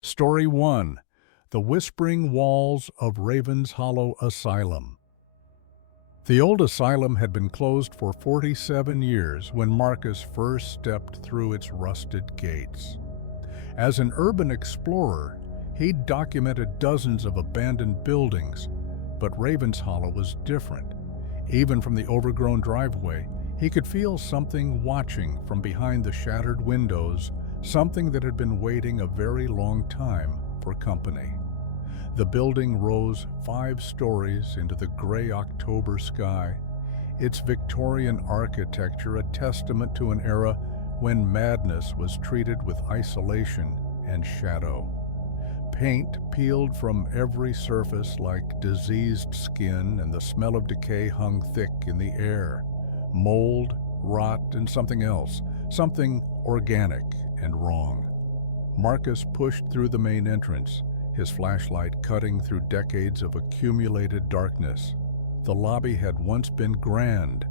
Story 1. The Whispering Walls of Ravenshollow Asylum. The old asylum had been closed for 47 years when Marcus first stepped through its rusted gates. As an urban explorer, he'd documented dozens of abandoned buildings, but Ravenshollow was different. Even from the overgrown driveway, he could feel something watching from behind the shattered windows, something that had been waiting a very long time for company. The building rose 5 stories into the gray October sky, its Victorian architecture a testament to an era when madness was treated with isolation and shadow. Paint peeled from every surface like diseased skin, and the smell of decay hung thick in the air. Mold, rot, and something else, something organic and wrong. Marcus pushed through the main entrance, his flashlight cutting through decades of accumulated darkness. The lobby had once been grand,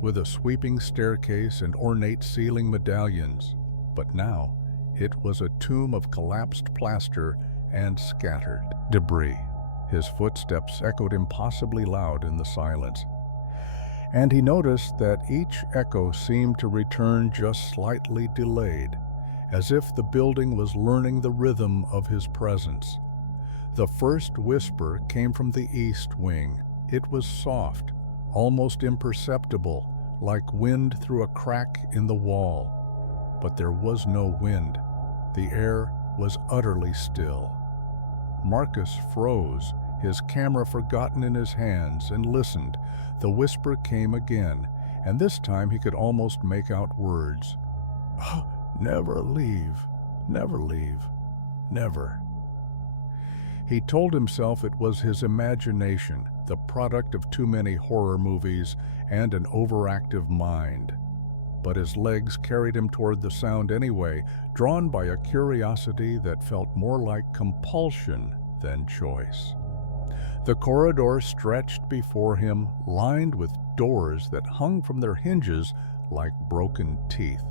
with a sweeping staircase and ornate ceiling medallions, but now it was a tomb of collapsed plaster and scattered debris. His footsteps echoed impossibly loud in the silence, and he noticed that each echo seemed to return just slightly delayed, as if the building was learning the rhythm of his presence. The first whisper came from the east wing. It was soft, almost imperceptible, like wind through a crack in the wall. But there was no wind. The air was utterly still. Marcus froze, his camera forgotten in his hands, and listened. The whisper came again, and this time he could almost make out words. "Oh, never leave, never leave, never." He told himself it was his imagination, the product of too many horror movies and an overactive mind. But his legs carried him toward the sound anyway, drawn by a curiosity that felt more like compulsion than choice. The corridor stretched before him, lined with doors that hung from their hinges like broken teeth.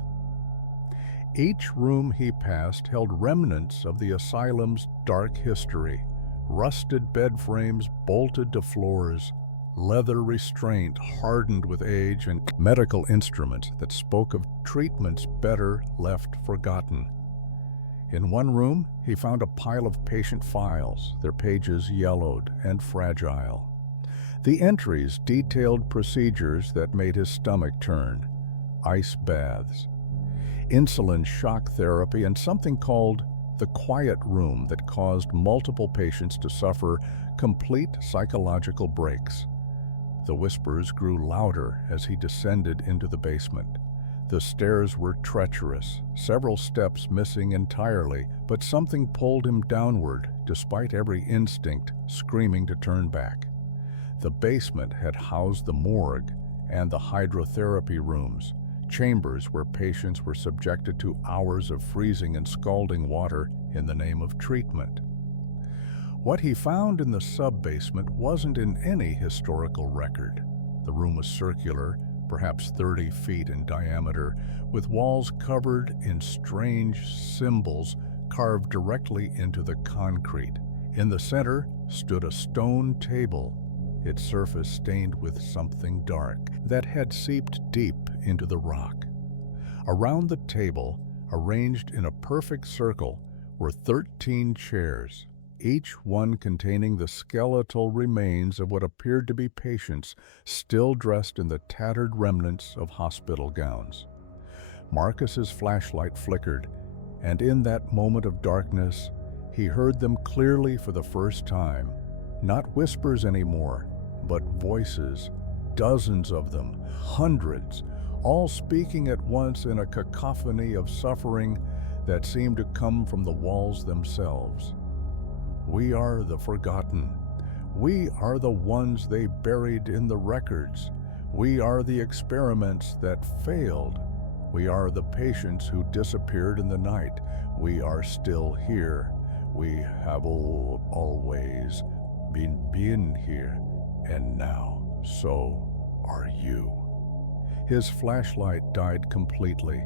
Each room he passed held remnants of the asylum's dark history: rusted bed frames bolted to floors, leather restraint hardened with age, and medical instruments that spoke of treatments better left forgotten. In one room, he found a pile of patient files, their pages yellowed and fragile. The entries detailed procedures that made his stomach turn: ice baths, insulin shock therapy, and something called the quiet room that caused multiple patients to suffer complete psychological breaks. The whispers grew louder as he descended into the basement. The stairs were treacherous, several steps missing entirely, but something pulled him downward, despite every instinct screaming to turn back. The basement had housed the morgue and the hydrotherapy rooms, chambers where patients were subjected to hours of freezing and scalding water in the name of treatment. What he found in the sub-basement wasn't in any historical record. The room was circular, perhaps 30 feet in diameter, with walls covered in strange symbols carved directly into the concrete. In the center stood a stone table, its surface stained with something dark that had seeped deep into the rock. Around the table, arranged in a perfect circle, were 13 chairs, each one containing the skeletal remains of what appeared to be patients still dressed in the tattered remnants of hospital gowns. Marcus's flashlight flickered, and in that moment of darkness, he heard them clearly for the first time. Not whispers anymore, but voices, dozens of them, hundreds, all speaking at once in a cacophony of suffering that seemed to come from the walls themselves. "We are the forgotten. We are the ones they buried in the records. We are the experiments that failed. We are the patients who disappeared in the night. We are still here. We have always been here, and now so are you." His flashlight died completely,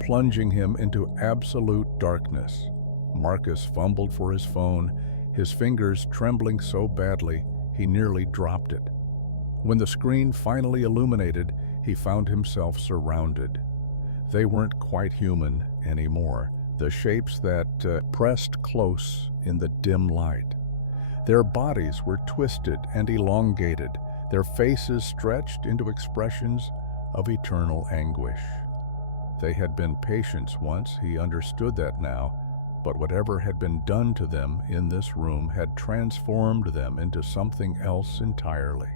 plunging him into absolute darkness. Marcus fumbled for his phone, his fingers trembling so badly he nearly dropped it. When the screen finally illuminated, he found himself surrounded. They weren't quite human anymore, the shapes that pressed close in the dim light. Their bodies were twisted and elongated, their faces stretched into expressions of eternal anguish. They had been patients once, he understood that now, but whatever had been done to them in this room had transformed them into something else entirely.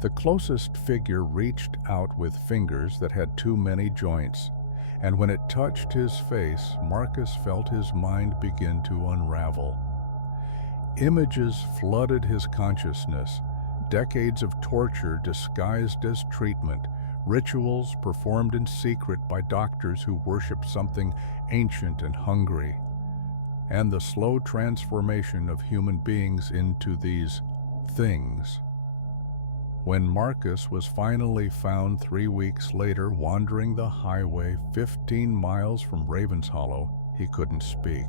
The closest figure reached out with fingers that had too many joints, and when it touched his face, Marcus felt his mind begin to unravel. Images flooded his consciousness, decades of torture disguised as treatment, rituals performed in secret by doctors who worshiped something ancient and hungry, and the slow transformation of human beings into these things. When Marcus was finally found 3 weeks later wandering the highway 15 miles from Ravenshollow, he couldn't speak.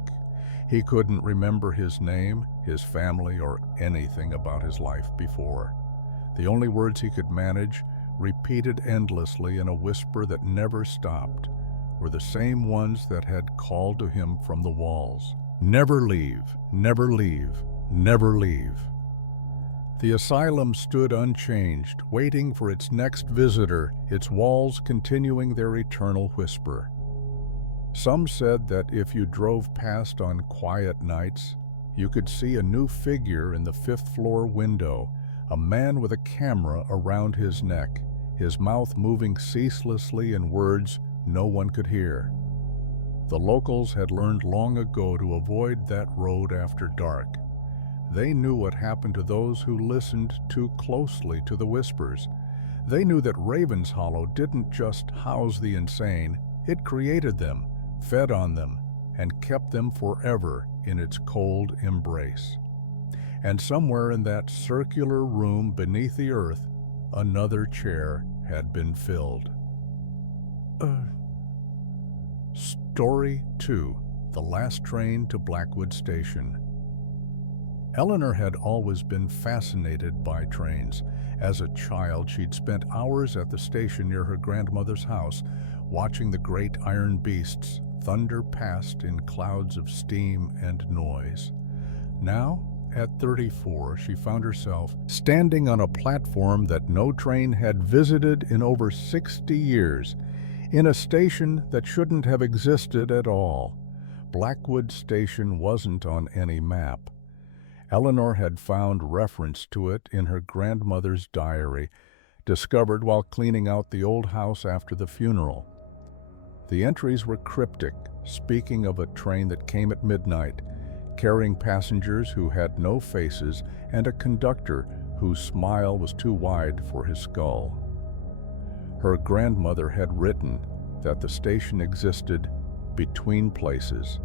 He couldn't remember his name, his family, or anything about his life before. The only words he could manage, repeated endlessly in a whisper that never stopped, were the same ones that had called to him from the walls. Never leave, never leave, never leave. The asylum stood unchanged, waiting for its next visitor, its walls continuing their eternal whisper. Some said that if you drove past on quiet nights, you could see a new figure in the 5th floor window, a man with a camera around his neck, his mouth moving ceaselessly in words no one could hear. The locals had learned long ago to avoid that road after dark. They knew what happened to those who listened too closely to the whispers. They knew that Ravenshollow didn't just house the insane, it created them, fed on them, and kept them forever in its cold embrace. And somewhere in that circular room beneath the earth, another chair had been filled. Story 2: The Last Train to Blackwood Station. Eleanor had always been fascinated by trains. As a child, she'd spent hours at the station near her grandmother's house, watching the great iron beasts thunder past in clouds of steam and noise. Now, at 34, she found herself standing on a platform that no train had visited in over 60 years, in a station that shouldn't have existed at all. Blackwood Station wasn't on any map. Eleanor had found reference to it in her grandmother's diary, discovered while cleaning out the old house after the funeral. The entries were cryptic, speaking of a train that came at midnight, carrying passengers who had no faces and a conductor whose smile was too wide for his skull. Her grandmother had written that the station existed between places,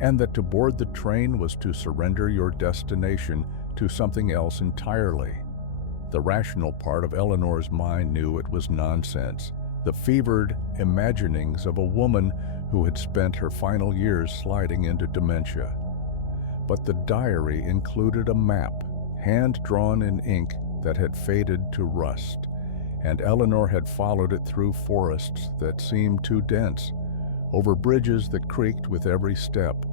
and that to board the train was to surrender your destination to something else entirely. The rational part of Eleanor's mind knew it was nonsense, the fevered imaginings of a woman who had spent her final years sliding into dementia. But the diary included a map, hand-drawn in ink that had faded to rust, and Eleanor had followed it through forests that seemed too dense, over bridges that creaked with every step,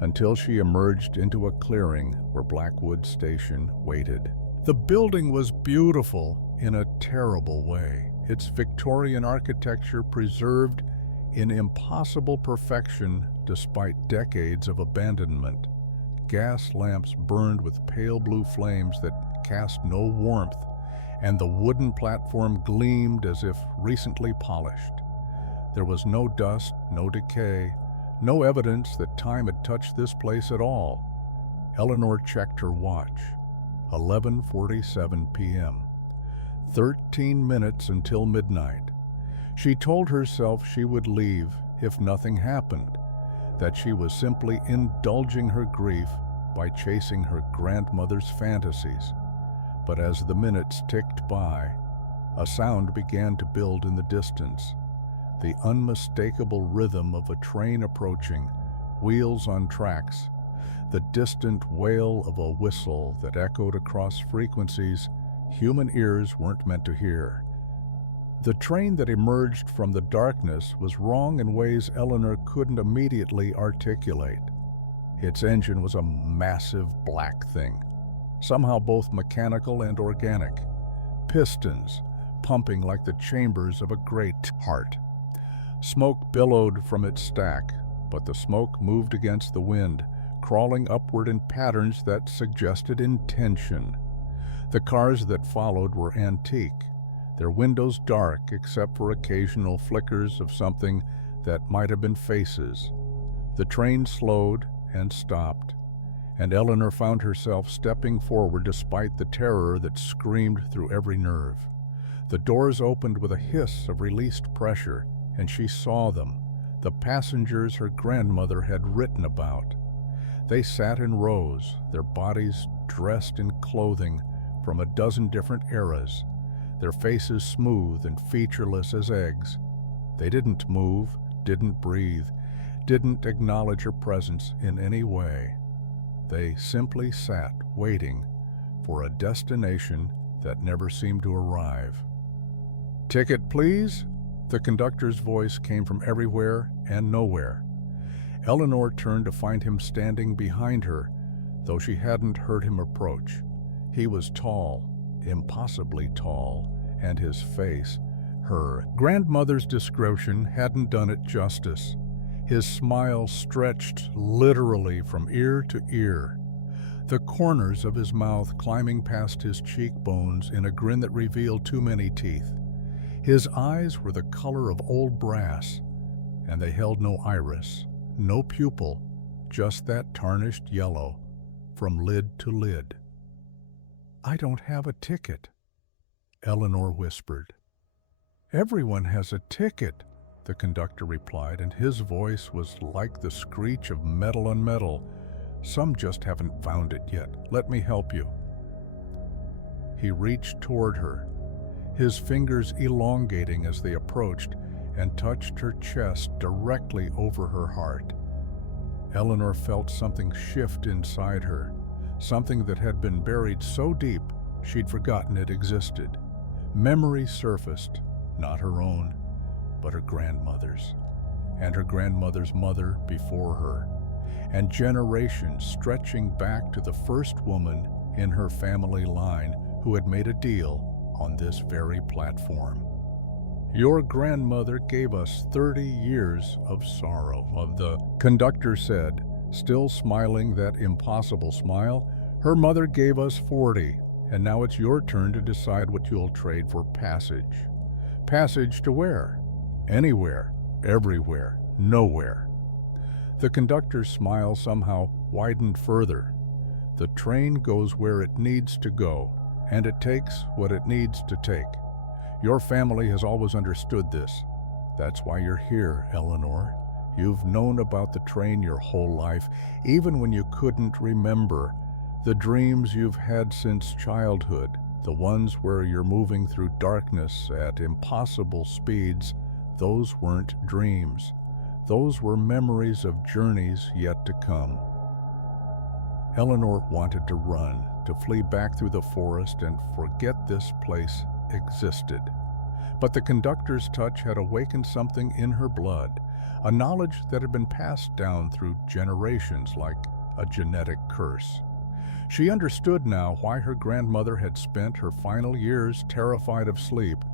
until she emerged into a clearing where Blackwood Station waited. The building was beautiful in a terrible way, its Victorian architecture preserved in impossible perfection despite decades of abandonment. Gas lamps burned with pale blue flames that cast no warmth, and the wooden platform gleamed as if recently polished. There was no dust, no decay, no evidence that time had touched this place at all. Eleanor checked her watch. 11:47 p.m. 13 minutes until midnight. She told herself she would leave if nothing happened, that she was simply indulging her grief by chasing her grandmother's fantasies. But as the minutes ticked by, a sound began to build in the distance. The unmistakable rhythm of a train approaching, wheels on tracks, the distant wail of a whistle that echoed across frequencies human ears weren't meant to hear. The train that emerged from the darkness was wrong in ways Eleanor couldn't immediately articulate. Its engine was a massive black thing, somehow both mechanical and organic, pistons pumping like the chambers of a great heart. Smoke billowed from its stack, but the smoke moved against the wind, crawling upward in patterns that suggested intention. The cars that followed were antique, their windows dark except for occasional flickers of something that might have been faces. The train slowed and stopped, and Eleanor found herself stepping forward despite the terror that screamed through every nerve. The doors opened with a hiss of released pressure, and she saw them, the passengers her grandmother had written about. They sat in rows, their bodies dressed in clothing from a dozen different eras, their faces smooth and featureless as eggs. They didn't move, didn't breathe, didn't acknowledge her presence in any way. They simply sat, waiting for a destination that never seemed to arrive. "Ticket, please?" The conductor's voice came from everywhere and nowhere. Eleanor turned to find him standing behind her, though she hadn't heard him approach. He was tall, impossibly tall, and his face, her grandmother's description, hadn't done it justice. His smile stretched literally from ear to ear, the corners of his mouth climbing past his cheekbones in a grin that revealed too many teeth. His eyes were the color of old brass, and they held no iris, no pupil, just that tarnished yellow from lid to lid. "I don't have a ticket," Eleanor whispered. "Everyone has a ticket," the conductor replied, and his voice was like the screech of metal on metal. "Some just haven't found it yet. Let me help you." He reached toward her, his fingers elongating as they approached, and touched her chest directly over her heart. Eleanor felt something shift inside her, something that had been buried so deep she'd forgotten it existed. Memory surfaced, not her own, but her grandmother's, and her grandmother's mother before her, and generations stretching back to the first woman in her family line who had made a deal on this very platform. "Your grandmother gave us 30 years of sorrow," the conductor said, still smiling that impossible smile. "Her mother gave us 40, and now it's your turn to decide what you'll trade for passage." "Passage to where?" "Anywhere, everywhere, nowhere." The conductor's smile somehow widened further. "The train goes where it needs to go, and it takes what it needs to take. Your family has always understood this. That's why you're here, Eleanor. You've known about the train your whole life, even when you couldn't remember. The dreams you've had since childhood, the ones where you're moving through darkness at impossible speeds, those weren't dreams. Those were memories of journeys yet to come." Eleanor wanted to run, to flee back through the forest and forget this place existed. But the conductor's touch had awakened something in her blood, a knowledge that had been passed down through generations like a genetic curse. She understood now why her grandmother had spent her final years terrified of sleep,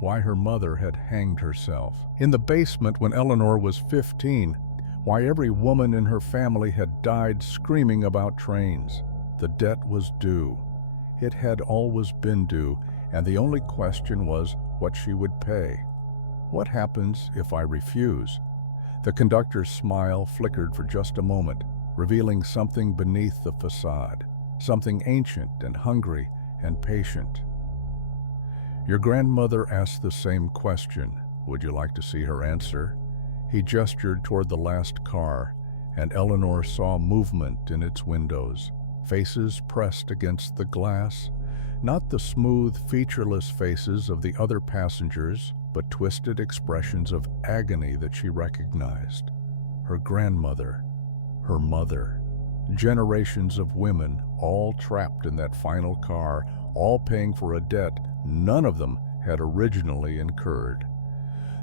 why her mother had hanged herself in the basement when Eleanor was 15, why every woman in her family had died screaming about trains. The debt was due. It had always been due, and the only question was what she would pay. "What happens if I refuse?" The conductor's smile flickered for just a moment, revealing something beneath the facade, something ancient and hungry and patient. "Your grandmother asked the same question. Would you like to see her answer?" He gestured toward the last car, and Eleanor saw movement in its windows, faces pressed against the glass, not the smooth, featureless faces of the other passengers, but twisted expressions of agony that she recognized. Her grandmother, her mother. Generations of women, all trapped in that final car, all paying for a debt none of them had originally incurred.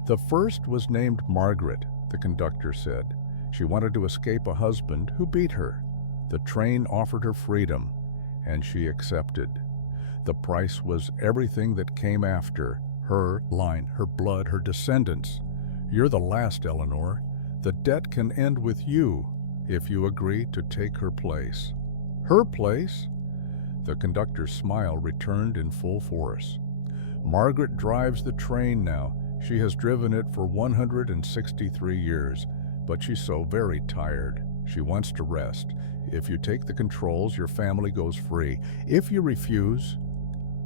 The first was named Margaret, the conductor said. She wanted to escape a husband who beat her. The train offered her freedom, and she accepted. The price was everything that came after, her line, her blood, her descendants. You're the last, Eleanor. The debt can end with you if you agree to take her place. Her place? The conductor's smile returned in full force. Margaret drives the train now. She has driven it for 163 years, but she's so very tired. She wants to rest. If you take the controls, your family goes free. If you refuse...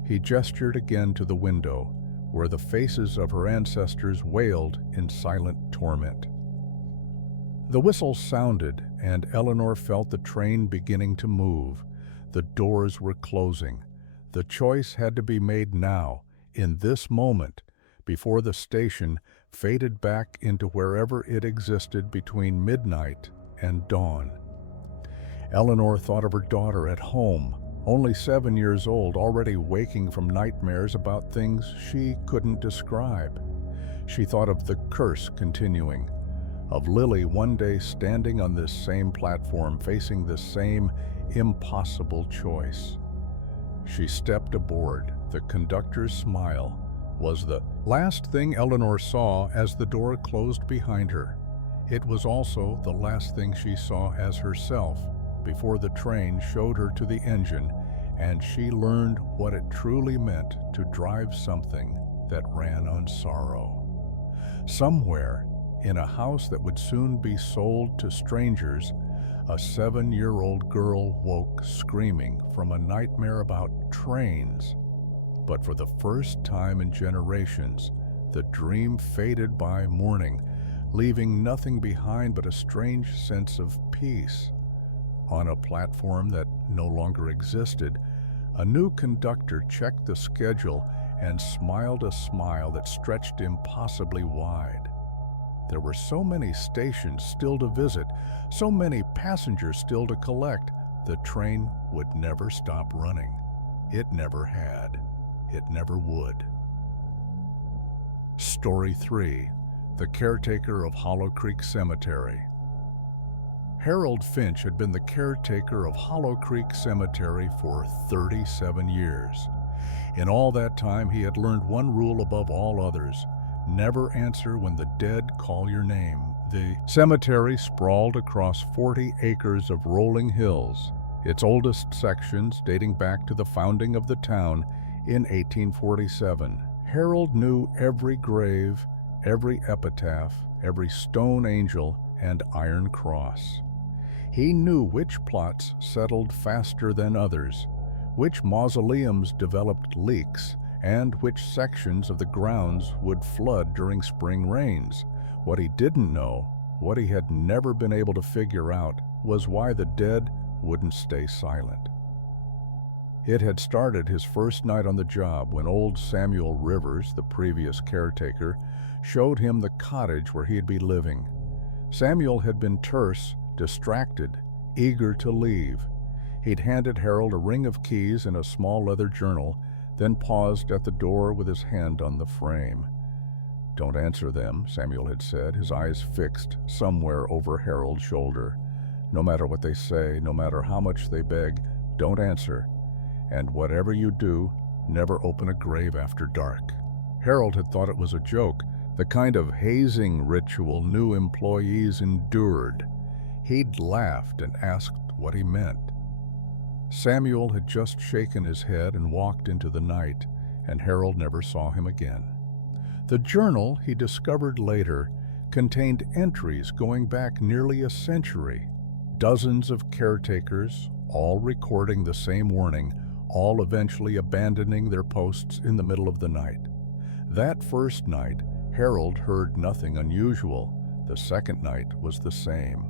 He gestured again to the window, where the faces of her ancestors wailed in silent torment. The whistle sounded, and Eleanor felt the train beginning to move. The doors were closing. The choice had to be made now, in this moment, before the station faded back into wherever it existed between midnight and dawn. Eleanor thought of her daughter at home, only 7 years old, already waking from nightmares about things she couldn't describe. She thought of the curse continuing, of Lily one day standing on this same platform, facing the same impossible choice. She stepped aboard. The conductor's smile was the last thing Eleanor saw as the door closed behind her. It was also the last thing she saw as herself before the train showed her to the engine, and she learned what it truly meant to drive something that ran on sorrow. Somewhere, in a house that would soon be sold to strangers, a 7-year-old girl woke screaming from a nightmare about trains. But for the first time in generations, the dream faded by morning, leaving nothing behind but a strange sense of peace. On a platform that no longer existed, a new conductor checked the schedule and smiled a smile that stretched impossibly wide. There were so many stations still to visit, so many passengers still to collect. The train would never stop running. It never had. It never would. Story 3. The Caretaker of Hollow Creek Cemetery. Harold Finch had been the caretaker of Hollow Creek Cemetery for 37 years. In all that time, he had learned one rule above all others: never answer when the dead call your name. The cemetery sprawled across 40 acres of rolling hills, its oldest sections dating back to the founding of the town in 1847. Harold knew every grave, every epitaph, every stone angel, and iron cross. He knew which plots settled faster than others, which mausoleums developed leaks, and which sections of the grounds would flood during spring rains. What he didn't know, what he had never been able to figure out, was why the dead wouldn't stay silent. It had started his first night on the job when old Samuel Rivers, the previous caretaker, showed him the cottage where he'd be living. Samuel had been terse, distracted, eager to leave. He'd handed Harold a ring of keys and a small leather journal, then paused at the door with his hand on the frame. "Don't answer them," Samuel had said, his eyes fixed somewhere over Harold's shoulder. "No matter what they say, no matter how much they beg, don't answer. And whatever you do, never open a grave after dark." Harold had thought it was a joke, the kind of hazing ritual new employees endured. He'd laughed and asked what he meant. Samuel had just shaken his head and walked into the night, and Harold never saw him again. The journal, he discovered later, contained entries going back nearly a century. Dozens of caretakers, all recording the same warning, all eventually abandoning their posts in the middle of the night. That first night, Harold heard nothing unusual. The second night was the same.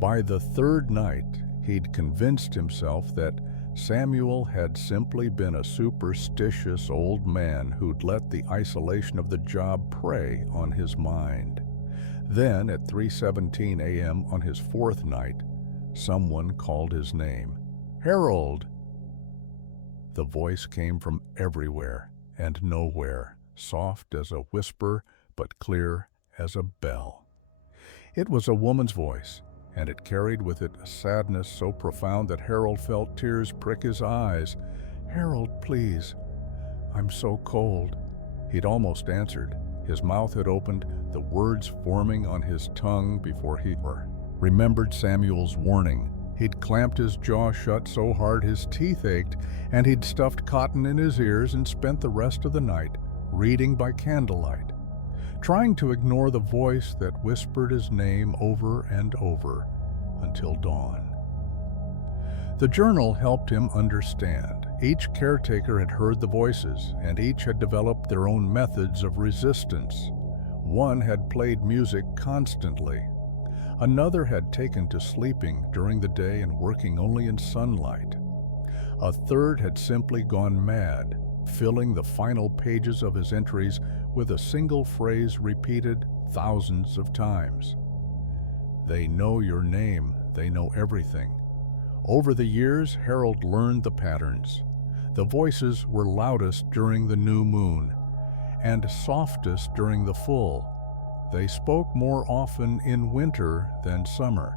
By the third night, he'd convinced himself that Samuel had simply been a superstitious old man who'd let the isolation of the job prey on his mind. Then, at 3:17 a.m. on his fourth night, someone called his name. "Harold!" The voice came from everywhere and nowhere, soft as a whisper but clear as a bell. It was a woman's voice, and it carried with it a sadness so profound that Harold felt tears prick his eyes. "Harold, please. I'm so cold." He'd almost answered. His mouth had opened, the words forming on his tongue before he remembered Samuel's warning. He'd clamped his jaw shut so hard his teeth ached, and he'd stuffed cotton in his ears and spent the rest of the night reading by candlelight, trying to ignore the voice that whispered his name over and over until dawn. The journal helped him understand. Each caretaker had heard the voices, and each had developed their own methods of resistance. One had played music constantly. Another had taken to sleeping during the day and working only in sunlight. A third had simply gone mad, filling the final pages of his entries with a single phrase repeated thousands of times. "They know your name, they know everything." Over the years, Harold learned the patterns. The voices were loudest during the new moon, and softest during the full. They spoke more often in winter than summer,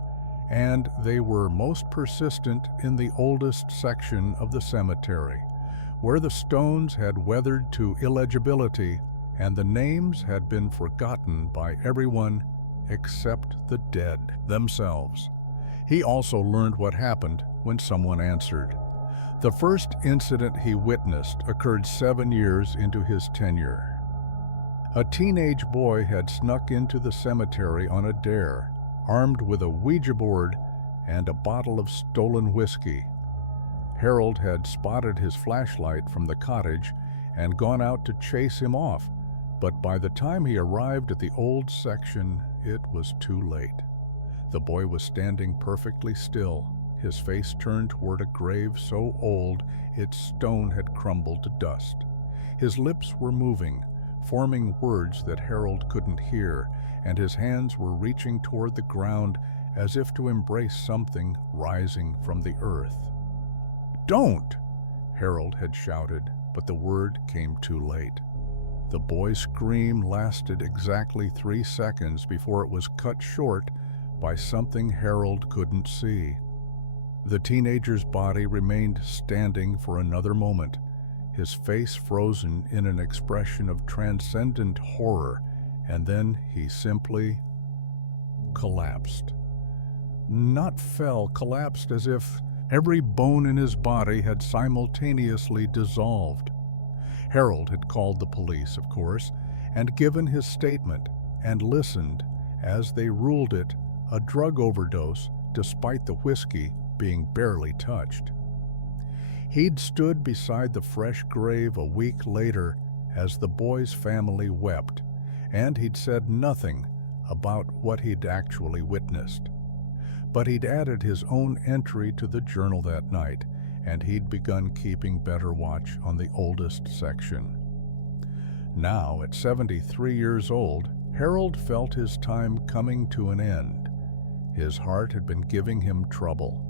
and they were most persistent in the oldest section of the cemetery, where the stones had weathered to illegibility and the names had been forgotten by everyone except the dead themselves. He also learned what happened when someone answered. The first incident he witnessed occurred 7 years into his tenure. A teenage boy had snuck into the cemetery on a dare, armed with a Ouija board and a bottle of stolen whiskey. Harold had spotted his flashlight from the cottage and gone out to chase him off, but by the time he arrived at the old section, it was too late. The boy was standing perfectly still, his face turned toward a grave so old its stone had crumbled to dust. His lips were moving, forming words that Harold couldn't hear, and his hands were reaching toward the ground as if to embrace something rising from the earth. "Don't!" Harold had shouted, but the word came too late. The boy's scream lasted exactly 3 seconds before it was cut short by something Harold couldn't see. The teenager's body remained standing for another moment, his face frozen in an expression of transcendent horror, and then he simply collapsed. Not fell, collapsed as if every bone in his body had simultaneously dissolved. Harold had called the police, of course, and given his statement, and listened as they ruled it a drug overdose, despite the whiskey being barely touched. He'd stood beside the fresh grave a week later as the boy's family wept, and he'd said nothing about what he'd actually witnessed. But he'd added his own entry to the journal that night, and he'd begun keeping better watch on the oldest section. Now, at 73 years old, Harold felt his time coming to an end. His heart had been giving him trouble,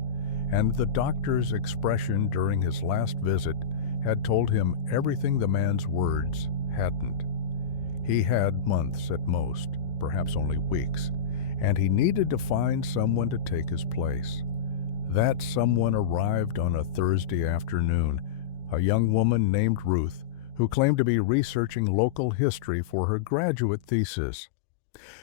and the doctor's expression during his last visit had told him everything the man's words hadn't. He had months at most, perhaps only weeks, and he needed to find someone to take his place. That someone arrived on a Thursday afternoon, a young woman named Ruth, who claimed to be researching local history for her graduate thesis.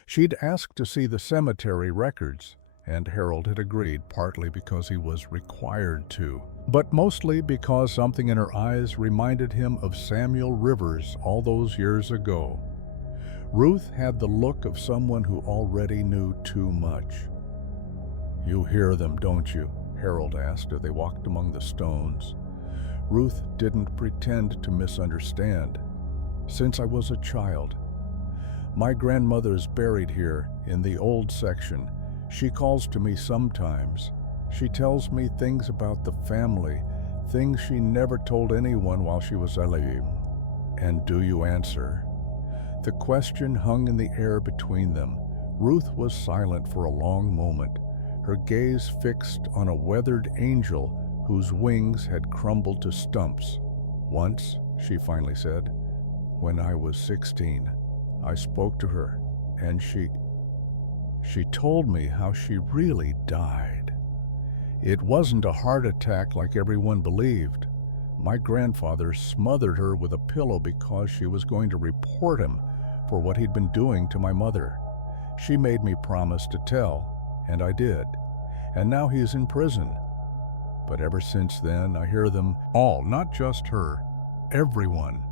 She'd asked to see the cemetery records, and Harold had agreed, partly because he was required to, but mostly because something in her eyes reminded him of Samuel Rivers all those years ago. Ruth had the look of someone who already knew too much. "You hear them, don't you?" Harold asked as they walked among the stones. Ruth didn't pretend to misunderstand. "Since I was a child. My grandmother's buried here in the old section. She calls to me sometimes. She tells me things about the family, things she never told anyone while she was alive." "And do you answer?" The question hung in the air between them. Ruth was silent for a long moment, her gaze fixed on a weathered angel whose wings had crumbled to stumps. "Once," she finally said, "when I was 16, I spoke to her, and she told me how she really died. It wasn't a heart attack like everyone believed. My grandfather smothered her with a pillow because she was going to report him for what he'd been doing to my mother. She made me promise to tell, and I did. And now he's in prison. But ever since then, I hear them all, not just her, everyone.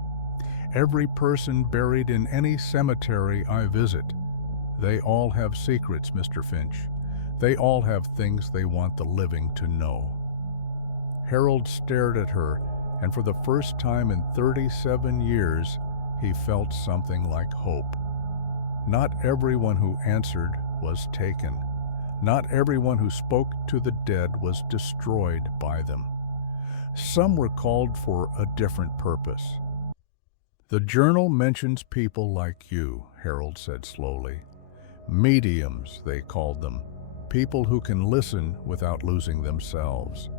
Every person buried in any cemetery I visit. They all have secrets, Mr. Finch. They all have things they want the living to know." Harold stared at her, and for the first time in 37 years, he felt something like hope. Not everyone who answered was taken. Not everyone who spoke to the dead was destroyed by them. Some were called for a different purpose. "The journal mentions people like you," Harold said slowly. "Mediums," they called them. People who can listen without losing themselves.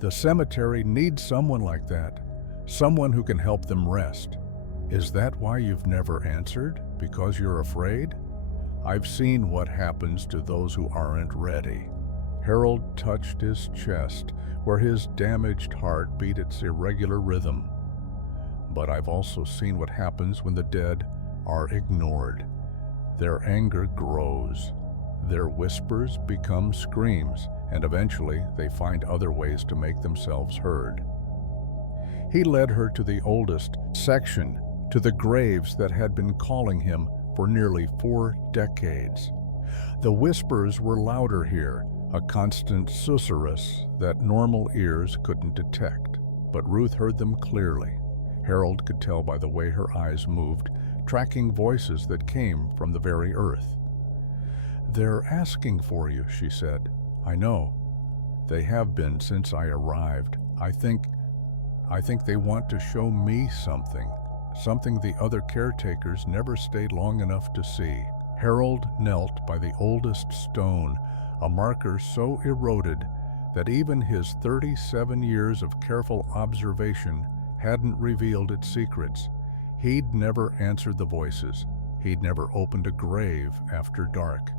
The cemetery needs someone like that, someone who can help them rest. Is that why you've never answered? Because you're afraid? I've seen what happens to those who aren't ready." Harold touched his chest, where his damaged heart beat its irregular rhythm. "But I've also seen what happens when the dead are ignored. Their anger grows. Their whispers become screams, and eventually they find other ways to make themselves heard." He led her to the oldest section, to the graves that had been calling him for nearly 4 decades. The whispers were louder here, a constant susurrus that normal ears couldn't detect, but Ruth heard them clearly. Harold could tell by the way her eyes moved, tracking voices that came from the very earth. "They're asking for you," she said. "I know. They have been since I arrived. I think they want to show me something the other caretakers never stayed long enough to see." Harold knelt by the oldest stone, a marker so eroded that even his 37 years of careful observation hadn't revealed its secrets. He'd never answered the voices. He'd never opened a grave after dark.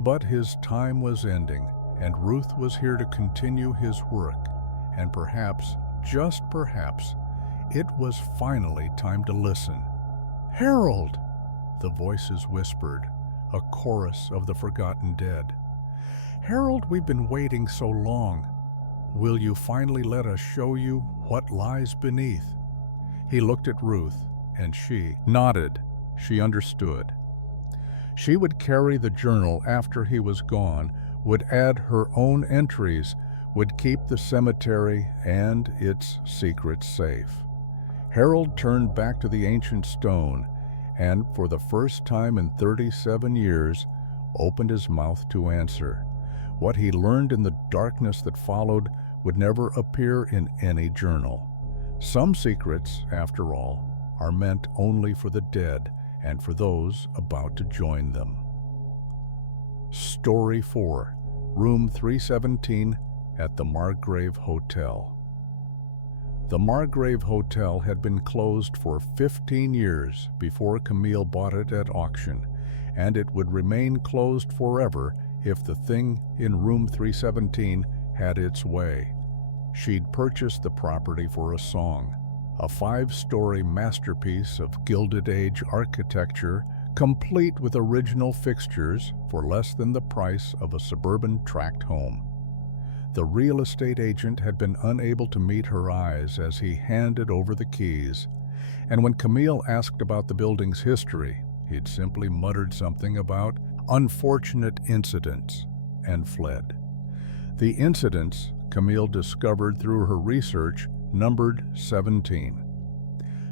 But his time was ending, and Ruth was here to continue his work. And perhaps, just perhaps, it was finally time to listen. "Harold!" the voices whispered, a chorus of the forgotten dead. "Harold, we've been waiting so long. Will you finally let us show you what lies beneath?" He looked at Ruth, and she nodded. She understood. She would carry the journal after he was gone, would add her own entries, would keep the cemetery and its secrets safe. Harold turned back to the ancient stone, and for the first time in 37 years, opened his mouth to answer. What he learned in the darkness that followed would never appear in any journal. Some secrets, after all, are meant only for the dead and for those about to join them. Story 4, Room 317 at the Margrave Hotel. The Margrave Hotel had been closed for 15 years before Camille bought it at auction, and it would remain closed forever if the thing in Room 317 had its way. She'd purchased the property for a song, a 5-story masterpiece of Gilded Age architecture, complete with original fixtures for less than the price of a suburban tract home. The real estate agent had been unable to meet her eyes as he handed over the keys, and when Camille asked about the building's history, he'd simply muttered something about unfortunate incidents and fled. The incidents, Camille discovered through her research, numbered 17.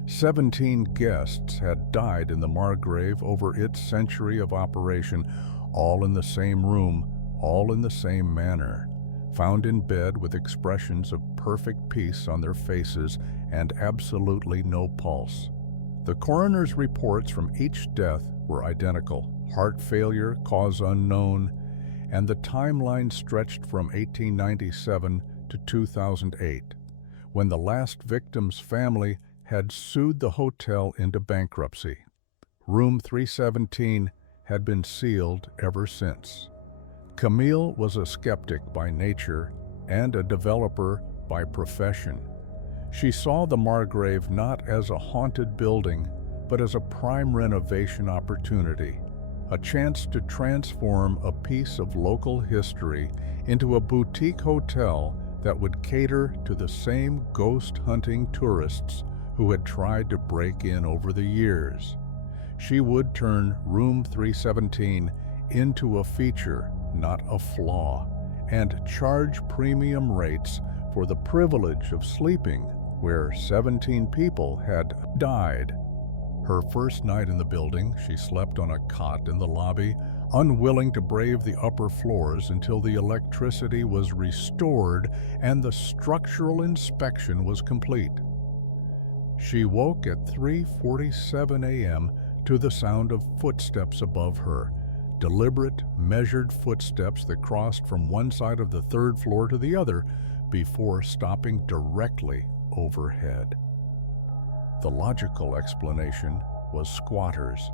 17 guests had died in the Margrave over its century of operation, all in the same room, all in the same manner, found in bed with expressions of perfect peace on their faces and absolutely no pulse. The coroner's reports from each death were identical, heart failure, cause unknown, and the timeline stretched from 1897 to 2008, when the last victim's family had sued the hotel into bankruptcy. Room 317 had been sealed ever since. Camille was a skeptic by nature and a developer by profession. She saw the Margrave not as a haunted building, but as a prime renovation opportunity, a chance to transform a piece of local history into a boutique hotel that would cater to the same ghost-hunting tourists who had tried to break in over the years. She would turn Room 317 into a feature, not a flaw, and charge premium rates for the privilege of sleeping where 17 people had died. Her first night in the building, she slept on a cot in the lobby, unwilling to brave the upper floors until the electricity was restored and the structural inspection was complete. She woke at 3:47 a.m. to the sound of footsteps above her, deliberate, measured footsteps that crossed from one side of the third floor to the other before stopping directly overhead. The logical explanation was squatters,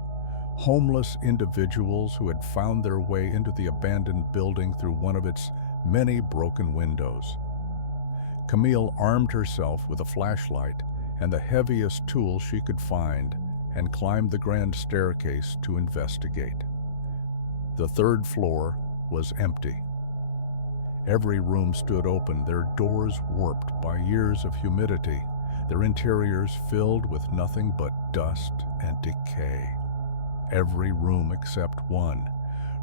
homeless individuals who had found their way into the abandoned building through one of its many broken windows. Camille armed herself with a flashlight and the heaviest tool she could find and climbed the grand staircase to investigate. The third floor was empty. Every room stood open, their doors warped by years of humidity, their interiors filled with nothing but dust and decay. Every room except one.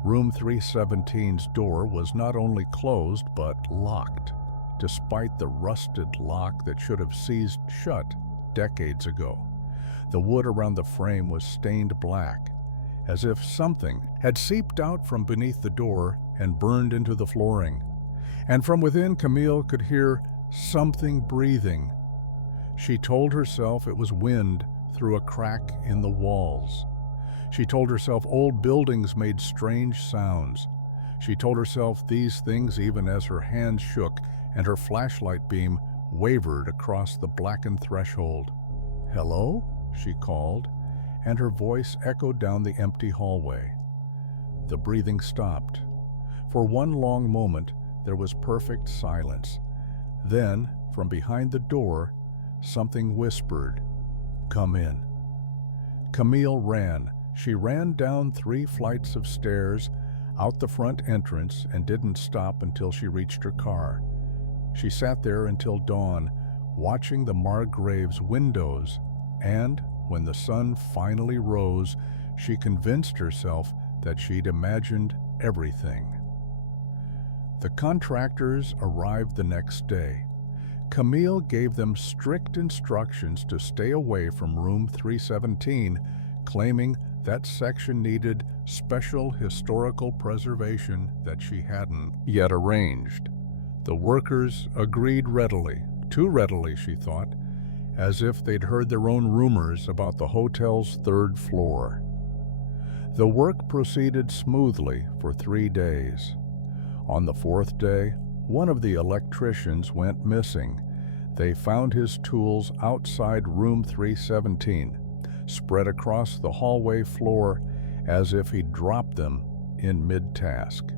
Room 317's door was not only closed but locked, despite the rusted lock that should have seized shut decades ago. The wood around the frame was stained black, as if something had seeped out from beneath the door and burned into the flooring. And from within, Camille could hear something breathing. She told herself it was wind through a crack in the walls. She told herself old buildings made strange sounds. She told herself these things even as her hands shook and her flashlight beam wavered across the blackened threshold. "Hello?" she called, and her voice echoed down the empty hallway. The breathing stopped. For one long moment, there was perfect silence. Then, from behind the door, something whispered, "Come in." Camille ran. She ran down 3 flights of stairs, out the front entrance, and didn't stop until she reached her car. She sat there until dawn, watching the Margrave's windows, and when the sun finally rose, she convinced herself that she'd imagined everything. The contractors arrived the next day. Camille gave them strict instructions to stay away from room 317, claiming that section needed special historical preservation that she hadn't yet arranged. The workers agreed readily, too readily, she thought, as if they'd heard their own rumors about the hotel's 3rd floor. The work proceeded smoothly for 3 days. On the 4th day, one of the electricians went missing. They found his tools outside room 317, spread across the hallway floor as if he'd dropped them in mid-task.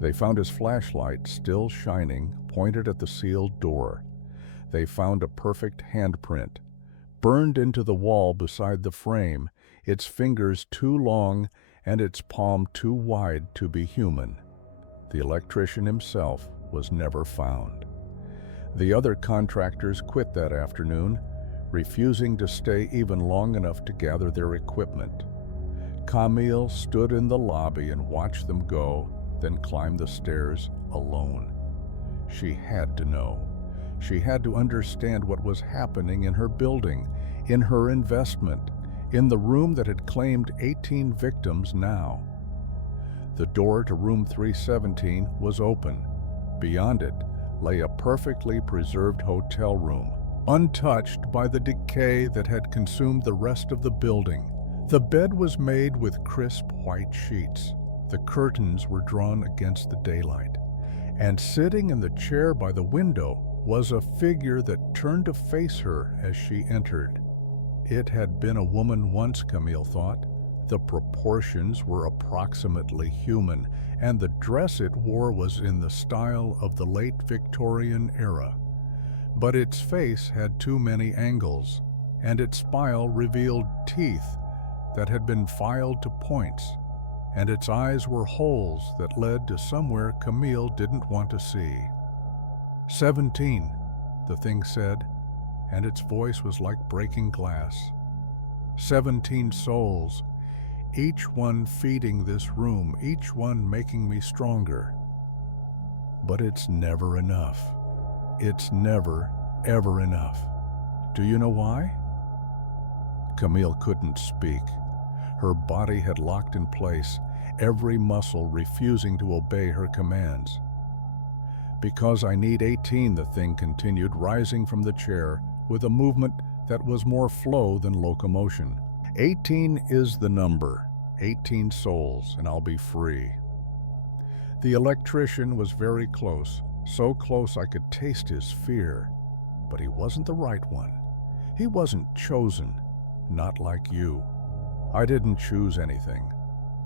They found his flashlight still shining, pointed at the sealed door. They found a perfect handprint, burned into the wall beside the frame, its fingers too long and its palm too wide to be human. The electrician himself was never found. The other contractors quit that afternoon, refusing to stay even long enough to gather their equipment. Camille stood in the lobby and watched them go, then climbed the stairs alone. She had to know. She had to understand what was happening in her building, in her investment, in the room that had claimed 18 victims now. The door to room 317 was open. Beyond it lay a perfectly preserved hotel room, untouched by the decay that had consumed the rest of the building. The bed was made with crisp white sheets. The curtains were drawn against the daylight. And sitting in the chair by the window was a figure that turned to face her as she entered. It had been a woman once, Camille thought. The proportions were approximately human, and the dress it wore was in the style of the late Victorian era. But its face had too many angles, and its smile revealed teeth that had been filed to points, and its eyes were holes that led to somewhere Camille didn't want to see. 17, the thing said, and its voice was like breaking glass. 17 souls, each one feeding this room, each one making me stronger. But it's never enough. It's never, ever enough. Do you know why? Camille couldn't speak. Her body had locked in place, every muscle refusing to obey her commands. Because I need 18, the thing continued, rising from the chair with a movement that was more flow than locomotion. 18 is the number, 18 souls, and I'll be free. The electrician was very close, so close I could taste his fear. But he wasn't the right one. He wasn't chosen, not like you. I didn't choose anything,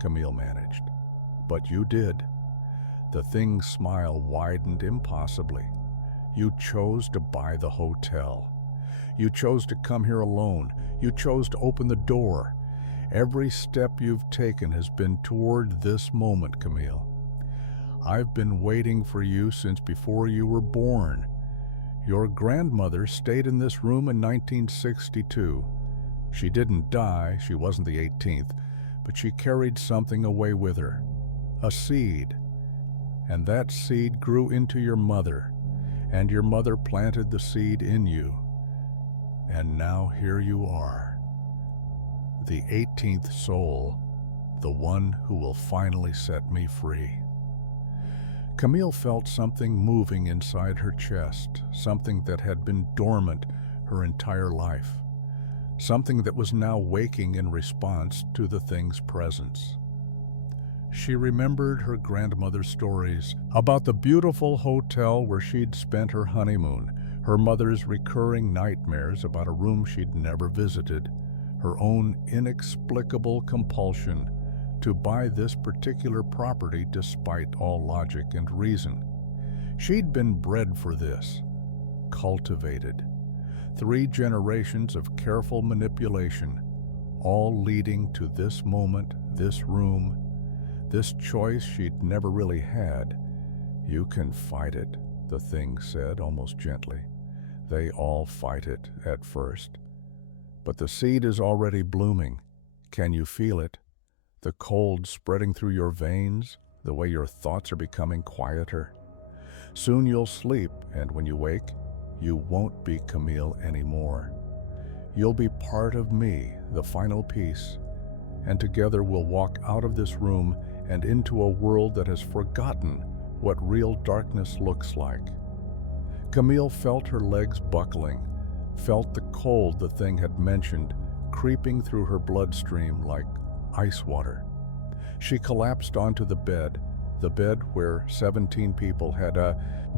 Camille managed. But you did. The thing's smile widened impossibly. You chose to buy the hotel. You chose to come here alone. You chose to open the door. Every step you've taken has been toward this moment, Camille. I've been waiting for you since before you were born. Your grandmother stayed in this room in 1962. She didn't die, she wasn't the 18th, but she carried something away with her, a seed. And that seed grew into your mother, and your mother planted the seed in you. And now here you are, the 18th soul, the one who will finally set me free. Camille felt something moving inside her chest, something that had been dormant her entire life. Something that was now waking in response to the thing's presence. She remembered her grandmother's stories about the beautiful hotel where she'd spent her honeymoon, her mother's recurring nightmares about a room she'd never visited, her own inexplicable compulsion to buy this particular property despite all logic and reason. She'd been bred for this, cultivated. 3 generations of careful manipulation, all leading to this moment, this room, this choice she'd never really had. You can fight it, the thing said almost gently. They all fight it at first. But the seed is already blooming. Can you feel it? The cold spreading through your veins, the way your thoughts are becoming quieter. Soon you'll sleep, and when you wake, you won't be Camille anymore. You'll be part of me, the final piece, and together we'll walk out of this room and into a world that has forgotten what real darkness looks like. Camille felt her legs buckling, felt the cold the thing had mentioned creeping through her bloodstream like ice water. She collapsed onto the bed where 17 people had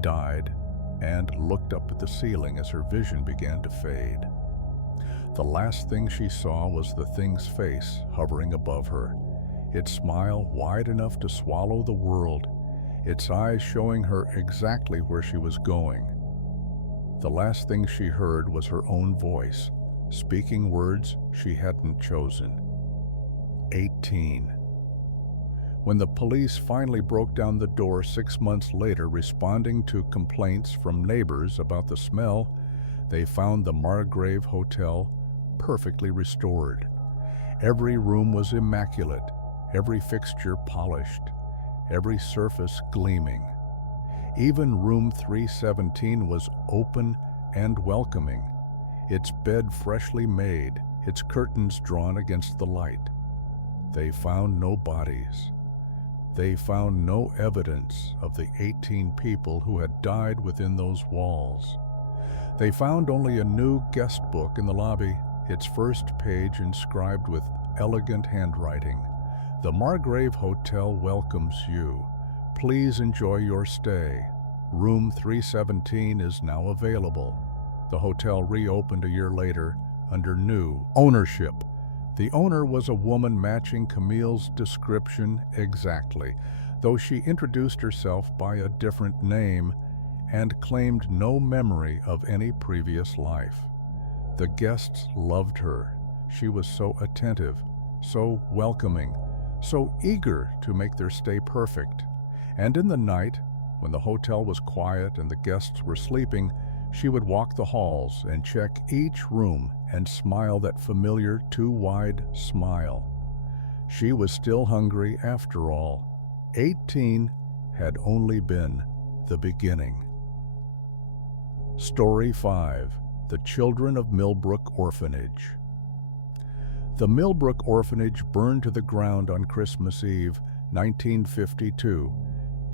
died, and looked up at the ceiling as her vision began to fade. The last thing she saw was the thing's face hovering above her, its smile wide enough to swallow the world, its eyes showing her exactly where she was going. The last thing she heard was her own voice, speaking words she hadn't chosen. 18. When the police finally broke down the door 6 months later, responding to complaints from neighbors about the smell, they found the Margrave Hotel perfectly restored. Every room was immaculate, every fixture polished, every surface gleaming. Even room 317 was open and welcoming, its bed freshly made, its curtains drawn against the light. They found no bodies. They found no evidence of the 18 people who had died within those walls. They found only a new guest book in the lobby, its first page inscribed with elegant handwriting. "The Margrave Hotel welcomes you. Please enjoy your stay. Room 317 is now available." The hotel reopened a year later under new ownership. The owner was a woman matching Camille's description exactly, though she introduced herself by a different name and claimed no memory of any previous life. The guests loved her. She was so attentive, so welcoming, so eager to make their stay perfect. And in the night, when the hotel was quiet and the guests were sleeping, she would walk the halls and check each room and smile that familiar too-wide smile. She was still hungry after all. 18 had only been the beginning. Story 5. The Children of Milbrook Orphanage. The Milbrook Orphanage burned to the ground on Christmas Eve, 1952,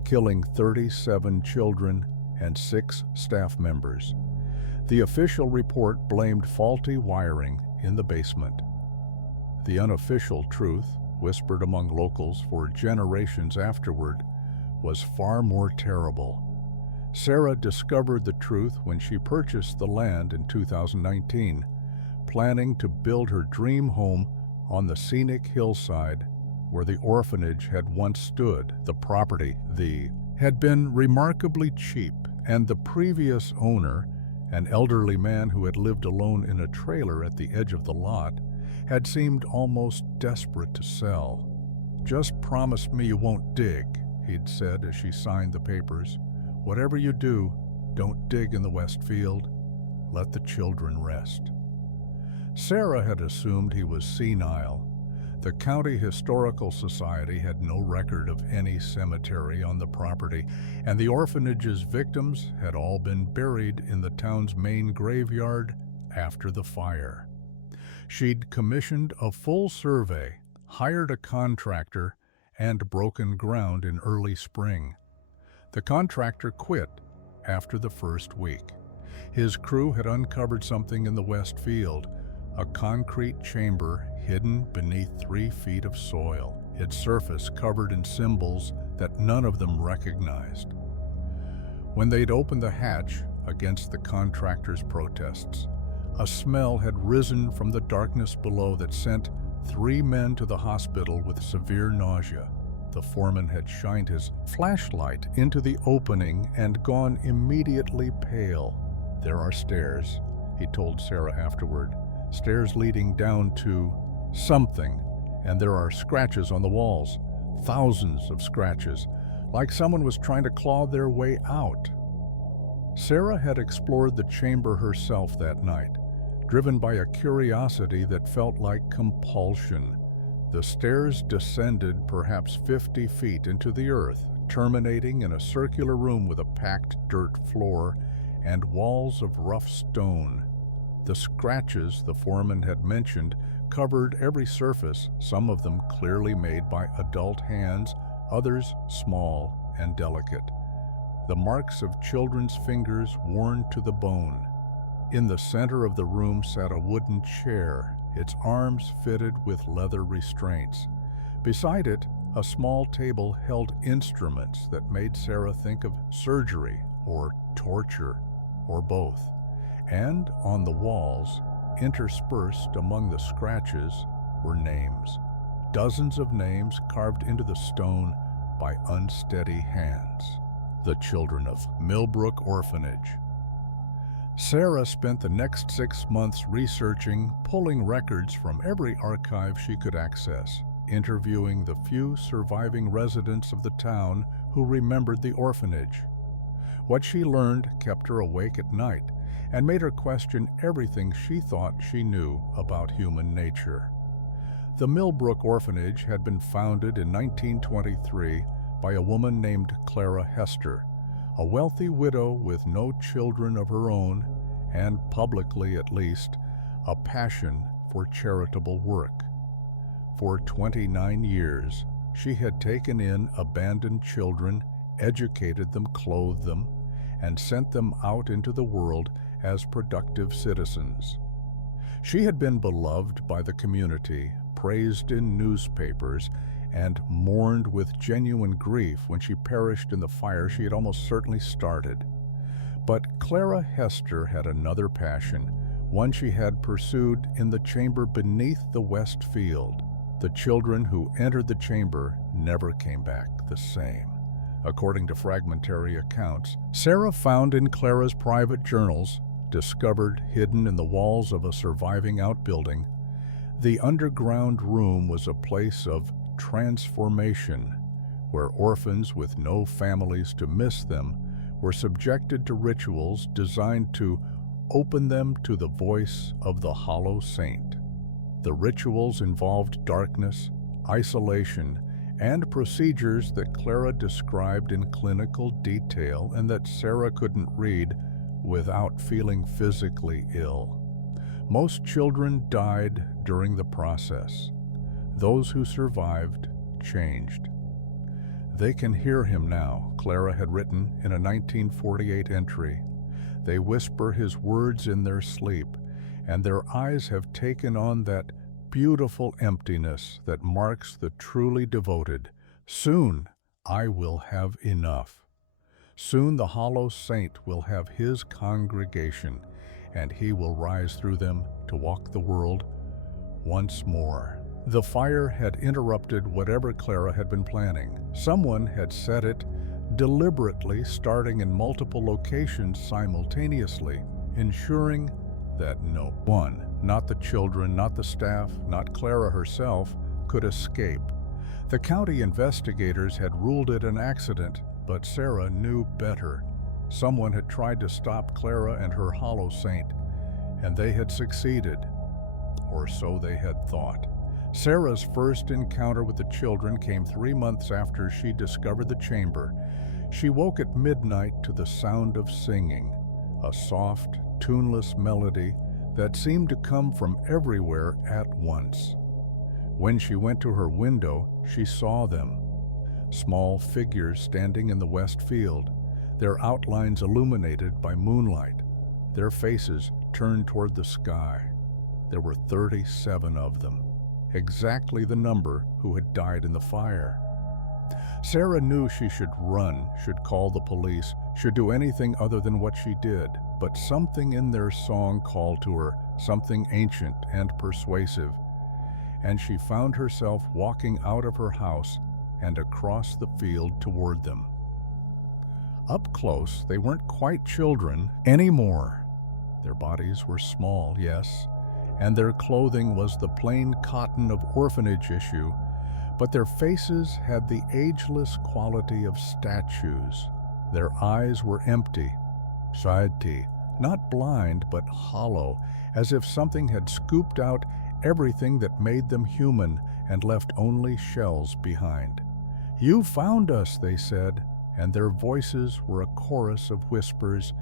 killing 37 children and 6 staff members. The official report blamed faulty wiring in the basement. The unofficial truth, whispered among locals for generations afterward, was far more terrible. Sarah discovered the truth when she purchased the land in 2019, planning to build her dream home on the scenic hillside where the orphanage had once stood. The property, had been remarkably cheap, and the previous owner, an elderly man who had lived alone in a trailer at the edge of the lot, had seemed almost desperate to sell. "Just promise me you won't dig," he'd said as she signed the papers. "Whatever you do, don't dig in the West Field. Let the children rest." Sarah had assumed he was senile. The County Historical Society had no record of any cemetery on the property, and the orphanage's victims had all been buried in the town's main graveyard after the fire. She'd commissioned a full survey, hired a contractor, and broken ground in early spring. The contractor quit after the first week. His crew had uncovered something in the West Field, a concrete chamber hidden beneath 3 feet of soil, its surface covered in symbols that none of them recognized. When they'd opened the hatch against the contractor's protests, a smell had risen from the darkness below that sent 3 men to the hospital with severe nausea. The foreman had shined his flashlight into the opening and gone immediately pale. "There are stairs," he told Sarah afterward. "Stairs leading down to something, and there are scratches on the walls. Thousands of scratches, like someone was trying to claw their way out." Sarah had explored the chamber herself that night, driven by a curiosity that felt like compulsion. The stairs descended perhaps 50 feet into the earth, terminating in a circular room with a packed dirt floor and walls of rough stone. The scratches the foreman had mentioned covered every surface, some of them clearly made by adult hands, others small and delicate. The marks of children's fingers worn to the bone. In the center of the room sat a wooden chair, its arms fitted with leather restraints. Beside it, a small table held instruments that made Sarah think of surgery or torture or both. And on the walls, interspersed among the scratches, were names. Dozens of names carved into the stone by unsteady hands. The children of Milbrook Orphanage. Sarah spent the next 6 months researching, pulling records from every archive she could access, interviewing the few surviving residents of the town who remembered the orphanage. What she learned kept her awake at night and made her question everything she thought she knew about human nature. The Milbrook Orphanage had been founded in 1923 by a woman named Clara Hester, a wealthy widow with no children of her own and, publicly at least, a passion for charitable work. For 29 years, she had taken in abandoned children, educated them, clothed them, and sent them out into the world as productive citizens. She had been beloved by the community, praised in newspapers, and mourned with genuine grief when she perished in the fire she had almost certainly started. But Clara Hester had another passion, one she had pursued in the chamber beneath the west field. The children who entered the chamber never came back the same. According to fragmentary accounts Sarah found in Clara's private journals, discovered hidden in the walls of a surviving outbuilding, the underground room was a place of transformation, where orphans with no families to miss them were subjected to rituals designed to open them to the voice of the Hollow Saint. The rituals involved darkness, isolation, and procedures that Clara described in clinical detail and that Sarah couldn't read without feeling physically ill. Most children died during the process. Those who survived changed. "They can hear him now," Clara had written in a 1948 entry. "They whisper his words in their sleep, and their eyes have taken on that beautiful emptiness that marks the truly devoted. Soon I will have enough. Soon the Hollow Saint will have his congregation, and he will rise through them to walk the world once more." The fire had interrupted whatever Clara had been planning. Someone had set it deliberately, starting in multiple locations simultaneously, ensuring that no one, not the children, not the staff, not Clara herself, could escape. The county investigators had ruled it an accident, but Sarah knew better. Someone had tried to stop Clara and her Hollow Saint, and they had succeeded, or so they had thought. Sarah's first encounter with the children came 3 months after she discovered the chamber. She woke at midnight to the sound of singing, a soft, tuneless melody that seemed to come from everywhere at once. When she went to her window, she saw them. Small figures standing in the west field, their outlines illuminated by moonlight, their faces turned toward the sky. There were 37 of them, exactly the number who had died in the fire. Sarah knew she should run, should call the police, should do anything other than what she did, but something in their song called to her, something ancient and persuasive, and she found herself walking out of her house and across the field toward them. Up close, they weren't quite children anymore. Their bodies were small, yes, and their clothing was the plain cotton of Orphanage issue, but their faces had the ageless quality of statues. Their eyes were empty, shadi, not blind but hollow, as if something had scooped out everything that made them human and left only shells behind. "You found us," they said, and their voices were a chorus of whispers.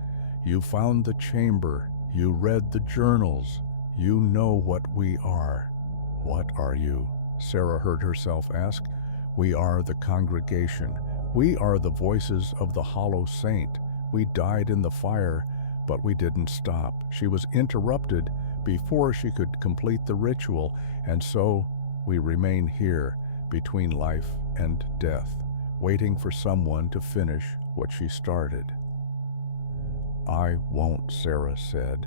"You found the chamber. You read the journals. You know what we are." "What are you?" Sarah heard herself ask. "We are the congregation. We are the voices of the Hollow Saint. We died in the fire, but we didn't stop." She was interrupted before she could complete the ritual, and so we remain here between life and death, waiting for someone to finish what she started. "I won't," Sarah said,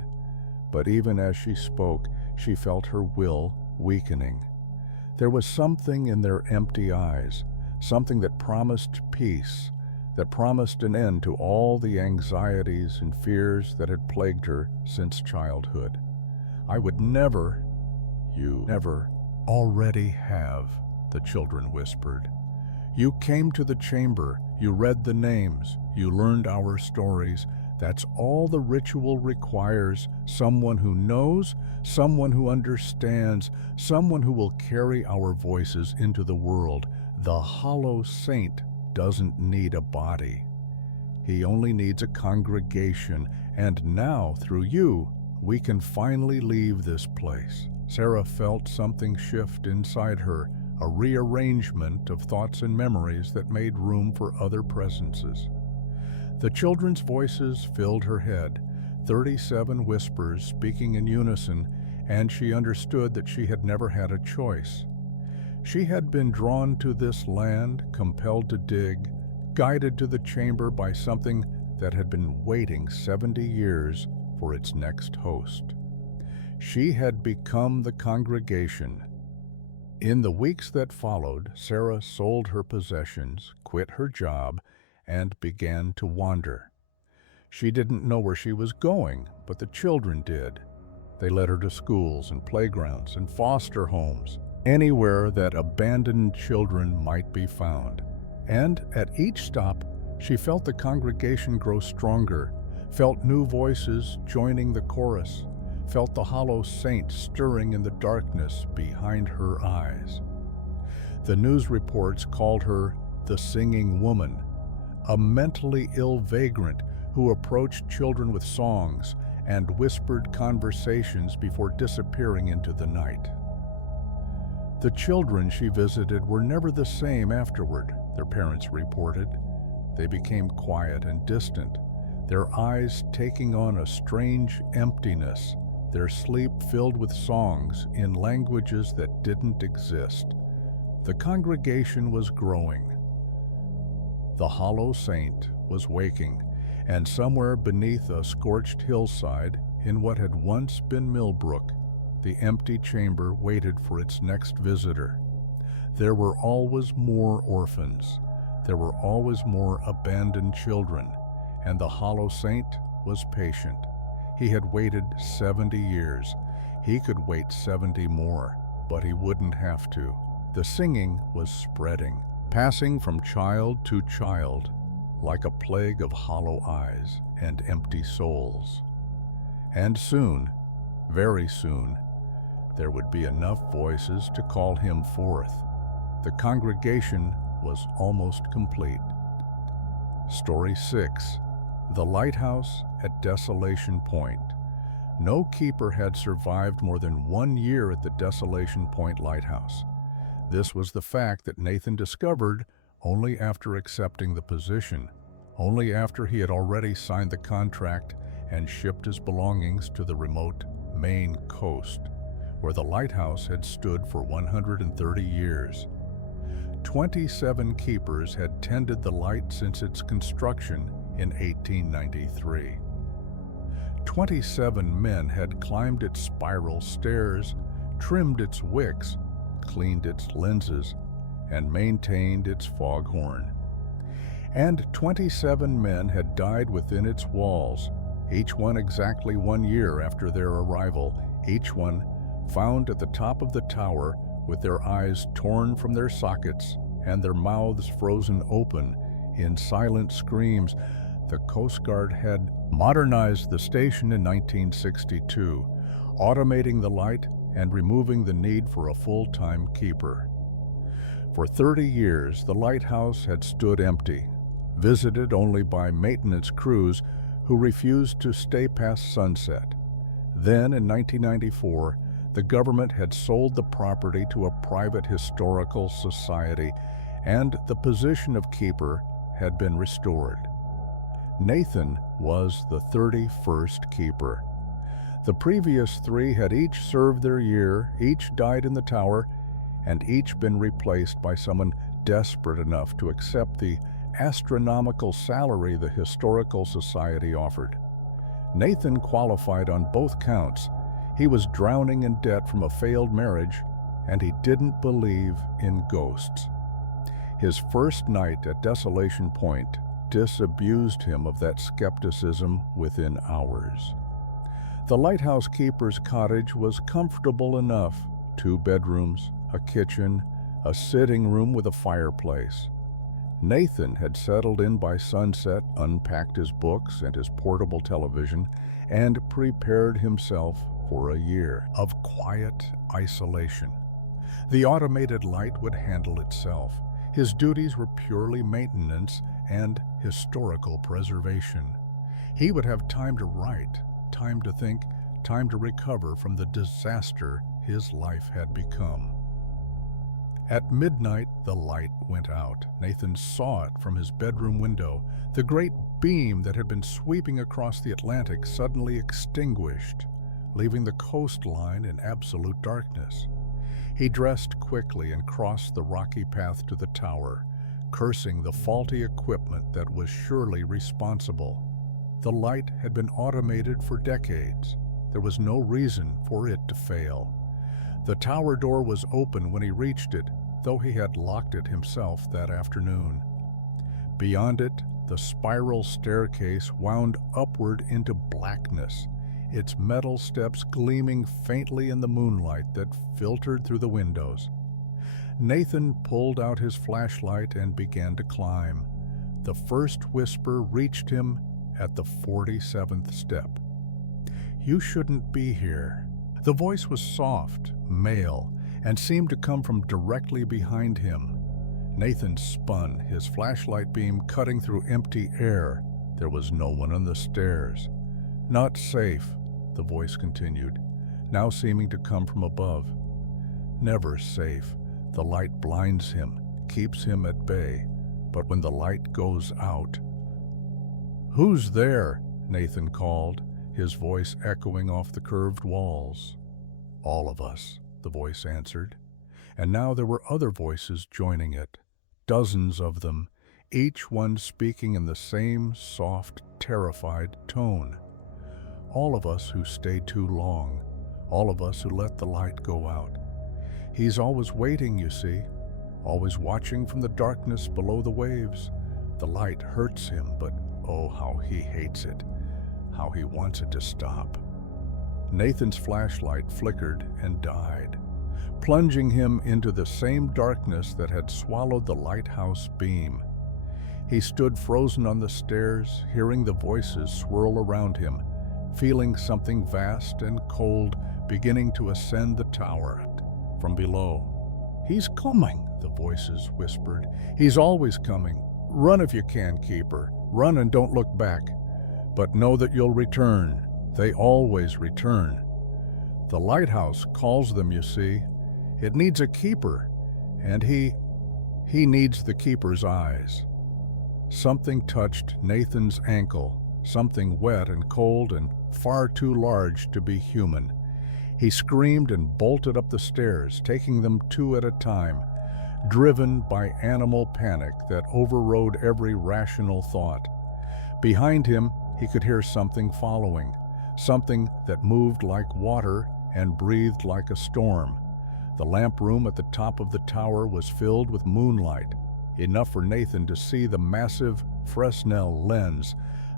but even as she spoke, she felt her will weakening. There was something in their empty eyes, something that promised peace, that promised an end to all the anxieties and fears that had plagued her since childhood. "I would never." "You never already have," the children whispered. "You came to the chamber, you read the names, you learned our stories. That's all the ritual requires, someone who knows, someone who understands, someone who will carry our voices into the world. The Hollow Saint doesn't need a body. He only needs a congregation, and now, through you, we can finally leave this place." Sarah felt something shift inside her, a rearrangement of thoughts and memories that made room for other presences. The children's voices filled her head, 37 whispers speaking in unison, and she understood that she had never had a choice. She had been drawn to this land, compelled to dig, guided to the chamber by something that had been waiting 70 years for its next host. She had become the congregation. In the weeks that followed, Sarah sold her possessions, quit her job, and began to wander. She didn't know where she was going, but the children did. They led her to schools and playgrounds and foster homes, anywhere that abandoned children might be found. And at each stop, she felt the congregation grow stronger, felt new voices joining the chorus, felt the hollow saint stirring in the darkness behind her eyes. The news reports called her the Singing Woman, a mentally ill vagrant who approached children with songs and whispered conversations before disappearing into the night. The children she visited were never the same afterward, their parents reported. They became quiet and distant, their eyes taking on a strange emptiness, their sleep filled with songs in languages that didn't exist. The congregation was growing. The hollow saint was waking, and somewhere beneath a scorched hillside, in what had once been Milbrook, the empty chamber waited for its next visitor. There were always more orphans. There were always more abandoned children, and the hollow saint was patient. He had waited 70 years. He could wait 70 more, but he wouldn't have to. The singing was spreading, passing from child to child, like a plague of hollow eyes and empty souls. And soon, very soon, there would be enough voices to call him forth. The congregation was almost complete. Story 6. The Lighthouse at Desolation Point. No keeper had survived more than 1 year at the Desolation Point Lighthouse. This was the fact that Nathan discovered only after accepting the position, only after he had already signed the contract and shipped his belongings to the remote Maine coast, where the lighthouse had stood for 130 years. 27 keepers had tended the light since its construction in 1893. 27 men had climbed its spiral stairs, trimmed its wicks, cleaned its lenses, and maintained its foghorn. And 27 men had died within its walls, each one exactly 1 year after their arrival, each one found at the top of the tower with their eyes torn from their sockets and their mouths frozen open in silent screams. The Coast Guard had modernized the station in 1962, automating the light and removing the need for a full-time keeper. For 30 years, the lighthouse had stood empty, visited only by maintenance crews who refused to stay past sunset. Then, in 1994, the government had sold the property to a private historical society, and the position of keeper had been restored. Nathan was the 31st keeper. The previous 3 had each served their year, each died in the tower, and each been replaced by someone desperate enough to accept the astronomical salary the Historical Society offered. Nathan qualified on both counts. He was drowning in debt from a failed marriage, and he didn't believe in ghosts. His first night at Desolation Point disabused him of that skepticism within hours. The lighthouse keeper's cottage was comfortable enough: 2 bedrooms, a kitchen, a sitting room with a fireplace. Nathan had settled in by sunset, unpacked his books and his portable television, and prepared himself for a year of quiet isolation. The automated light would handle itself. His duties were purely maintenance and historical preservation. He would have time to write, time to think, time to recover from the disaster his life had become. At midnight, the light went out. Nathan saw it from his bedroom window. The great beam that had been sweeping across the Atlantic suddenly extinguished, leaving the coastline in absolute darkness. He dressed quickly and crossed the rocky path to the tower, cursing the faulty equipment that was surely responsible. The light had been automated for decades. There was no reason for it to fail. The tower door was open when he reached it, though he had locked it himself that afternoon. Beyond it, the spiral staircase wound upward into blackness, its metal steps gleaming faintly in the moonlight that filtered through the windows. Nathan pulled out his flashlight and began to climb. The first whisper reached him at the 47th step. "You shouldn't be here." The voice was soft, male, and seemed to come from directly behind him. Nathan spun, his flashlight beam cutting through empty air. There was no one on the stairs. "Not safe," the voice continued, now seeming to come from above. "Never safe. The light blinds him, keeps him at bay. But when the light goes out..." "Who's there?" Nathan called, his voice echoing off the curved walls. "All of us," the voice answered. And now there were other voices joining it, dozens of them, each one speaking in the same soft, terrified tone. "All of us who stay too long, all of us who let the light go out. He's always waiting, you see, always watching from the darkness below the waves. The light hurts him, but oh, how he hates it, how he wants it to stop." Nathan's flashlight flickered and died, plunging him into the same darkness that had swallowed the lighthouse beam. He stood frozen on the stairs, hearing the voices swirl around him, feeling something vast and cold beginning to ascend the tower from below. "He's coming," the voices whispered. "He's always coming. Run if you can, Keeper. Run and don't look back. But know that you'll return. They always return. The lighthouse calls them, you see. It needs a keeper, and he needs the keeper's eyes." Something touched Nathan's ankle, something wet and cold and far too large to be human. He screamed and bolted up the stairs, taking them two at a time, driven by animal panic that overrode every rational thought. Behind him, he could hear something following, something that moved like water and breathed like a storm. The lamp room at the top of the tower was filled with moonlight, enough for Nathan to see the massive Fresnel lens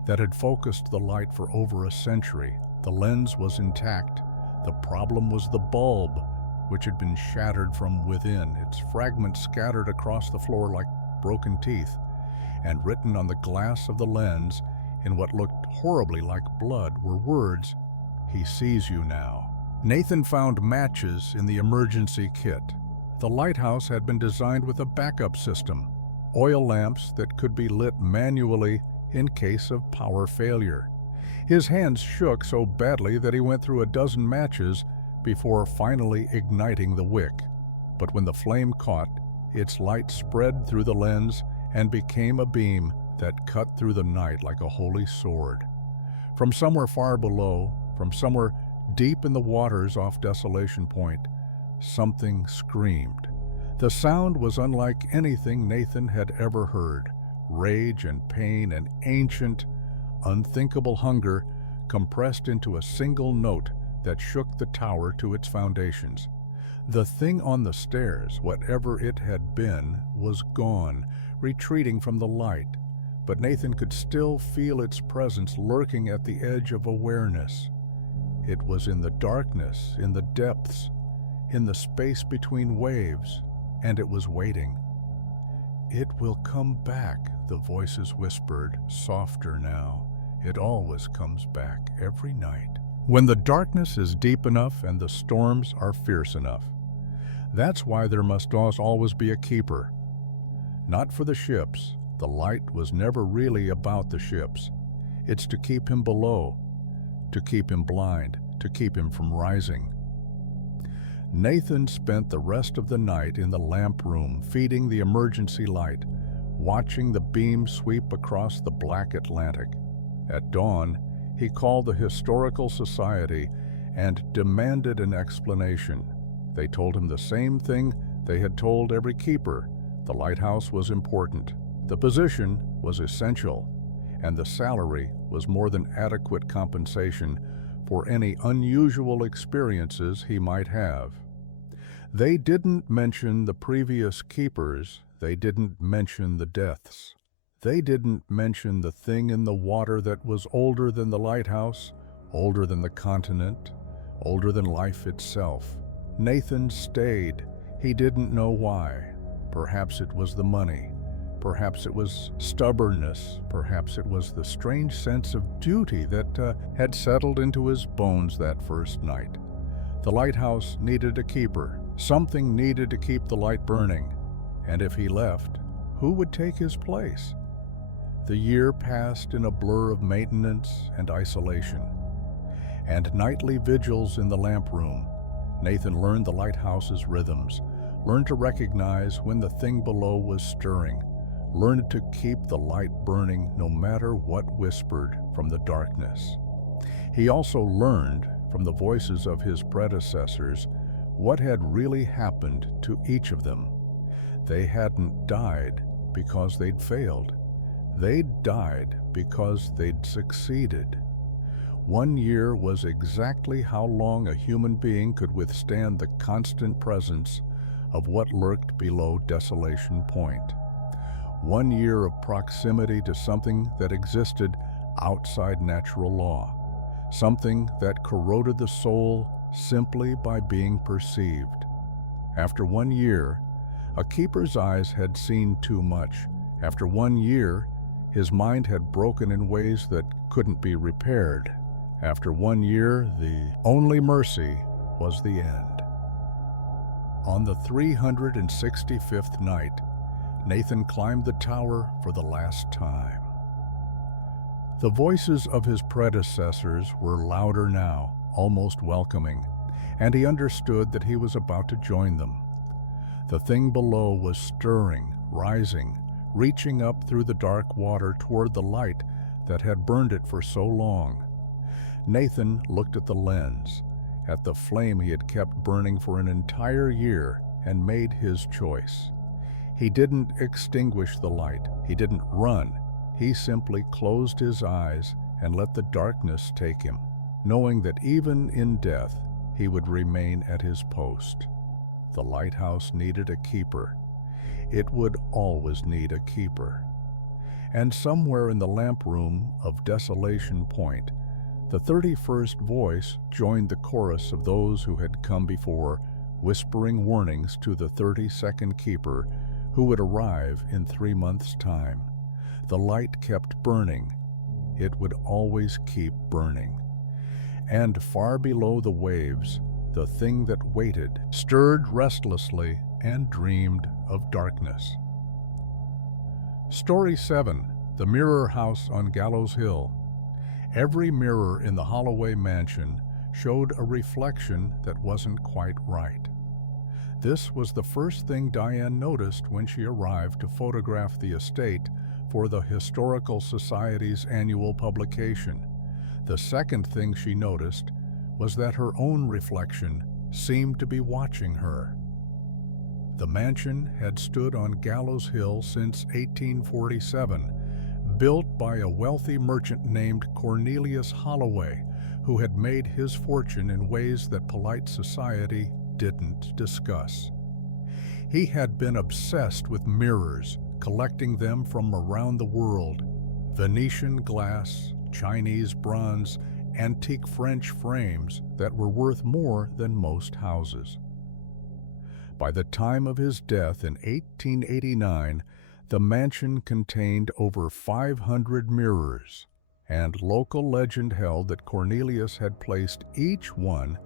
that had focused the light for over a century. The lens was intact. The problem was the bulb, which had been shattered from within, its fragments scattered across the floor like broken teeth, and written on the glass of the lens in what looked horribly like blood were words, "He sees you now." Nathan found matches in the emergency kit. The lighthouse had been designed with a backup system, oil lamps that could be lit manually in case of power failure. His hands shook so badly that he went through a dozen matches before finally igniting the wick. But when the flame caught, its light spread through the lens and became a beam that cut through the night like a holy sword. From somewhere far below, from somewhere deep in the waters off Desolation Point, something screamed. The sound was unlike anything Nathan had ever heard. Rage and pain and ancient, unthinkable hunger compressed into a single note that shook the tower to its foundations. The thing on the stairs, whatever it had been, was gone, retreating from the light, but Nathan could still feel its presence lurking at the edge of awareness. It was in the darkness, in the depths, in the space between waves, and it was waiting. "It will come back," the voices whispered, softer now. "It always comes back, every night. When the darkness is deep enough and the storms are fierce enough. That's why there must always be a keeper. Not for the ships. The light was never really about the ships. It's to keep him below, to keep him blind, to keep him from rising." Nathan spent the rest of the night in the lamp room, feeding the emergency light, watching the beam sweep across the black Atlantic. At dawn, he called the Historical Society and demanded an explanation. They told him the same thing they had told every keeper. The lighthouse was important, the position was essential, and the salary was more than adequate compensation for any unusual experiences he might have. They didn't mention the previous keepers, they didn't mention the deaths. They didn't mention the thing in the water that was older than the lighthouse, older than the continent, older than life itself. Nathan stayed. He didn't know why. Perhaps it was the money. Perhaps it was stubbornness. Perhaps it was the strange sense of duty that had settled into his bones that first night. The lighthouse needed a keeper. Something needed to keep the light burning. And if he left, who would take his place? The year passed in a blur of maintenance and isolation, and nightly vigils in the lamp room. Nathan learned the lighthouse's rhythms, learned to recognize when the thing below was stirring, learned to keep the light burning no matter what whispered from the darkness. He also learned from the voices of his predecessors what had really happened to each of them. They hadn't died because they'd failed. They'd died because they'd succeeded. 1 year was exactly how long a human being could withstand the constant presence of what lurked below Desolation Point. 1 year of proximity to something that existed outside natural law, something that corroded the soul simply by being perceived. After 1 year, a keeper's eyes had seen too much. After 1 year, his mind had broken in ways that couldn't be repaired. After 1 year, the only mercy was the end. On the 365th night, Nathan climbed the tower for the last time. The voices of his predecessors were louder now, almost welcoming, and he understood that he was about to join them. The thing below was stirring, rising, reaching up through the dark water toward the light that had burned it for so long. Nathan looked at the lens, at the flame he had kept burning for an entire year, and made his choice. He didn't extinguish the light. He didn't run. He simply closed his eyes and let the darkness take him, knowing that even in death, he would remain at his post. The lighthouse needed a keeper. It would always need a keeper. And somewhere in the lamp room of Desolation Point, the 31st voice joined the chorus of those who had come before, whispering warnings to the 32nd keeper who would arrive in 3 months' time. The light kept burning. It would always keep burning. And far below the waves, the thing that waited stirred restlessly and dreamed of darkness. Story 7. The Mirror House on Gallows Hill. Every mirror in the Holloway mansion showed a reflection that wasn't quite right. This was the first thing Diane noticed when she arrived to photograph the estate for the Historical Society's annual publication. The second thing she noticed was that her own reflection seemed to be watching her. The mansion had stood on Gallows Hill since 1847, built by a wealthy merchant named Cornelius Holloway, who had made his fortune in ways that polite society didn't discuss. He had been obsessed with mirrors, collecting them from around the world: Venetian glass, Chinese bronze, antique French frames that were worth more than most houses. By the time of his death in 1889, the mansion contained over 500 mirrors, and local legend held that Cornelius had placed each one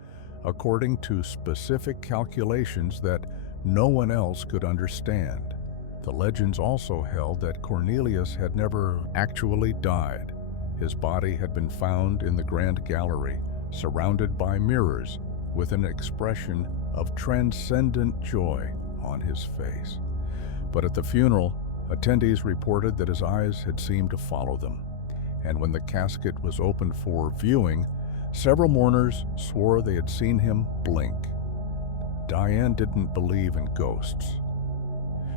according to specific calculations that no one else could understand. The legends also held that Cornelius had never actually died. His body had been found in the Grand Gallery, surrounded by mirrors, with an expression of transcendent joy on his face. But at the funeral, attendees reported that his eyes had seemed to follow them, and when the casket was opened for viewing, Several mourners swore they had seen him blink. Diane didn't believe in ghosts.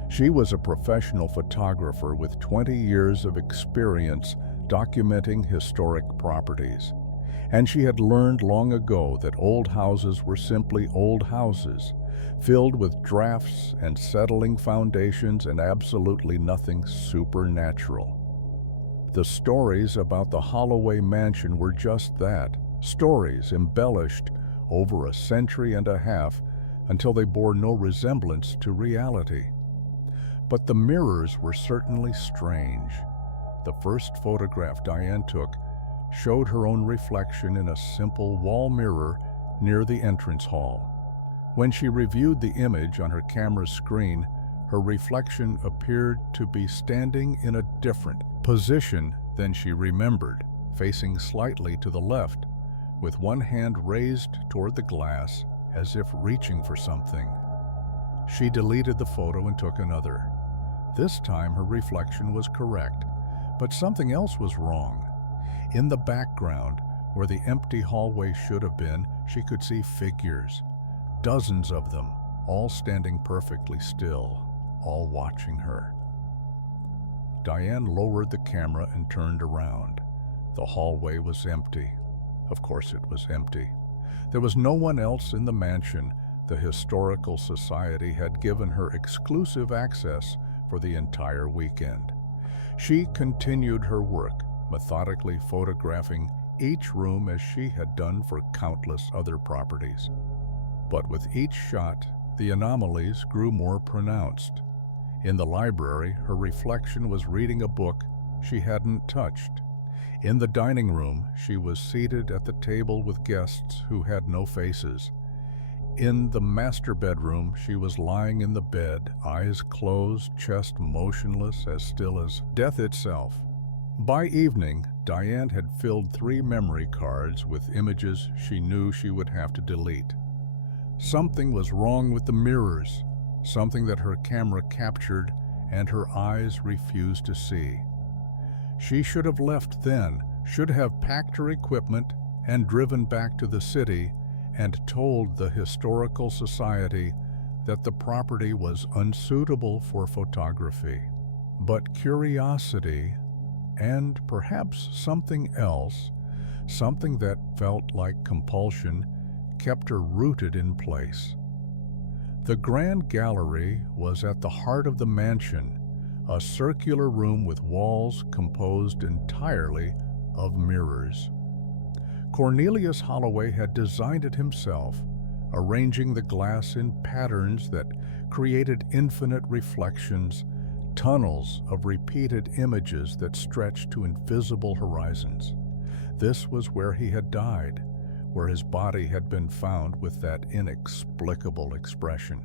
She was a professional photographer with 20 years of experience documenting historic properties, and she had learned long ago that old houses were simply old houses, filled with drafts and settling foundations and absolutely nothing supernatural. The stories about the Holloway mansion were just that, stories embellished over a century and a half until they bore no resemblance to reality. But the mirrors were certainly strange. The first photograph Diane took showed her own reflection in a simple wall mirror near the entrance hall. When she reviewed the image on her camera's screen, her reflection appeared to be standing in a different position than she remembered, facing slightly to the left, with one hand raised toward the glass as if reaching for something. She deleted the photo and took another. This time her reflection was correct, but something else was wrong. In the background, where the empty hallway should have been, she could see figures, dozens of them, all standing perfectly still, all watching her. Diane lowered the camera and turned around. The hallway was empty. Of course it was empty. There was no one else in the mansion. The Historical Society had given her exclusive access for the entire weekend. She continued her work, methodically photographing each room as she had done for countless other properties. But with each shot, the anomalies grew more pronounced. In the library, her reflection was reading a book she hadn't touched. In the dining room, she was seated at the table with guests who had no faces. In the master bedroom, she was lying in the bed, eyes closed, chest motionless, as still as death itself. By evening, Diane had filled 3 memory cards with images she knew she would have to delete. Something was wrong with the mirrors, something that her camera captured and her eyes refused to see. She should have left then, should have packed her equipment and driven back to the city and told the Historical Society that the property was unsuitable for photography. But curiosity, and perhaps something else, something that felt like compulsion, kept her rooted in place. The Grand Gallery was at the heart of the mansion, a circular room with walls composed entirely of mirrors. Cornelius Holloway had designed it himself, arranging the glass in patterns that created infinite reflections, tunnels of repeated images that stretched to invisible horizons. This was where he had died, where his body had been found with that inexplicable expression.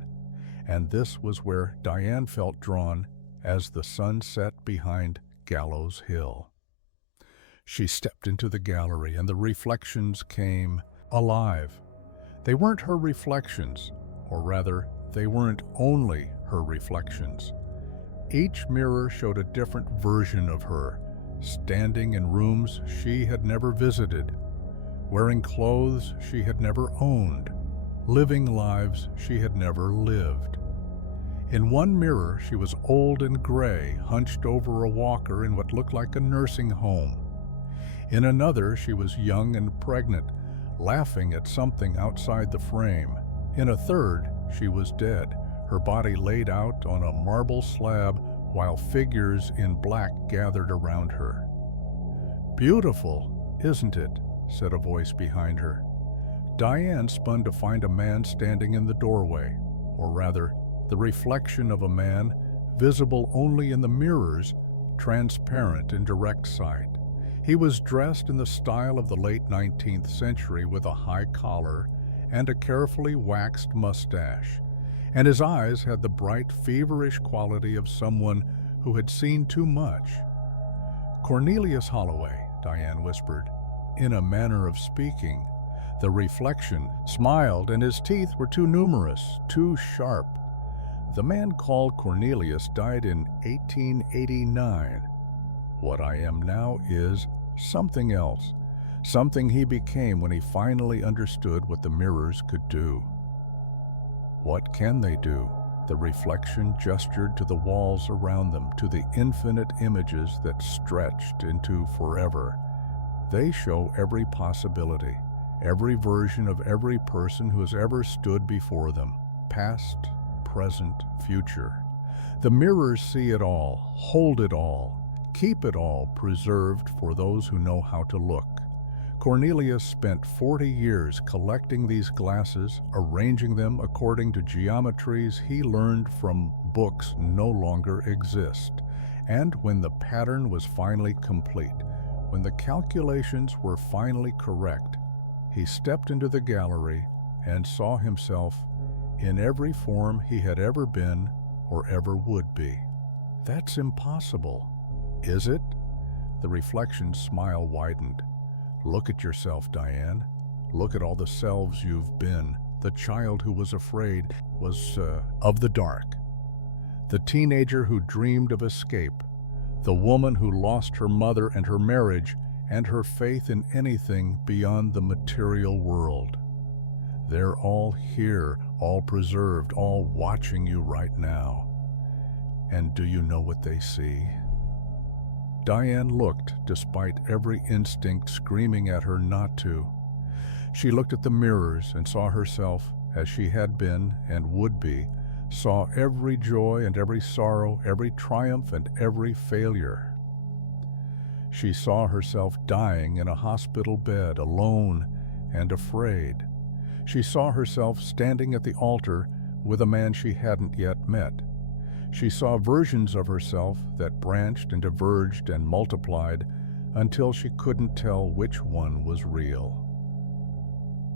And this was where Diane felt drawn as the sun set behind Gallows Hill. She stepped into the gallery, and the reflections came alive. They weren't her reflections, or rather, they weren't only her reflections. Each mirror showed a different version of her, standing in rooms she had never visited, wearing clothes she had never owned, living lives she had never lived. In one mirror, she was old and gray, hunched over a walker in what looked like a nursing home. In another, she was young and pregnant, laughing at something outside the frame. In a third, she was dead, her body laid out on a marble slab while figures in black gathered around her. "Beautiful, isn't it?" said a voice behind her. Diane spun to find a man standing in the doorway, or rather, the reflection of a man, visible only in the mirrors, transparent in direct sight. He was dressed in the style of the late 19th century with a high collar and a carefully waxed mustache, and his eyes had the bright, feverish quality of someone who had seen too much. "Cornelius Holloway," Diane whispered, in a manner of speaking. The reflection smiled, and his teeth were too numerous, too sharp. "The man called Cornelius died in 1889. What I am now is something else, something he became when he finally understood what the mirrors could do. What can they do? The reflection gestured to the walls around them, to the infinite images that stretched into forever. They show every possibility, every version of every person who has ever stood before them, past, present, future. The mirrors see it all, hold it all, keep it all preserved for those who know how to look. Cornelius spent 40 years collecting these glasses, arranging them according to geometries he learned from books no longer exist. And when the pattern was finally complete, when the calculations were finally correct, he stepped into the gallery and saw himself in every form he had ever been or ever would be. That's impossible, is it? The reflection's smile widened. Look at yourself, Diane. Look at all the selves you've been. The child who was afraid, was of the dark. The teenager who dreamed of escape. The woman who lost her mother and her marriage and her faith in anything beyond the material world. They're all here, all preserved, all watching you right now. And do you know what they see? Diane looked, despite every instinct screaming at her not to. She looked at the mirrors and saw herself as she had been and would be, saw every joy and every sorrow, every triumph and every failure. She saw herself dying in a hospital bed, alone and afraid. She saw herself standing at the altar with a man she hadn't yet met. She saw versions of herself that branched and diverged and multiplied until she couldn't tell which one was real.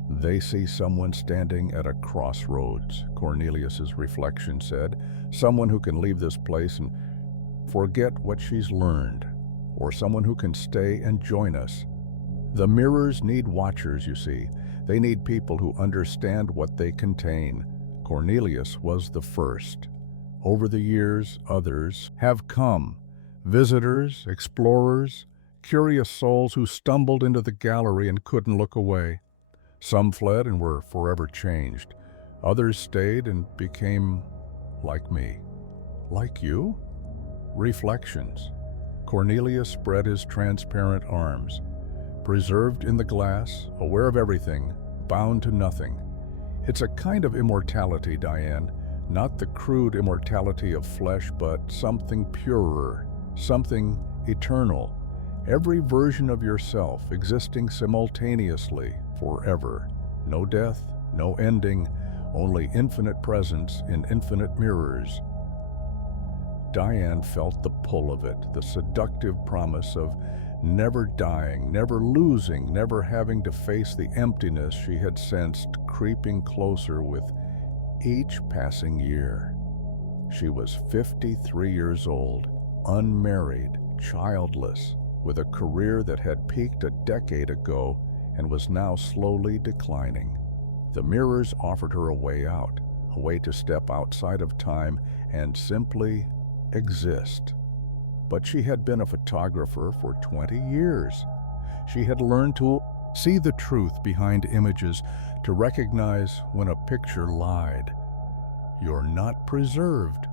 They see someone standing at a crossroads, Cornelius's reflection said, someone who can leave this place and forget what she's learned, or someone who can stay and join us. The mirrors need watchers, you see. They need people who understand what they contain. Cornelius was the first. Over the years, others have come, visitors, explorers, curious souls who stumbled into the gallery and couldn't look away. Some fled and were forever changed. Others stayed and became like me. Like you? Reflections. Cornelius spread his transparent arms, preserved in the glass, aware of everything, bound to nothing. It's a kind of immortality, Diane. Not the crude immortality of flesh, but something purer, something eternal. Every version of yourself existing simultaneously, forever. No death, no ending, only infinite presence in infinite mirrors. Diane felt the pull of it, the seductive promise of never dying, never losing, never having to face the emptiness she had sensed creeping closer with each passing year. She was 53 years old, unmarried, childless, with a career that had peaked a decade ago and was now slowly declining. The mirrors offered her a way out, a way to step outside of time and simply exist. But she had been a photographer for 20 years. She had learned to see the truth behind images, to recognize when a picture lied. "You're not preserved,"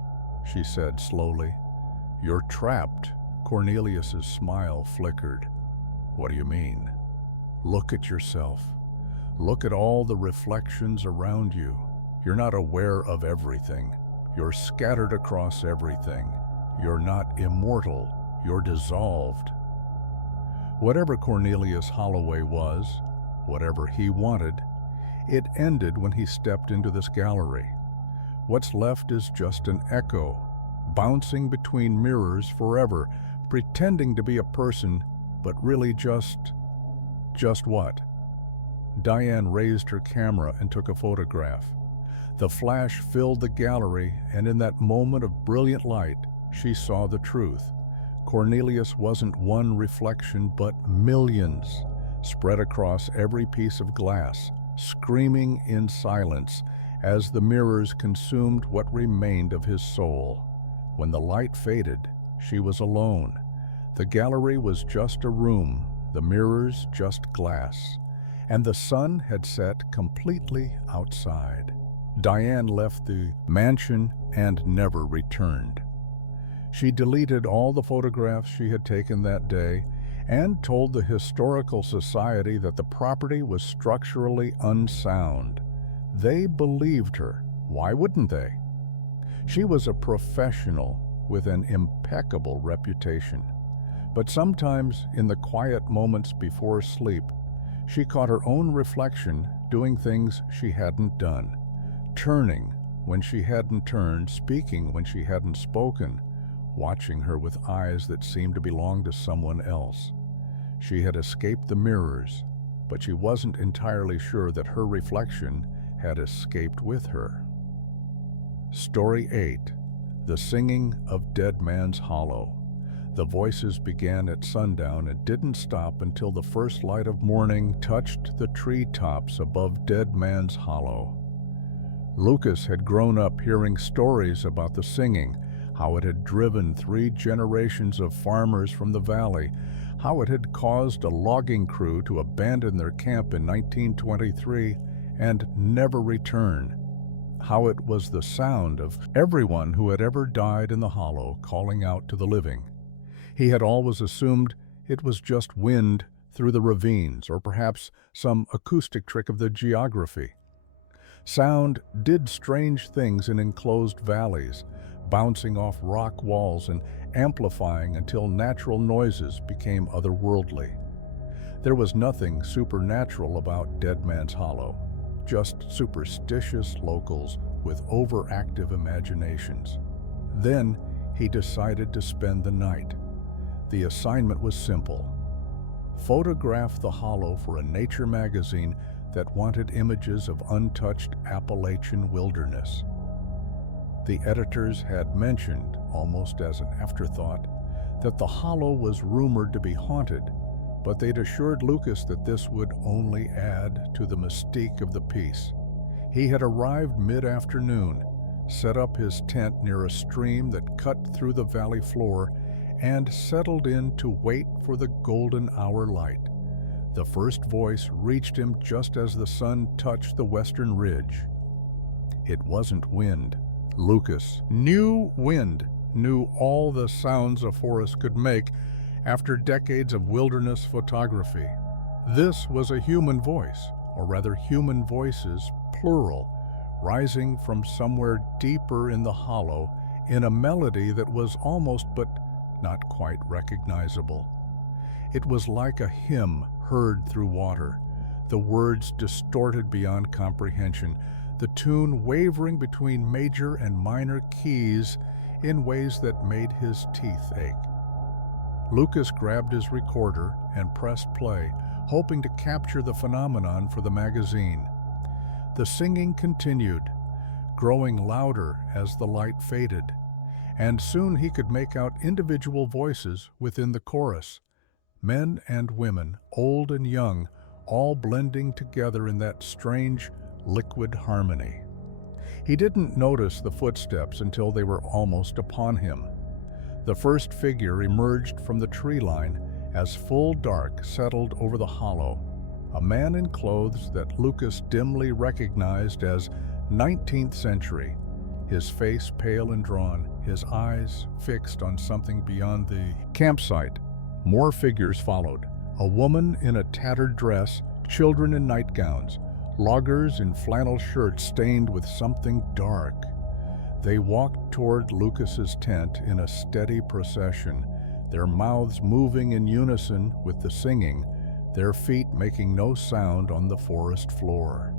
she said slowly. "You're trapped." Cornelius's smile flickered. "What do you mean?" "Look at yourself. Look at all the reflections around you. You're not aware of everything. You're scattered across everything. You're not immortal. You're dissolved." Whatever Cornelius Holloway was, whatever he wanted, it ended when he stepped into this gallery. What's left is just an echo, bouncing between mirrors forever, pretending to be a person, but really just what? Diane raised her camera and took a photograph. The flash filled the gallery, and in that moment of brilliant light, she saw the truth. Cornelius wasn't one reflection, but millions, spread across every piece of glass, screaming in silence as the mirrors consumed what remained of his soul. When the light faded, she was alone. The gallery was just a room, the mirrors just glass, and the sun had set completely outside. Diane left the mansion and never returned. She deleted all the photographs she had taken that day and told the Historical Society that the property was structurally unsound. They believed her. Why wouldn't they? She was a professional with an impeccable reputation. But sometimes, in the quiet moments before sleep, she caught her own reflection doing things she hadn't done, turning when she hadn't turned, speaking when she hadn't spoken, watching her with eyes that seemed to belong to someone else. She had escaped the mirrors, but she wasn't entirely sure that her reflection had escaped with her. Story 8. The Singing of Dead Man's Hollow. The voices began at sundown and didn't stop until the first light of morning touched the treetops above Dead Man's Hollow. Lucas had grown up hearing stories about the singing, how it had driven 3 generations of farmers from the valley, how it had caused a logging crew to abandon their camp in 1923 and never return, how it was the sound of everyone who had ever died in the hollow calling out to the living. He had always assumed it was just wind through the ravines, or perhaps some acoustic trick of the geography. Sound did strange things in enclosed valleys, bouncing off rock walls and amplifying until natural noises became otherworldly. There was nothing supernatural about Dead Man's Hollow, just superstitious locals with overactive imaginations. Then he decided to spend the night. The assignment was simple: photograph the hollow for a nature magazine that wanted images of untouched Appalachian wilderness. The editors had mentioned, almost as an afterthought, that the hollow was rumored to be haunted, but they'd assured Lucas that this would only add to the mystique of the piece. He had arrived mid-afternoon, set up his tent near a stream that cut through the valley floor, and settled in to wait for the golden hour light. The first voice reached him just as the sun touched the western ridge. It wasn't wind. Lucas knew wind, knew all the sounds a forest could make after decades of wilderness photography. This was a human voice, or rather human voices, plural, rising from somewhere deeper in the hollow in a melody that was almost but not quite recognizable. It was like a hymn heard through water, the words distorted beyond comprehension, the tune wavering between major and minor keys in ways that made his teeth ache. Lucas grabbed his recorder and pressed play, hoping to capture the phenomenon for the magazine. The singing continued, growing louder as the light faded, and soon he could make out individual voices within the chorus. Men and women, old and young, all blending together in that strange, liquid harmony. He didn't notice the footsteps until they were almost upon him. The first figure emerged from the tree line as full dark settled over the hollow, a man in clothes that Lucas dimly recognized as 19th century, his face pale and drawn, his eyes fixed on something beyond the campsite. More figures followed, a woman in a tattered dress, children in nightgowns, loggers in flannel shirts stained with something dark. They walked toward Lucas's tent in a steady procession, their mouths moving in unison with the singing, their feet making no sound on the forest floor.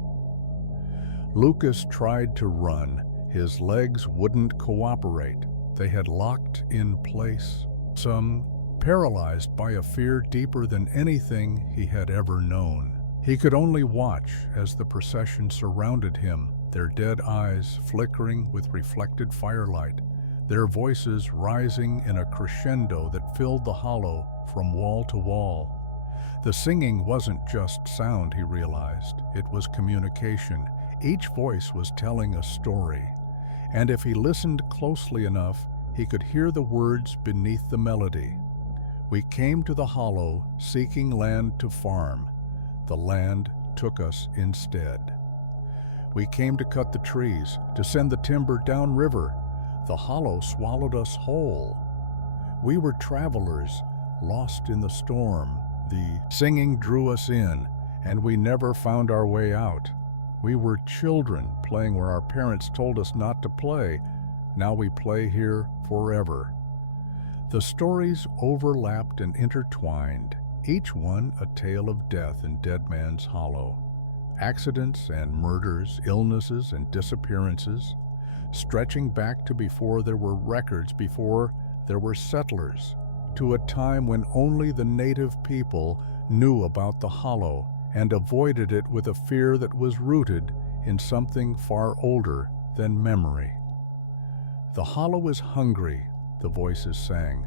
Lucas tried to run. His legs wouldn't cooperate. They had locked in place, some paralyzed by a fear deeper than anything he had ever known. He could only watch as the procession surrounded him, their dead eyes flickering with reflected firelight, their voices rising in a crescendo that filled the hollow from wall to wall. The singing wasn't just sound, he realized. It was communication. Each voice was telling a story, and if he listened closely enough, he could hear the words beneath the melody. We came to the hollow seeking land to farm. The land took us instead. We came to cut the trees, to send the timber downriver. The hollow swallowed us whole. We were travelers, lost in the storm. The singing drew us in, and we never found our way out. We were children playing where our parents told us not to play. Now we play here forever. The stories overlapped and intertwined, each one a tale of death in Dead Man's Hollow. Accidents and murders, illnesses and disappearances, stretching back to before there were records, before there were settlers, to a time when only the native people knew about the hollow and avoided it with a fear that was rooted in something far older than memory. The hollow is hungry, the voices sang.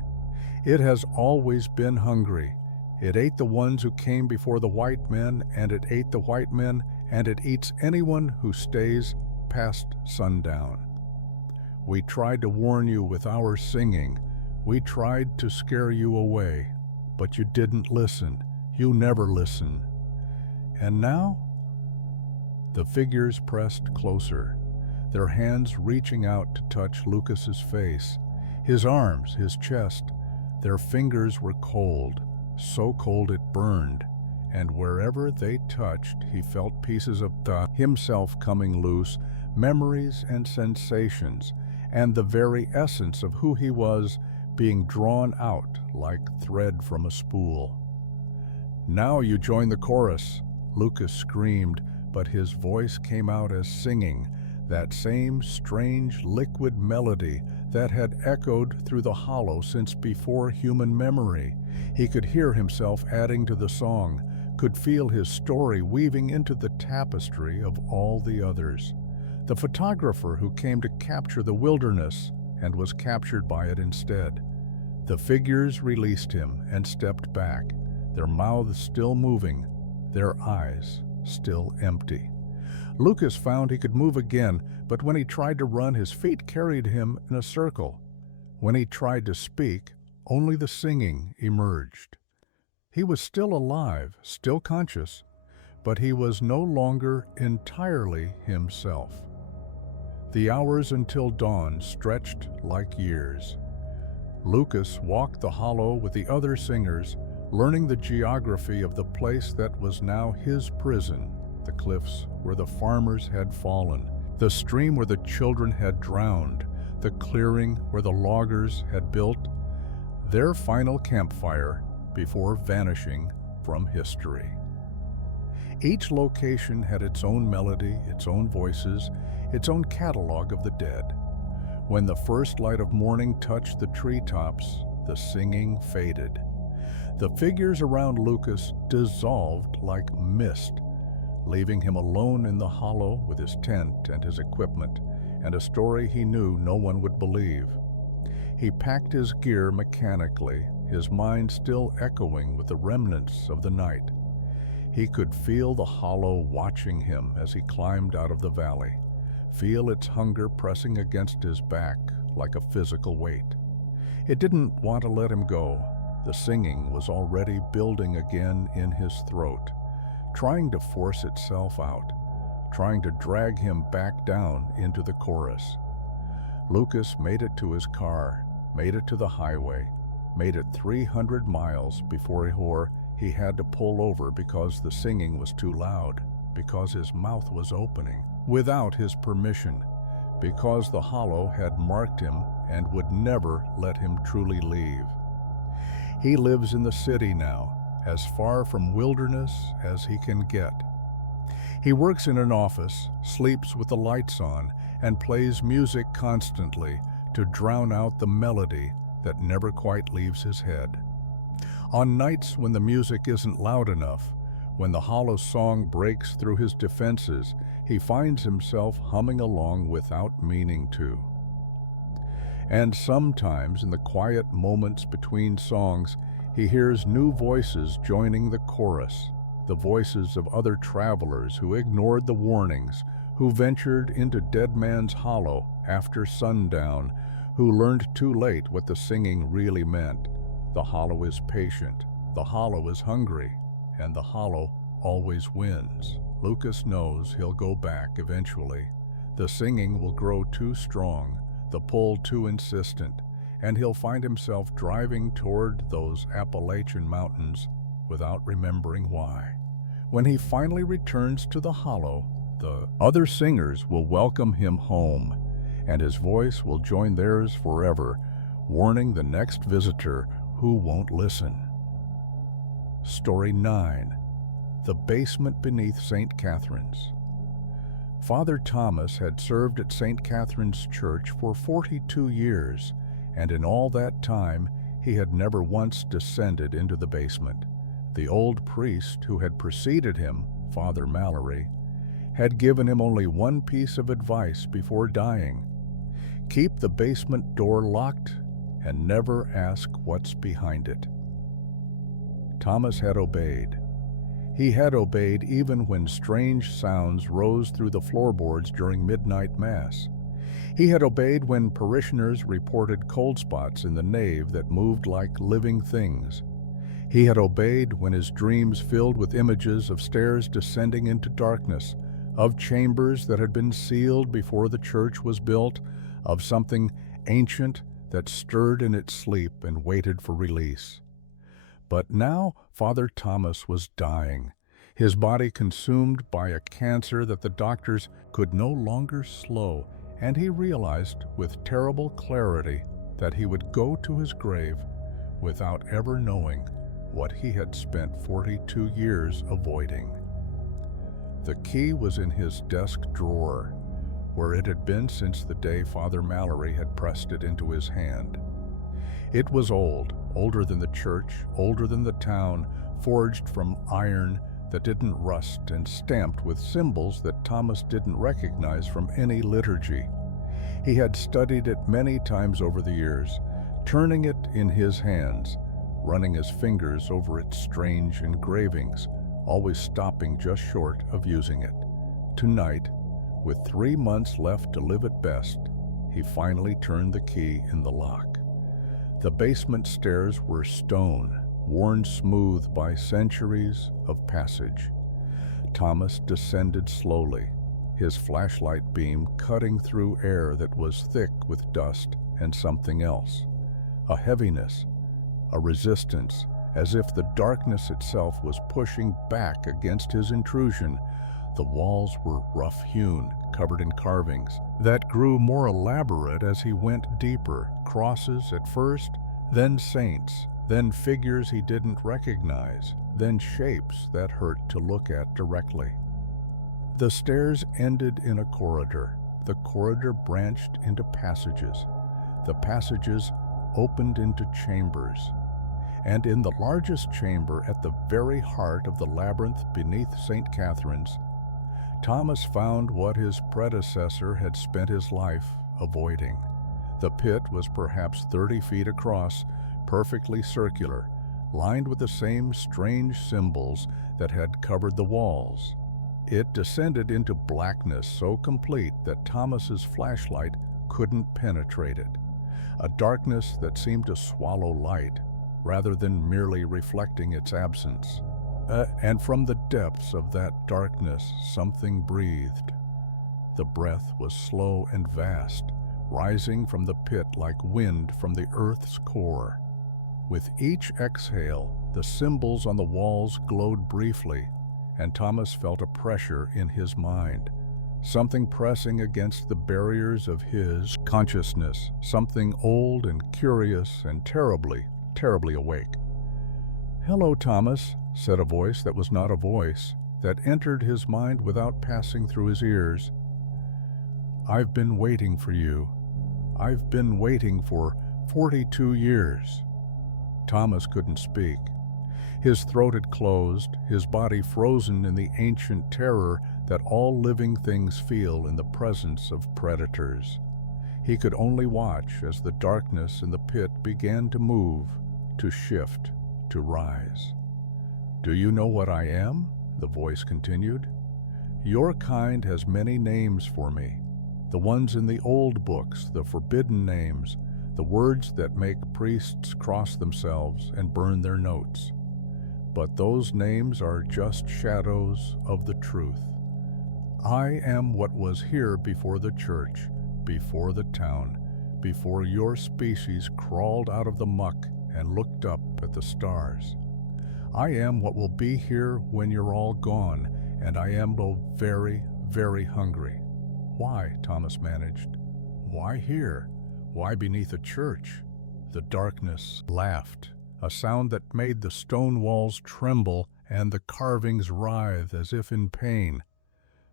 It has always been hungry. It ate the ones who came before the white men, and it ate the white men, and it eats anyone who stays past sundown. We tried to warn you with our singing. We tried to scare you away, but you didn't listen. You never listen. And now? The figures pressed closer, their hands reaching out to touch Lucas's face, his arms, his chest. Their fingers were cold, so cold it burned, and wherever they touched, he felt pieces of himself coming loose, memories and sensations, and the very essence of who he was being drawn out like thread from a spool. "Now you join the chorus," Lucas screamed, but his voice came out as singing, that same strange liquid melody that had echoed through the hollow since before human memory. He could hear himself adding to the song, could feel his story weaving into the tapestry of all the others. The photographer who came to capture the wilderness and was captured by it instead. The figures released him and stepped back, their mouths still moving, their eyes still empty. Lucas found he could move again, but when he tried to run, his feet carried him in a circle. When he tried to speak, only the singing emerged. He was still alive, still conscious, but he was no longer entirely himself. The hours until dawn stretched like years. Lucas walked the hollow with the other singers, learning the geography of the place that was now his prison, the cliffs where the farmers had fallen, the stream where the children had drowned, the clearing where the loggers had built their final campfire before vanishing from history. Each location had its own melody, its own voices, its own catalog of the dead. When the first light of morning touched the treetops, the singing faded. The figures around Lucas dissolved like mist, leaving him alone in the hollow with his tent and his equipment, and a story he knew no one would believe. He packed his gear mechanically, his mind still echoing with the remnants of the night. He could feel the hollow watching him as he climbed out of the valley, feel its hunger pressing against his back like a physical weight. It didn't want to let him go. The singing was already building again in his throat, trying to force itself out, trying to drag him back down into the chorus. Lucas made it to his car, made it to the highway, made it 300 miles before he had to pull over because the singing was too loud, because his mouth was opening without his permission, because the hollow had marked him and would never let him truly leave. He lives in the city now, as far from wilderness as he can get. He works in an office, sleeps with the lights on, and plays music constantly to drown out the melody that never quite leaves his head. On nights when the music isn't loud enough, when the hollow song breaks through his defenses, he finds himself humming along without meaning to. And sometimes in the quiet moments between songs, he hears new voices joining the chorus, the voices of other travelers who ignored the warnings, who ventured into Dead Man's Hollow after sundown, who learned too late what the singing really meant. The hollow is patient, the hollow is hungry, and the hollow always wins. Lucas knows he'll go back eventually. The singing will grow too strong, the pull too insistent, and he'll find himself driving toward those Appalachian mountains without remembering why. When he finally returns to the hollow, the other singers will welcome him home, and his voice will join theirs forever, warning the next visitor who won't listen. Story 9. The Basement Beneath St. Catherine's. Father Thomas had served at St. Catherine's Church for 42 years, and in all that time he had never once descended into the basement. The old priest who had preceded him, Father Mallory, had given him only one piece of advice before dying: keep the basement door locked and never ask what's behind it. Thomas had obeyed. He had obeyed even when strange sounds rose through the floorboards during midnight mass. He had obeyed when parishioners reported cold spots in the nave that moved like living things. He had obeyed when his dreams filled with images of stairs descending into darkness, of chambers that had been sealed before the church was built, of something ancient that stirred in its sleep and waited for release. But now Father Thomas was dying, his body consumed by a cancer that the doctors could no longer slow, and he realized with terrible clarity that he would go to his grave without ever knowing what he had spent 42 years avoiding. The key was in his desk drawer, where it had been since the day Father Mallory had pressed it into his hand. It was old, older than the church, older than the town, forged from iron that didn't rust and stamped with symbols that Thomas didn't recognize from any liturgy. He had studied it many times over the years, turning it in his hands, running his fingers over its strange engravings, always stopping just short of using it. Tonight, with 3 months left to live at best, he finally turned the key in the lock. The basement stairs were stone, worn smooth by centuries of passage. Thomas descended slowly, his flashlight beam cutting through air that was thick with dust and something else. A heaviness, a resistance, as if the darkness itself was pushing back against his intrusion. The walls were rough-hewn, covered in carvings that grew more elaborate as he went deeper, crosses at first, then saints, then figures he didn't recognize, then shapes that hurt to look at directly. The stairs ended in a corridor. The corridor branched into passages. The passages opened into chambers. And in the largest chamber at the very heart of the labyrinth beneath St. Catherine's, Thomas found what his predecessor had spent his life avoiding. The pit was perhaps 30 feet across, perfectly circular, lined with the same strange symbols that had covered the walls. It descended into blackness so complete that Thomas's flashlight couldn't penetrate it, a darkness that seemed to swallow light rather than merely reflecting its absence. And from the depths of that darkness, something breathed. The breath was slow and vast, rising from the pit like wind from the earth's core. With each exhale, the symbols on the walls glowed briefly, and Thomas felt a pressure in his mind, something pressing against the barriers of his consciousness, something old and curious and terribly, terribly awake. "Hello, Thomas," said a voice that was not a voice, that entered his mind without passing through his ears. "I've been waiting for you. I've been waiting for 42 years. Thomas couldn't speak. His throat had closed, his body frozen in the ancient terror that all living things feel in the presence of predators. He could only watch as the darkness in the pit began to move, to shift, to rise. "Do you know what I am?" the voice continued. "Your kind has many names for me. The ones in the old books, the forbidden names, the words that make priests cross themselves and burn their notes. But those names are just shadows of the truth. I am what was here before the church, before the town, before your species crawled out of the muck and looked up at the stars. I am what will be here when you're all gone, and I am very, very hungry. Why? Thomas managed. Why here? Why beneath a church? The darkness laughed, a sound that made the stone walls tremble and the carvings writhe as if in pain.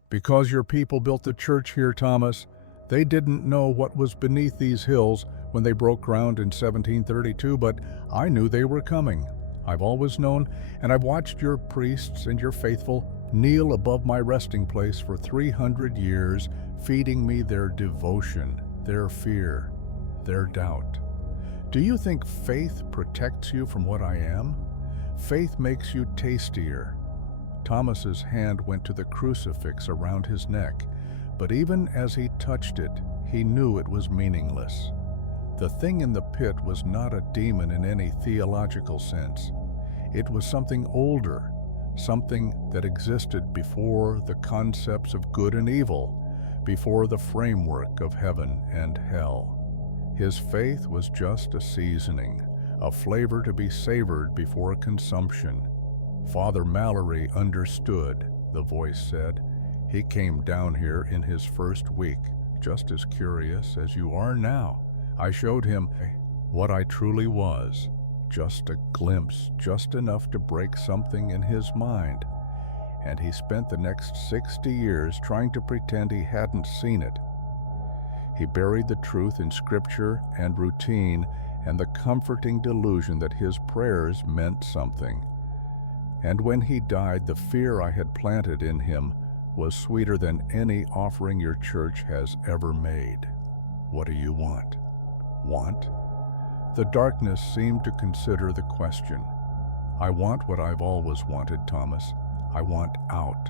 Because your people built the church here, Thomas, they didn't know what was beneath these hills when they broke ground in 1732, but I knew they were coming. I've always known, and I've watched your priests and your faithful kneel above my resting place for 300 years, feeding me their devotion, their fear, their doubt. Do you think faith protects you from what I am? Faith makes you tastier. Thomas's hand went to the crucifix around his neck, but even as he touched it, he knew it was meaningless. The thing in the pit was not a demon in any theological sense. It was something older, something that existed before the concepts of good and evil, before the framework of heaven and hell. His faith was just a seasoning, a flavor to be savored before consumption. Father Mallory understood, the voice said. He came down here in his first week, just as curious as you are now. I showed him what I truly was, just a glimpse, just enough to break something in his mind. And he spent the next 60 years trying to pretend he hadn't seen it. He buried the truth in scripture and routine and the comforting delusion that his prayers meant something. And when he died, the fear I had planted in him was sweeter than any offering your church has ever made. What do you want? Want? The darkness seemed to consider the question. I want what I've always wanted, Thomas. I want out.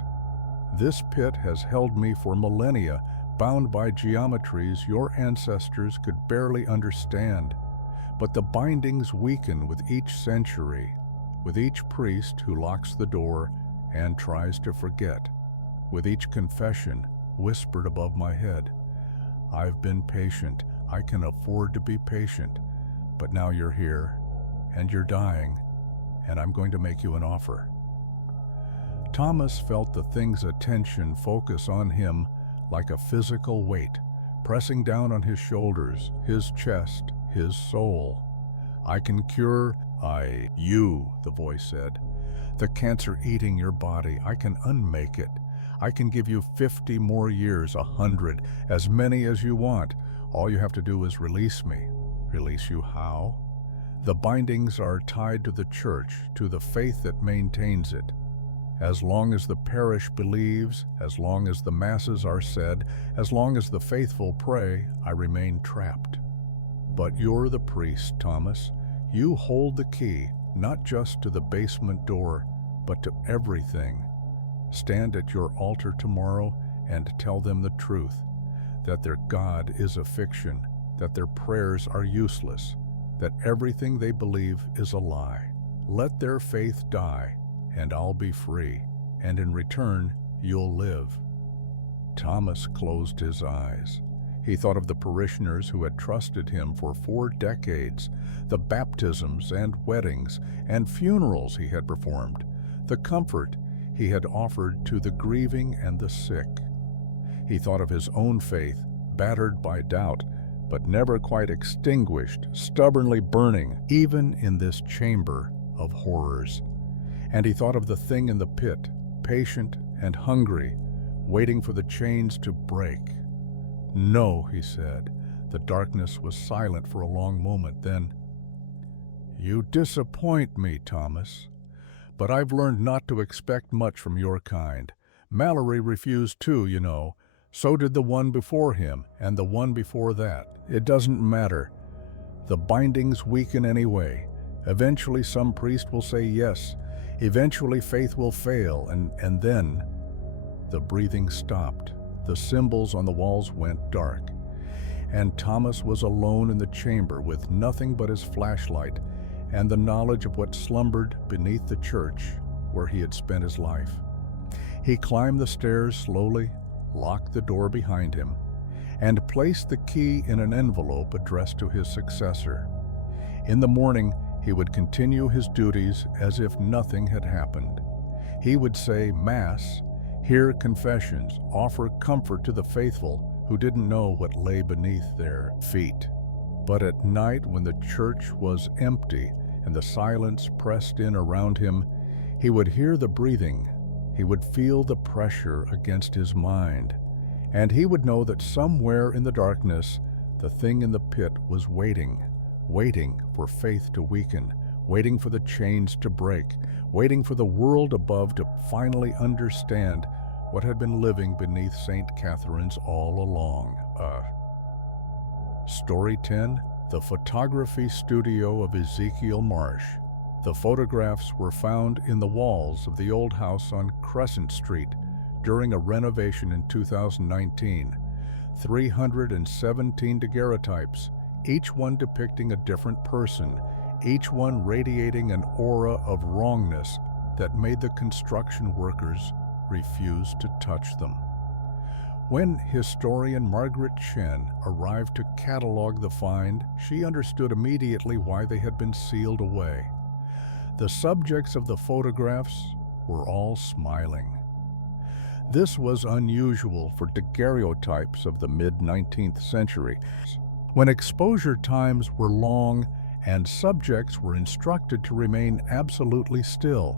This pit has held me for millennia, bound by geometries your ancestors could barely understand. But the bindings weaken with each century, with each priest who locks the door and tries to forget, with each confession whispered above my head. I've been patient. I can afford to be patient. But now you're here, and you're dying, and I'm going to make you an offer. Thomas felt the thing's attention focus on him like a physical weight, pressing down on his shoulders, his chest, his soul. I can cure, you, the voice said. The cancer eating your body, I can unmake it. I can give you 50 more years, 100, as many as you want. All you have to do is release me. Release you how? The bindings are tied to the church, to the faith that maintains it. As long as the parish believes, as long as the masses are said, as long as the faithful pray, I remain trapped. But you're the priest, Thomas. You hold the key, not just to the basement door, but to everything. Stand at your altar tomorrow and tell them the truth, that their God is a fiction, that their prayers are useless, that everything they believe is a lie. Let their faith die, and I'll be free, and in return, you'll live. Thomas closed his eyes. He thought of the parishioners who had trusted him for 4 decades, the baptisms and weddings and funerals he had performed, the comfort he had offered to the grieving and the sick. He thought of his own faith, battered by doubt, but never quite extinguished, stubbornly burning, even in this chamber of horrors. And he thought of the thing in the pit, patient and hungry, waiting for the chains to break. No, he said. The darkness was silent for a long moment. Then, you disappoint me, Thomas. But I've learned not to expect much from your kind. Mallory refused too, you know. So did the one before him, and the one before that. It doesn't matter. The bindings weaken anyway. Eventually some priest will say yes. Eventually faith will fail, and then... The breathing stopped. The symbols on the walls went dark. and Thomas was alone in the chamber with nothing but his flashlight and the knowledge of what slumbered beneath the church where he had spent his life. He climbed the stairs slowly, locked the door behind him, and placed the key in an envelope addressed to his successor. In the morning, he would continue his duties as if nothing had happened. He would say Mass, hear confessions, offer comfort to the faithful who didn't know what lay beneath their feet. But at night, when the church was empty and the silence pressed in around him, he would hear the breathing. He would feel the pressure against his mind, and he would know that somewhere in the darkness, the thing in the pit was waiting for faith to weaken, waiting for the chains to break, waiting for the world above to finally understand what had been living beneath St. Catherine's all along. Story 10, The Photography Studio of Ezekiel Marsh. The photographs were found in the walls of the old house on Crescent Street during a renovation in 2019. 317 daguerreotypes, each one depicting a different person, each one radiating an aura of wrongness that made the construction workers refuse to touch them. When historian Margaret Chen arrived to catalog the find, she understood immediately why they had been sealed away. The subjects of the photographs were all smiling. This was unusual for daguerreotypes of the mid-19th century, when exposure times were long and subjects were instructed to remain absolutely still.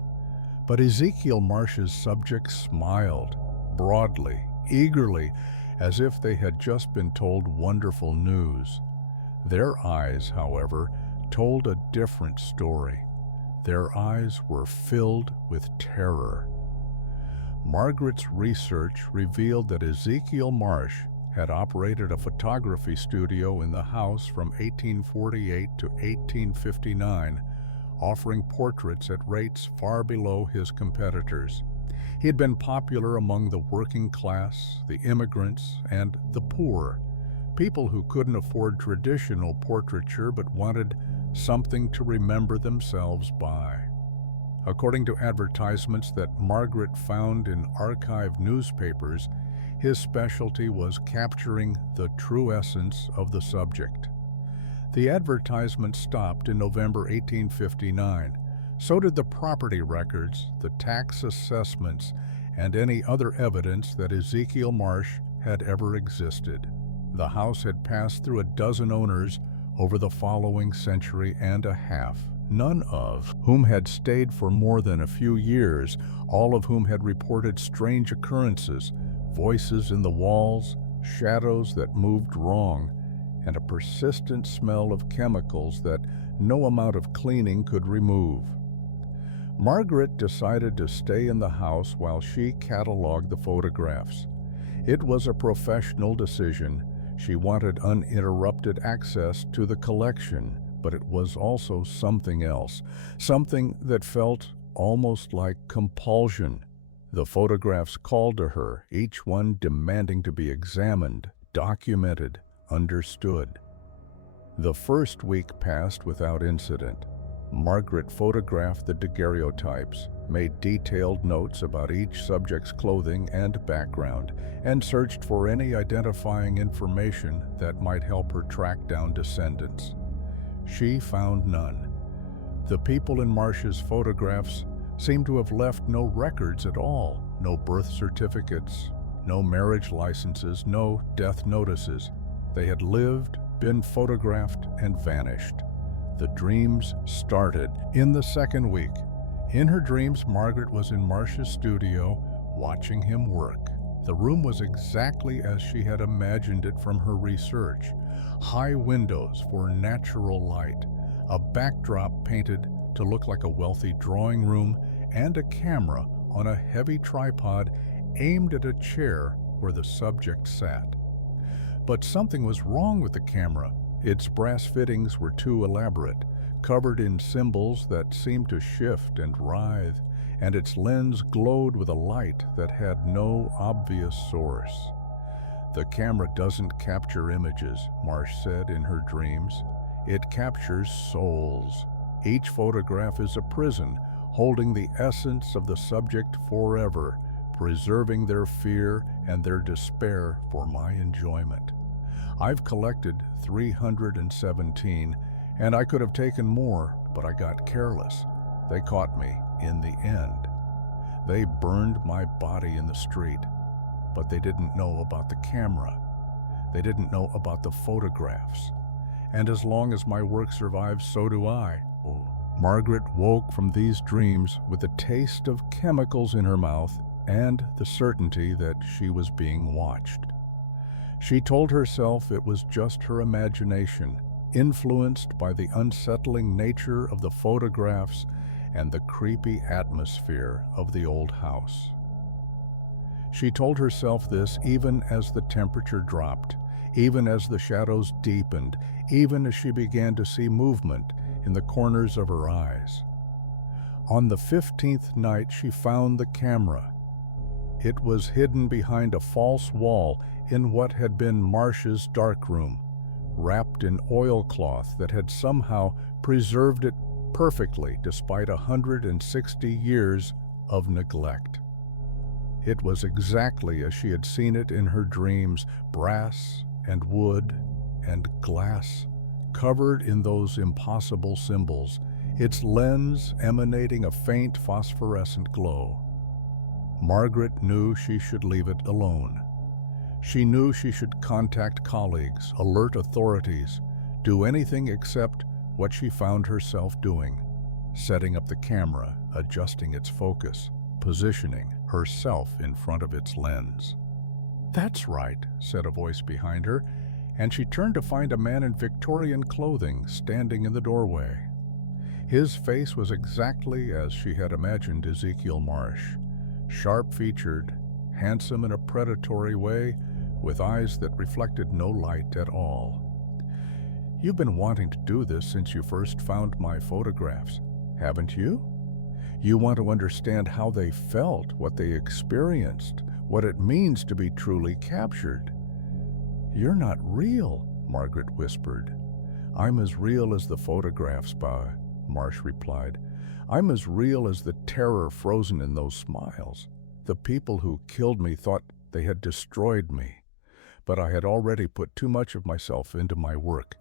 But Ezekiel Marsh's subjects smiled, broadly, eagerly, as if they had just been told wonderful news. Their eyes, however, told a different story. Their eyes were filled with terror. Margaret's research revealed that Ezekiel Marsh had operated a photography studio in the house from 1848 to 1859, offering portraits at rates far below his competitors. He had been popular among the working class, the immigrants, and the poor, people who couldn't afford traditional portraiture but wanted something to remember themselves by. According to advertisements that Margaret found in archived newspapers, his specialty was capturing the true essence of the subject. The advertisement stopped in November 1859. So did the property records, the tax assessments, and any other evidence that Ezekiel Marsh had ever existed. The house had passed through a dozen owners over the following century and a half, none of whom had stayed for more than a few years, all of whom had reported strange occurrences, voices in the walls, shadows that moved wrong, and a persistent smell of chemicals that no amount of cleaning could remove. Margaret decided to stay in the house while she cataloged the photographs. It was a professional decision. She wanted uninterrupted access to the collection, but it was also something else, something that felt almost like compulsion. The photographs called to her, each one demanding to be examined, documented, understood. The first week passed without incident. Margaret photographed the daguerreotypes, made detailed notes about each subject's clothing and background, and searched for any identifying information that might help her track down descendants. She found none. The people in Marsh's photographs seemed to have left no records at all, no birth certificates, no marriage licenses, no death notices. They had lived, been photographed, and vanished. The dreams started in the second week. In her dreams, Margaret was in Marsh's studio, watching him work. The room was exactly as she had imagined it from her research. High windows for natural light, a backdrop painted to look like a wealthy drawing room, and a camera on a heavy tripod aimed at a chair where the subject sat. But something was wrong with the camera. Its brass fittings were too elaborate, covered in symbols that seemed to shift and writhe, and its lens glowed with a light that had no obvious source. "The camera doesn't capture images," Marsh said in her dreams. "It captures souls. Each photograph is a prison, holding the essence of the subject forever, preserving their fear and their despair for my enjoyment. I've collected 317, and I could have taken more, but I got careless. They caught me in the end. They burned my body in the street, but they didn't know about the camera. They didn't know about the photographs. And as long as my work survives, so do I." Margaret woke from these dreams with the taste of chemicals in her mouth and the certainty that she was being watched. She told herself it was just her imagination, influenced by the unsettling nature of the photographs and the creepy atmosphere of the old house. She told herself this even as the temperature dropped, even as the shadows deepened, even as she began to see movement in the corners of her eyes. On the 15th night, she found the camera. It was hidden behind a false wall in what had been Marsh's darkroom, wrapped in oilcloth that had somehow preserved it perfectly despite 160 years of neglect. It was exactly as she had seen it in her dreams, brass and wood and glass, covered in those impossible symbols, its lens emanating a faint phosphorescent glow. Margaret knew she should leave it alone. She knew she should contact colleagues, alert authorities, do anything except what she found herself doing, setting up the camera, adjusting its focus, positioning herself in front of its lens. "That's right," said a voice behind her, and she turned to find a man in Victorian clothing standing in the doorway. His face was exactly as she had imagined Ezekiel Marsh, sharp-featured, handsome in a predatory way, with eyes that reflected no light at all. "You've been wanting to do this since you first found my photographs, haven't you? You want to understand how they felt, what they experienced, what it means to be truly captured." "You're not real," Margaret whispered. "I'm as real as the photographs, Marsh replied. "I'm as real as the terror frozen in those smiles. The people who killed me thought they had destroyed me, but I had already put too much of myself into my work.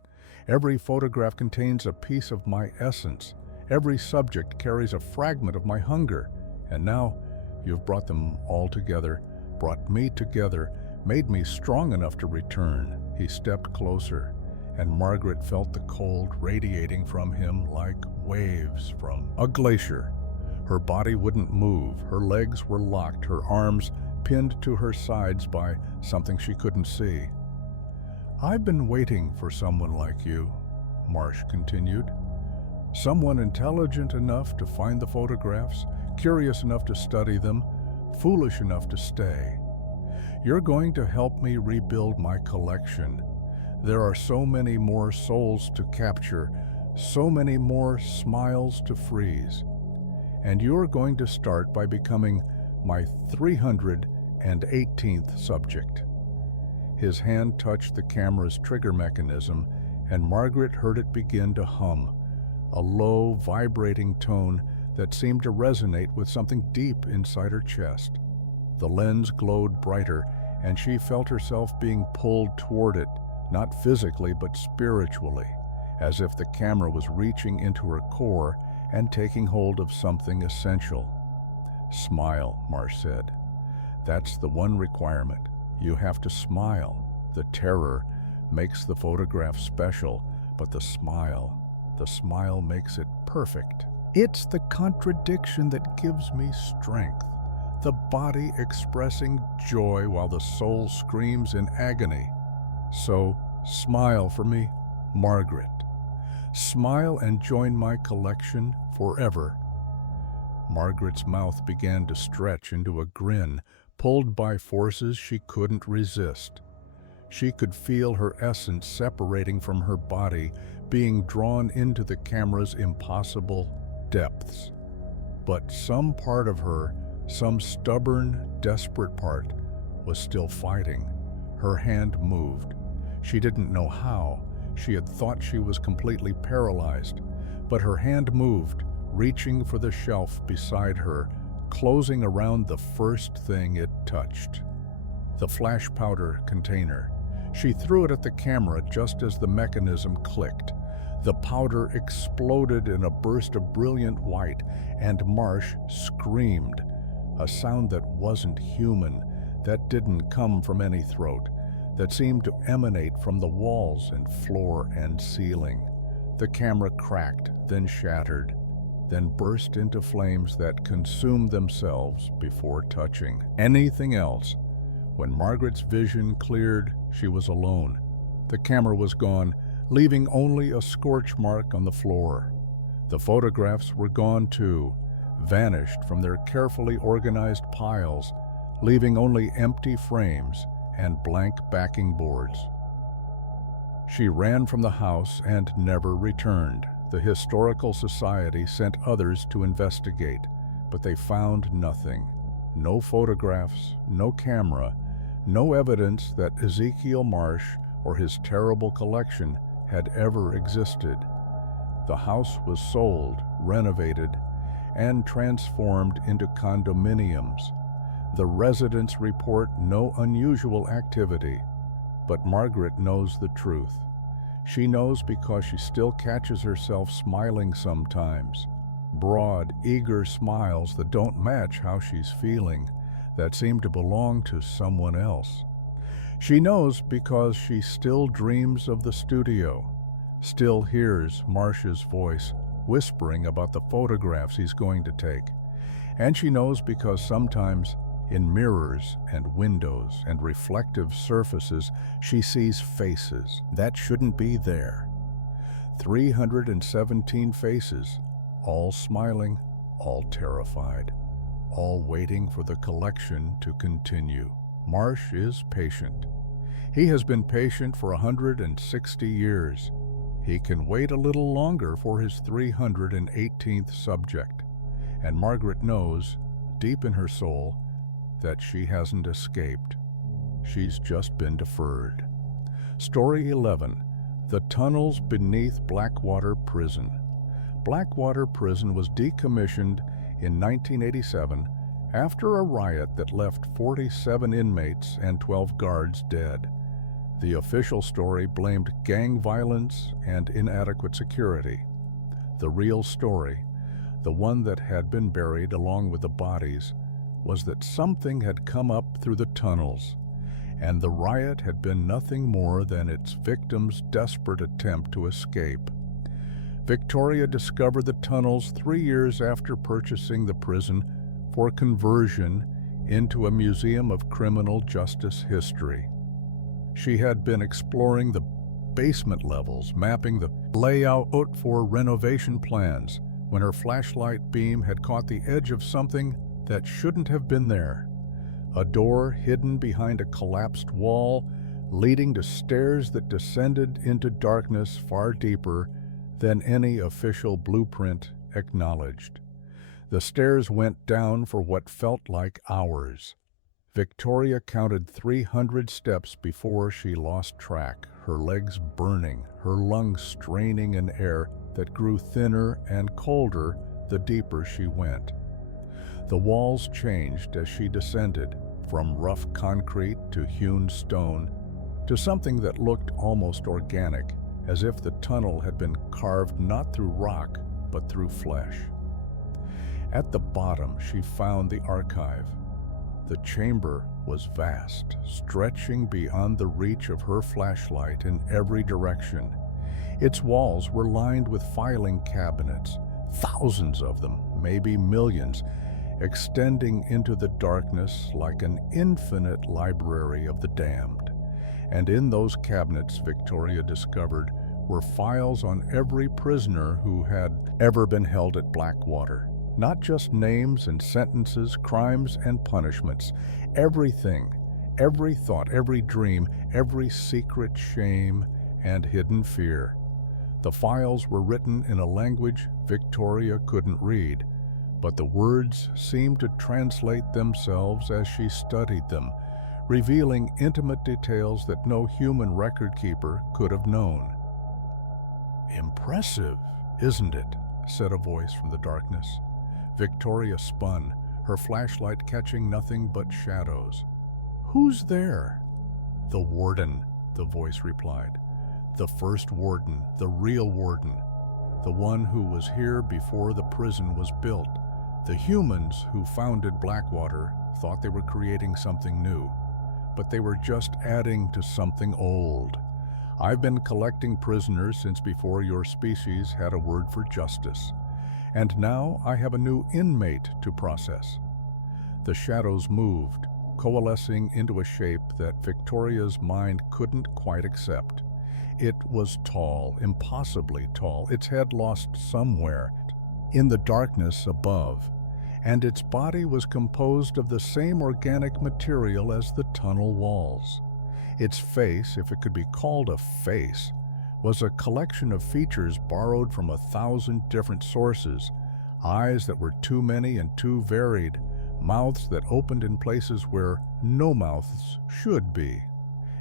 Every photograph contains a piece of my essence. Every subject carries a fragment of my hunger. And now you've brought them all together, brought me together, made me strong enough to return." He stepped closer, and Margaret felt the cold radiating from him like waves from a glacier. Her body wouldn't move, her legs were locked, her arms pinned to her sides by something she couldn't see. "I've been waiting for someone like you," Marsh continued. "Someone intelligent enough to find the photographs, curious enough to study them, foolish enough to stay. You're going to help me rebuild my collection. There are so many more souls to capture, so many more smiles to freeze. And you're going to start by becoming my 318th subject." His hand touched the camera's trigger mechanism, and Margaret heard it begin to hum, a low, vibrating tone that seemed to resonate with something deep inside her chest. The lens glowed brighter, and she felt herself being pulled toward it, not physically but spiritually, as if the camera was reaching into her core and taking hold of something essential. "Smile," Marsh said. "That's the one requirement. You have to smile. The terror makes the photograph special, but the smile makes it perfect. It's the contradiction that gives me strength. The body expressing joy while the soul screams in agony. So, smile for me, Margaret. Smile and join my collection forever." Margaret's mouth began to stretch into a grin, pulled by forces she couldn't resist. She could feel her essence separating from her body, being drawn into the camera's impossible depths. But some part of her, some stubborn, desperate part, was still fighting, Her hand moved. She didn't know how. She had thought she was completely paralyzed, but her hand moved, reaching for the shelf beside her, closing around the first thing it touched. The flash powder container. She threw it at the camera just as the mechanism clicked. The powder exploded in a burst of brilliant white, and Marsh screamed, a sound that wasn't human, that didn't come from any throat, that seemed to emanate from the walls and floor and ceiling. The camera cracked, then shattered, then burst into flames that consumed themselves before touching anything else. When Margaret's vision cleared, she was alone. The camera was gone, leaving only a scorch mark on the floor. The photographs were gone too, vanished from their carefully organized piles, leaving only empty frames and blank backing boards. She ran from the house and never returned. The Historical Society sent others to investigate, but they found nothing. No photographs, no camera, no evidence that Ezekiel Marsh or his terrible collection had ever existed. The house was sold, renovated, and transformed into condominiums. The residents report no unusual activity, but Margaret knows the truth. She knows because she still catches herself smiling sometimes. Broad, eager smiles that don't match how she's feeling, that seem to belong to someone else. She knows because she still dreams of the studio, still hears Marsh's voice whispering about the photographs he's going to take. And she knows because sometimes, in mirrors and windows and reflective surfaces, she sees faces that shouldn't be there. 317 faces, all smiling, all terrified, all waiting for the collection to continue. Marsh is patient. He has been patient for 160 years. He can wait a little longer for his 318th subject. And Margaret knows, deep in her soul, that she hasn't escaped. She's just been deferred. Story 11. The Tunnels Beneath Blackwater Prison. Blackwater Prison was decommissioned in 1987 after a riot that left 47 inmates and 12 guards dead. The official story blamed gang violence and inadequate security. The real story, the one that had been buried along with the bodies, was that something had come up through the tunnels, and the riot had been nothing more than its victims' desperate attempt to escape. Victoria discovered the tunnels 3 years after purchasing the prison for conversion into a museum of criminal justice history. She had been exploring the basement levels, mapping the layout for renovation plans, when her flashlight beam had caught the edge of something that shouldn't have been there. A door hidden behind a collapsed wall, leading to stairs that descended into darkness far deeper than any official blueprint acknowledged. The stairs went down for what felt like hours. Victoria counted 300 steps before she lost track, her legs burning, her lungs straining in air that grew thinner and colder the deeper she went. The walls changed as she descended, from rough concrete to hewn stone, to something that looked almost organic, as if the tunnel had been carved not through rock, but through flesh. At the bottom, she found the archive. The chamber was vast, stretching beyond the reach of her flashlight in every direction. Its walls were lined with filing cabinets, thousands of them, maybe millions, extending into the darkness like an infinite library of the damned. And in those cabinets, Victoria discovered, were files on every prisoner who had ever been held at Blackwater. Not just names and sentences, crimes and punishments. Everything, every thought, every dream, every secret shame and hidden fear. The files were written in a language Victoria couldn't read, but the words seemed to translate themselves as she studied them, revealing intimate details that no human record keeper could have known. "Impressive, isn't it?" said a voice from the darkness. Victoria spun, her flashlight catching nothing but shadows. "Who's there?" "The warden," the voice replied. "The first warden, the real warden. The one who was here before the prison was built. The humans who founded Blackwater thought they were creating something new, but they were just adding to something old. I've been collecting prisoners since before your species had a word for justice, and now I have a new inmate to process." The shadows moved, coalescing into a shape that Victoria's mind couldn't quite accept. It was tall, impossibly tall, its head lost somewhere in the darkness above, and its body was composed of the same organic material as the tunnel walls. Its face, if it could be called a face, was a collection of features borrowed from 1,000 different sources: eyes that were too many and too varied, mouths that opened in places where no mouths should be,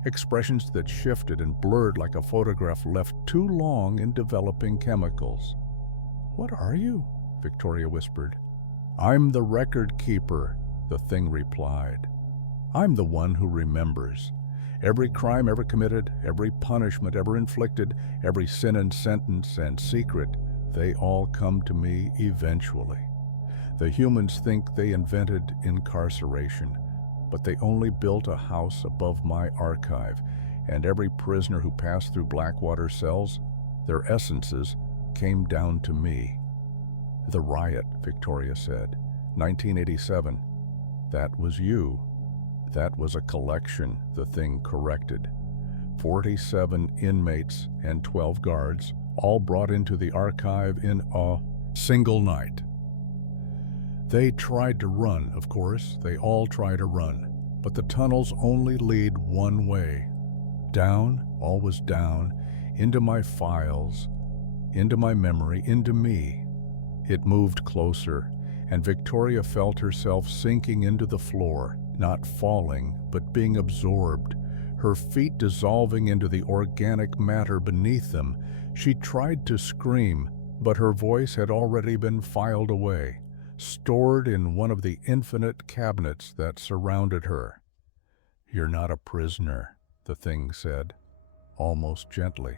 expressions that shifted and blurred like a photograph left too long in developing chemicals. "What are you?" Victoria whispered. "I'm the record keeper," the thing replied. "I'm the one who remembers. Every crime ever committed, every punishment ever inflicted, every sin and sentence and secret, they all come to me eventually. The humans think they invented incarceration, but they only built a house above my archive, and every prisoner who passed through Blackwater cells, their essences came down to me." "The riot," Victoria said. 1987. "That was you." "That was a collection," the thing corrected. 47 inmates and 12 guards, all brought into the archive in a single night. They tried to run, of course, they all try to run, but the tunnels only lead one way. Down, always down, into my files, into my memory, into me. It moved closer, and Victoria felt herself sinking into the floor, not falling, but being absorbed, her feet dissolving into the organic matter beneath them. She tried to scream, but her voice had already been filed away, stored in one of the infinite cabinets that surrounded her. "You're not a prisoner," the thing said, almost gently.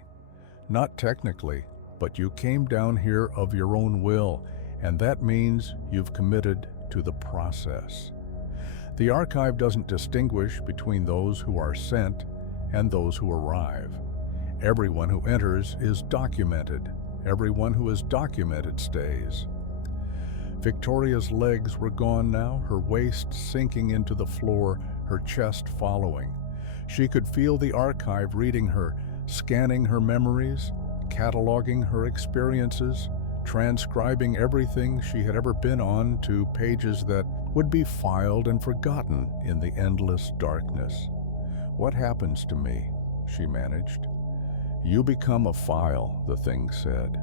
"Not technically, but you came down here of your own will, and that means you've committed to the process. The archive doesn't distinguish between those who are sent and those who arrive. Everyone who enters is documented. Everyone who is documented stays." Victoria's legs were gone now, her waist sinking into the floor, her chest following. She could feel the archive reading her, scanning her memories, cataloging her experiences, transcribing everything she had ever been on to pages that would be filed and forgotten in the endless darkness. "What happens to me?" she managed. "You become a file," the thing said.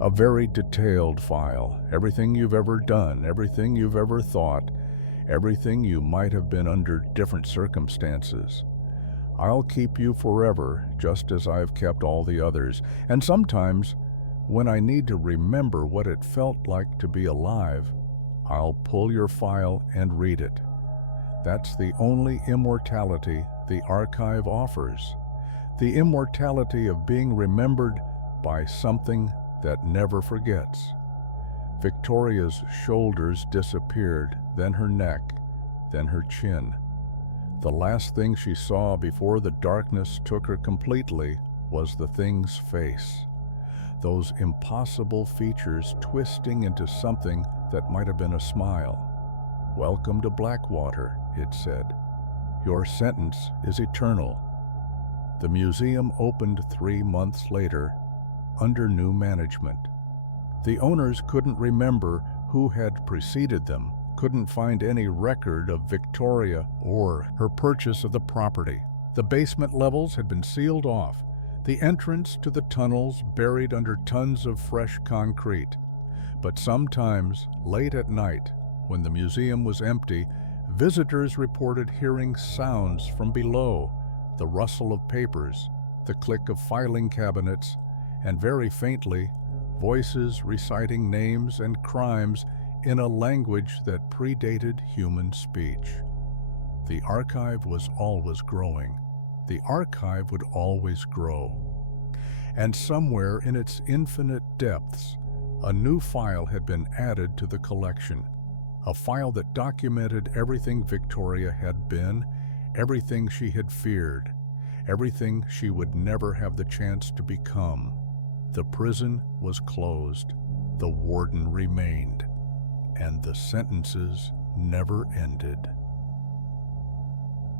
"A very detailed file. Everything you've ever done, everything you've ever thought, everything you might have been under different circumstances. I'll keep you forever, just as I've kept all the others, and sometimes, when I need to remember what it felt like to be alive, I'll pull your file and read it. That's the only immortality the archive offers. The immortality of being remembered by something that never forgets." Victoria's shoulders disappeared, then her neck, then her chin. The last thing she saw before the darkness took her completely was the thing's face. Those impossible features twisting into something that might have been a smile. "Welcome to Blackwater," it said. "Your sentence is eternal." The museum opened 3 months later, under new management. The owners couldn't remember who had preceded them, couldn't find any record of Victoria or her purchase of the property. The basement levels had been sealed off, the entrance to the tunnels buried under tons of fresh concrete. But sometimes, late at night, when the museum was empty, Visitors reported hearing sounds from below, the rustle of papers, the click of filing cabinets, and very faintly, voices reciting names and crimes in a language that predated human speech. The archive was always growing. The archive would always grow. And somewhere in its infinite depths, a new file had been added to the collection, a file that documented everything Victoria had been, everything she had feared, everything she would never have the chance to become. The prison was closed, the warden remained, and the sentences never ended.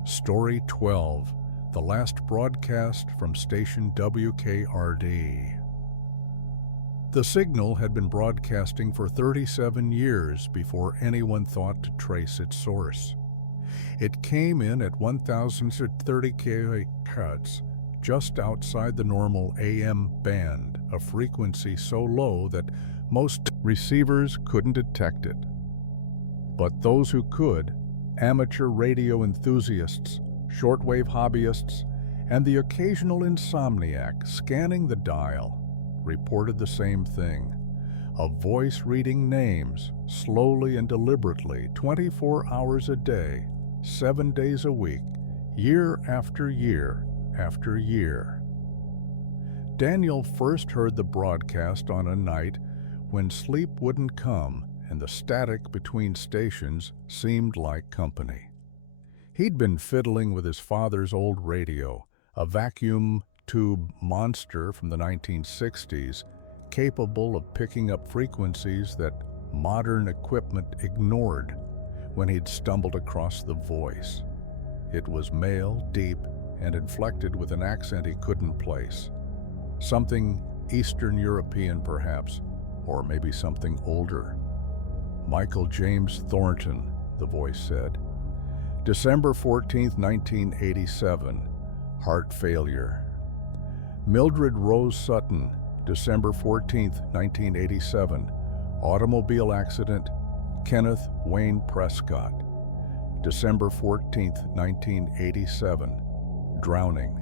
Story 12, the last broadcast from station WKRD. The signal had been broadcasting for 37 years before anyone thought to trace its source. It came in at 1,030 kHz, just outside the normal AM band, a frequency so low that most receivers couldn't detect it. But those who could, amateur radio enthusiasts, shortwave hobbyists, and the occasional insomniac scanning the dial, reported the same thing. A voice reading names, slowly and deliberately, 24 hours a day, 7 days a week, year after year after year. Daniel first heard the broadcast on a night when sleep wouldn't come and the static between stations seemed like company. He'd been fiddling with his father's old radio, a vacuum tube monster from the 1960s, capable of picking up frequencies that modern equipment ignored, when he'd stumbled across the voice. It was male, deep, and inflected with an accent he couldn't place. Something Eastern European, perhaps, or maybe something older. Michael James Thornton, the voice said. December 14, 1987, heart failure. Mildred Rose Sutton, December 14, 1987, automobile accident, Kenneth Wayne Prescott. December 14, 1987, drowning.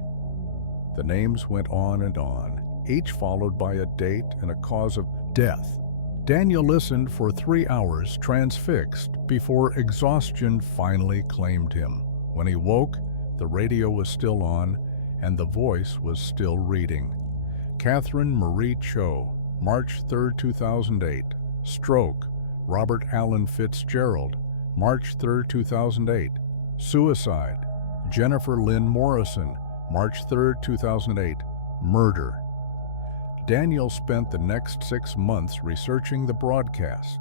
The names went on, each followed by a date and a cause of death. Daniel listened for 3 hours transfixed before exhaustion finally claimed him. When he woke, the radio was still on and the voice was still reading. Catherine Marie Cho, March 3, 2008, stroke. Robert Allen Fitzgerald, March 3, 2008, suicide. Jennifer Lynn Morrison, March 3, 2008, murder. Daniel spent the next 6 months researching the broadcast.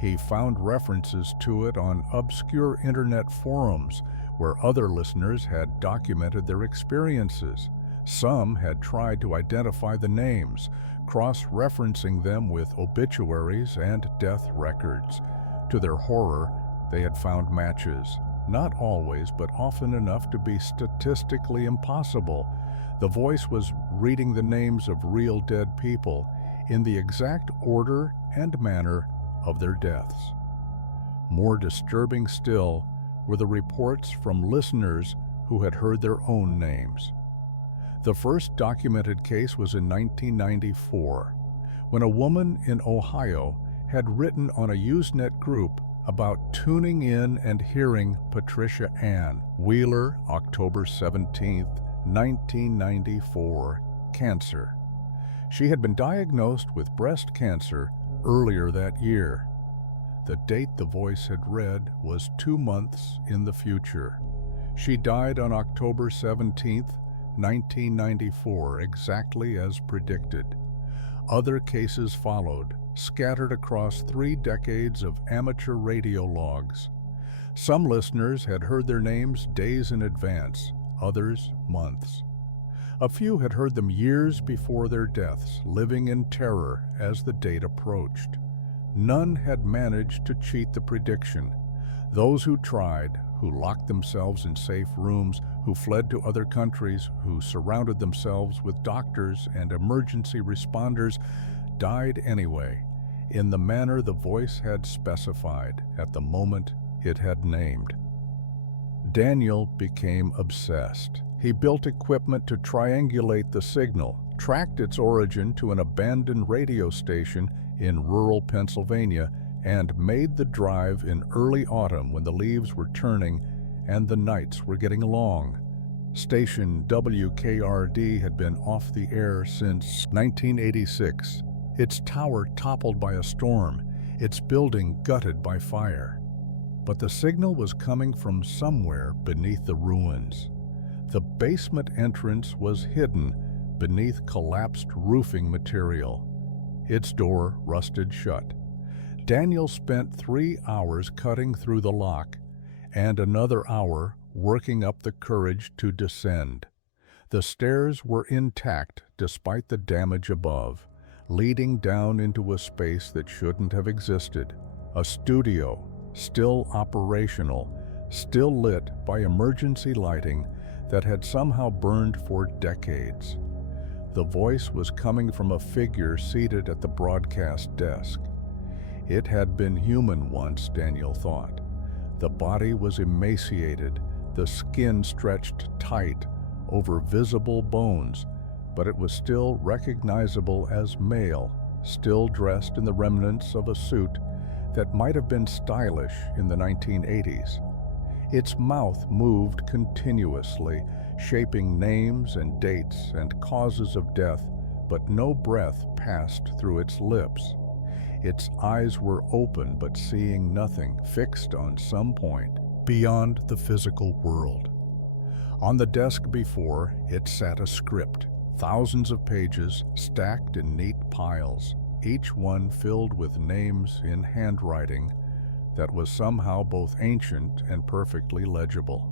He found references to it on obscure internet forums where other listeners had documented their experiences. Some had tried to identify the names, cross-referencing them with obituaries and death records. To their horror, they had found matches, not always, but often enough to be statistically impossible. The voice was reading the names of real dead people in the exact order and manner of their deaths. More disturbing still were the reports from listeners who had heard their own names. The first documented case was in 1994, when a woman in Ohio had written on a Usenet group about tuning in and hearing Patricia Ann Wheeler, October 17, 1994, cancer. She had been diagnosed with breast cancer earlier that year. The date the voice had read was 2 months in the future. She died on October 17, 1994, exactly as predicted. Other cases followed, scattered across 3 decades of amateur radio logs. Some listeners had heard their names days in advance, others months. A few had heard them years before their deaths, living in terror as the date approached. None had managed to cheat the prediction. Those who tried, who locked themselves in safe rooms, who fled to other countries, who surrounded themselves with doctors and emergency responders, died anyway, in the manner the voice had specified at the moment it had named. Daniel became obsessed. He built equipment to triangulate the signal, tracked its origin to an abandoned radio station in rural Pennsylvania, and made the drive in early autumn when the leaves were turning and the nights were getting long. Station WKRD had been off the air since 1986, its tower toppled by a storm, its building gutted by fire. But the signal was coming from somewhere beneath the ruins. The basement entrance was hidden beneath collapsed roofing material. Its door rusted shut. Daniel spent 3 hours cutting through the lock and another hour working up the courage to descend. The stairs were intact despite the damage above, leading down into a space that shouldn't have existed. A studio, still operational, still lit by emergency lighting that had somehow burned for decades. The voice was coming from a figure seated at the broadcast desk. It had been human once, Daniel thought. The body was emaciated, the skin stretched tight over visible bones, but it was still recognizable as male, still dressed in the remnants of a suit that might have been stylish in the 1980s. Its mouth moved continuously, shaping names and dates and causes of death, but no breath passed through its lips. Its eyes were open but seeing nothing, fixed on some point beyond the physical world. On the desk before it sat a script, thousands of pages stacked in neat piles, each one filled with names in handwriting that was somehow both ancient and perfectly legible.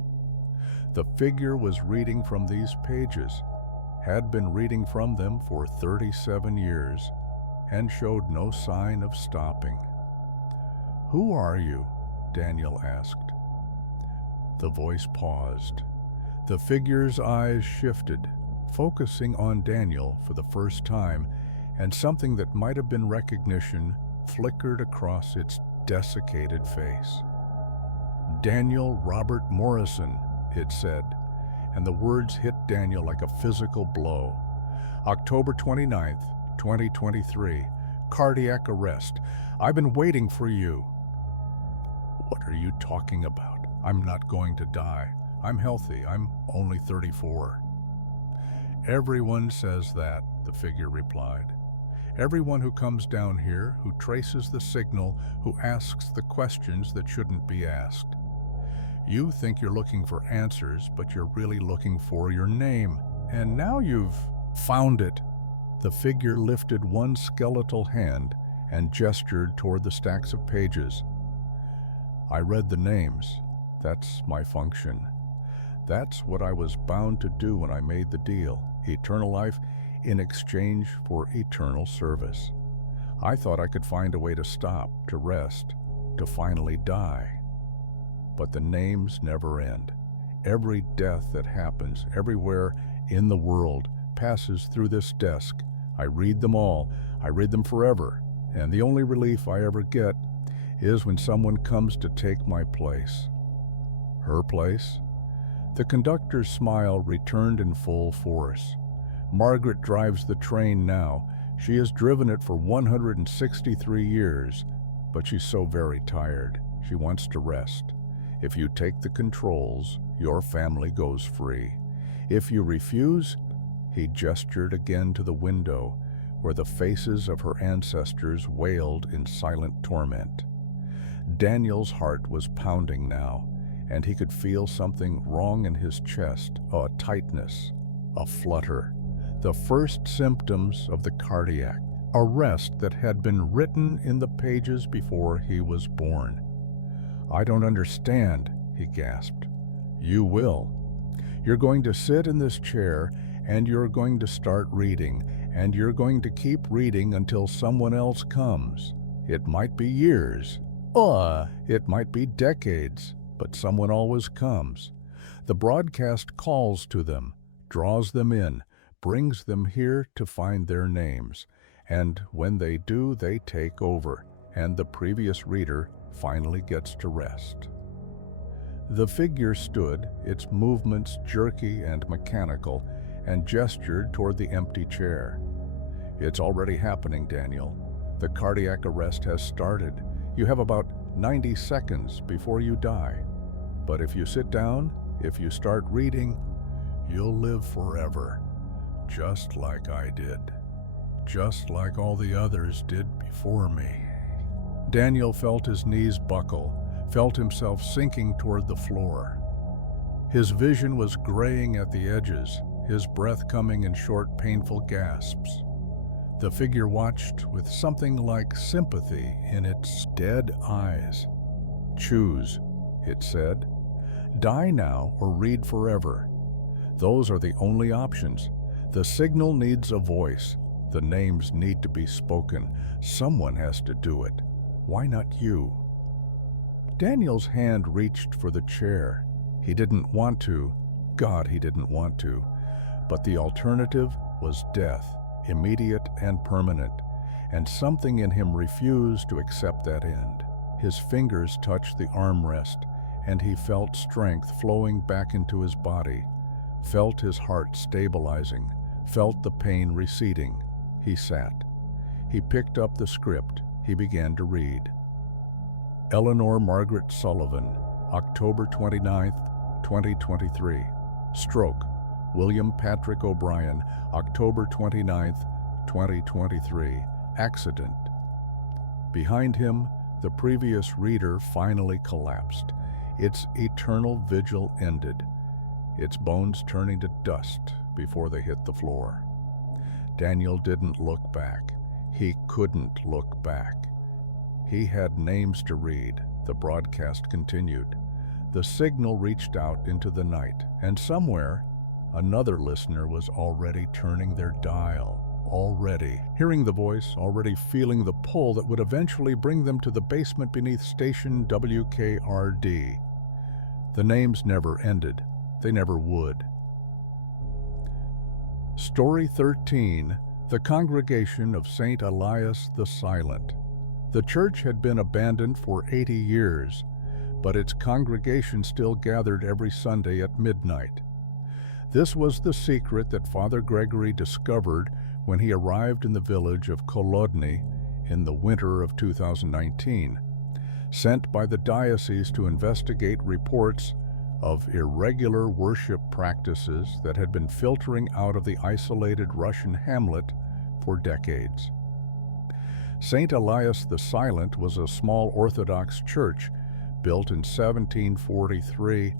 The figure was reading from these pages, had been reading from them for 37 years, and showed no sign of stopping. "Who are you?" Daniel asked. The voice paused. The figure's eyes shifted, focusing on Daniel for the first time, and something that might have been recognition flickered across its desiccated face. "Daniel Robert Morrison," it said, and the words hit Daniel like a physical blow. "October 29th, 2023. Cardiac arrest. I've been waiting for you." "What are you talking about? I'm not going to die. I'm healthy. I'm only 34. "Everyone says that," the figure replied. "Everyone who comes down here, who traces the signal, who asks the questions that shouldn't be asked. You think you're looking for answers, but you're really looking for your name. And now you've found it." The figure lifted one skeletal hand and gestured toward the stacks of pages. "I read the names. That's my function. That's what I was bound to do when I made the deal. Eternal life in exchange for eternal service. I thought I could find a way to stop, to rest, to finally die. But the names never end. Every death that happens everywhere in the world passes through this desk. I read them all. I read them forever. And the only relief I ever get is when someone comes to take my place." "Her place?" The conductor's smile returned in full force. "Margaret drives the train now. She has driven it for 163 years, but she's so very tired. She wants to rest. If you take the controls, your family goes free. If you refuse," he gestured again to the window, where the faces of her ancestors wailed in silent torment. Daniel's heart was pounding now, and he could feel something wrong in his chest, a tightness, a flutter, the first symptoms of the cardiac arrest that had been written in the pages before he was born. "I don't understand," he gasped. "You will. You're going to sit in this chair, and you're going to start reading, and you're going to keep reading until someone else comes. It might be years. It might be decades, but someone always comes. The broadcast calls to them, draws them in, brings them here to find their names, and when they do, they take over, and the previous reader finally gets to rest." The figure stood, its movements jerky and mechanical, and gestured toward the empty chair. "It's already happening, Daniel. The cardiac arrest has started. You have about 90 seconds before you die. But if you sit down, if you start reading, you'll live forever, just like I did, just like all the others did before me." Daniel felt his knees buckle, felt himself sinking toward the floor. His vision was graying at the edges, his breath coming in short, painful gasps. The figure watched with something like sympathy in its dead eyes. "Choose," it said. "Die now or read forever. Those are the only options. The signal needs a voice. The names need to be spoken. Someone has to do it. Why not you?" Daniel's hand reached for the chair. He didn't want to. God, he didn't want to. But the alternative was death, immediate and permanent, and something in him refused to accept that end. His fingers touched the armrest, and he felt strength flowing back into his body, felt his heart stabilizing, felt the pain receding. He sat. He picked up the script. He began to read. Eleanor Margaret Sullivan, October 29th, 2023. Stroke, William Patrick O'Brien, October 29th, 2023. Accident. Behind him, the previous reader finally collapsed. Its eternal vigil ended, its bones turning to dust before they hit the floor. Daniel didn't look back. He couldn't look back. He had names to read. The broadcast continued. The signal reached out into the night, and somewhere, another listener was already turning their dial. Already hearing the voice, already feeling the pull that would eventually bring them to the basement beneath station WKRD. The names never ended. They never would. Story 13, The Congregation of St. Elias the Silent. The church had been abandoned for 80 years, but its congregation still gathered every Sunday at midnight. This was the secret that Father Gregory discovered when he arrived in the village of Kolodny in the winter of 2019, sent by the diocese to investigate reports of irregular worship practices that had been filtering out of the isolated Russian hamlet for decades. St. Elias the Silent was a small Orthodox church built in 1743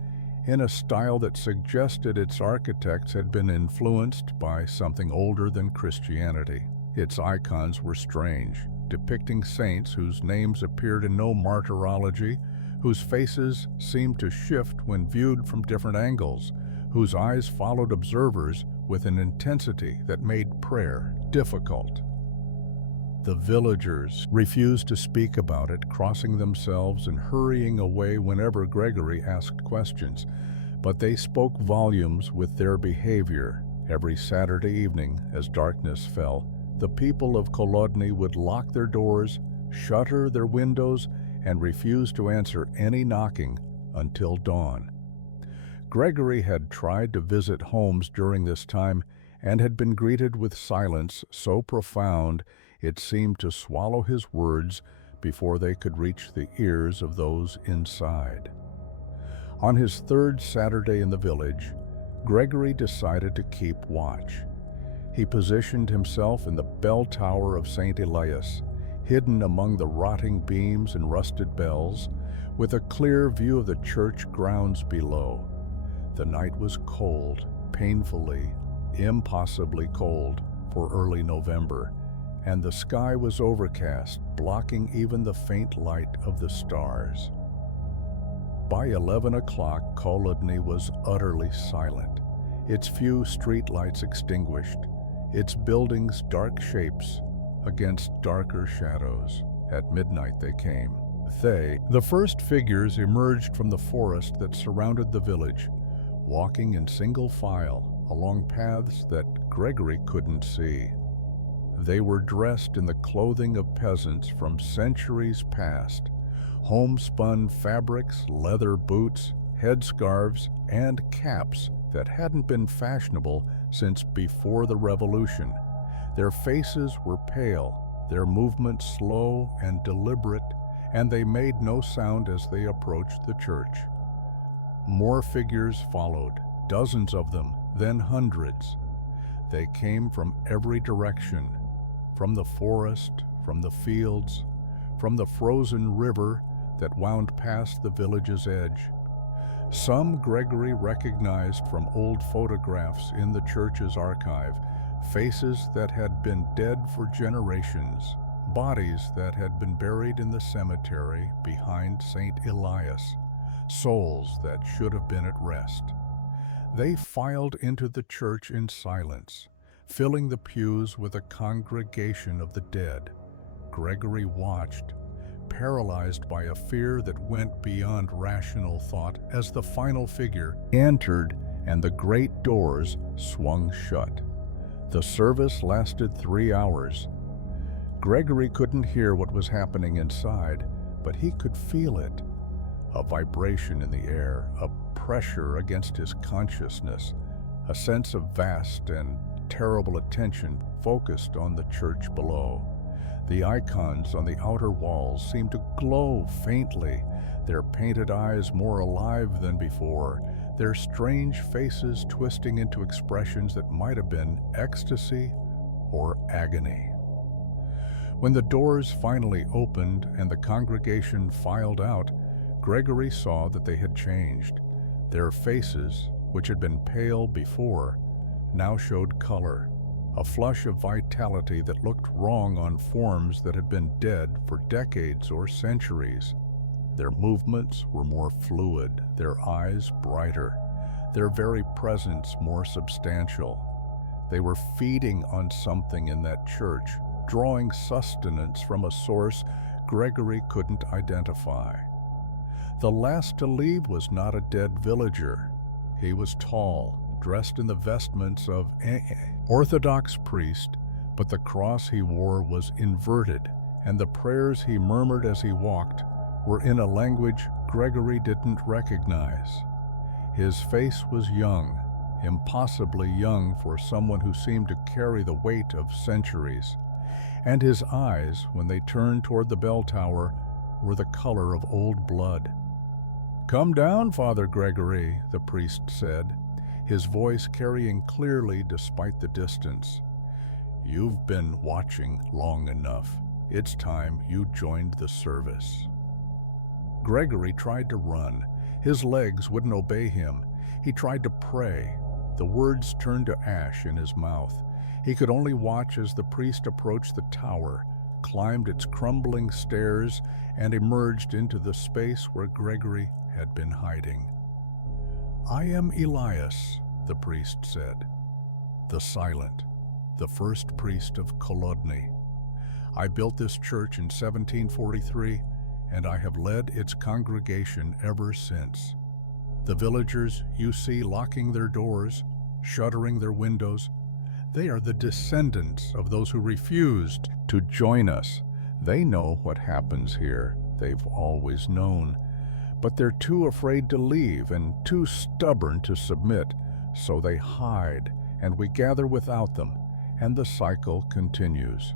in a style that suggested its architects had been influenced by something older than Christianity. Its icons were strange, depicting saints whose names appeared in no martyrology, whose faces seemed to shift when viewed from different angles, whose eyes followed observers with an intensity that made prayer difficult. The villagers refused to speak about it, crossing themselves and hurrying away whenever Gregory asked questions, but they spoke volumes with their behavior. Every Saturday evening, as darkness fell, the people of Kolodny would lock their doors, shutter their windows, and refuse to answer any knocking until dawn. Gregory had tried to visit homes during this time and had been greeted with silence so profound it seemed to swallow his words before they could reach the ears of those inside. On his third Saturday in the village, Gregory decided to keep watch. He positioned himself in the bell tower of St. Elias, hidden among the rotting beams and rusted bells, with a clear view of the church grounds below. The night was cold, painfully, impossibly cold for early November, and the sky was overcast, blocking even the faint light of the stars. By 11 o'clock, Kolodny was utterly silent, its few street lights extinguished, its buildings dark shapes against darker shadows. At midnight they came. The first figures emerged from the forest that surrounded the village, walking in single file along paths that Gregory couldn't see. They were dressed in the clothing of peasants from centuries past, homespun fabrics, leather boots, headscarves, and caps that hadn't been fashionable since before the Revolution. Their faces were pale, their movements slow and deliberate, and they made no sound as they approached the church. More figures followed, dozens of them, then hundreds. They came from every direction, from the forest, from the fields, from the frozen river that wound past the village's edge. Some Gregory recognized from old photographs in the church's archive, faces that had been dead for generations, bodies that had been buried in the cemetery behind St. Elias, souls that should have been at rest. They filed into the church in silence, filling the pews with a congregation of the dead. Gregory watched, paralyzed by a fear that went beyond rational thought as the final figure entered and the great doors swung shut. The service lasted 3 hours. Gregory couldn't hear what was happening inside, but he could feel it. A vibration in the air, a pressure against his consciousness, a sense of vast and terrible attention focused on the church below. The icons on the outer walls seemed to glow faintly, their painted eyes more alive than before, their strange faces twisting into expressions that might have been ecstasy or agony. When the doors finally opened and the congregation filed out, Gregory saw that they had changed. Their faces, which had been pale before, now showed color, a flush of vitality that looked wrong on forms that had been dead for decades or centuries. Their movements were more fluid, their eyes brighter, their very presence more substantial. They were feeding on something in that church, drawing sustenance from a source Gregory couldn't identify. The last to leave was not a dead villager. He was tall, dressed in the vestments of an Orthodox priest, but the cross he wore was inverted, and the prayers he murmured as he walked were in a language Gregory didn't recognize. His face was young, impossibly young for someone who seemed to carry the weight of centuries, and his eyes, when they turned toward the bell tower, were the color of old blood. "Come down, Father Gregory," the priest said, his voice carrying clearly despite the distance. "You've been watching long enough. It's time you joined the service." Gregory tried to run. His legs wouldn't obey him. He tried to pray. The words turned to ash in his mouth. He could only watch as the priest approached the tower, climbed its crumbling stairs, and emerged into the space where Gregory had been hiding. "I am Elias," the priest said, "the silent, the first priest of Kolodny. I built this church in 1743, and I have led its congregation ever since. The villagers you see locking their doors, shuttering their windows, they are the descendants of those who refused to join us. They know what happens here. They've always known. But they're too afraid to leave and too stubborn to submit, so they hide, and we gather without them, and the cycle continues."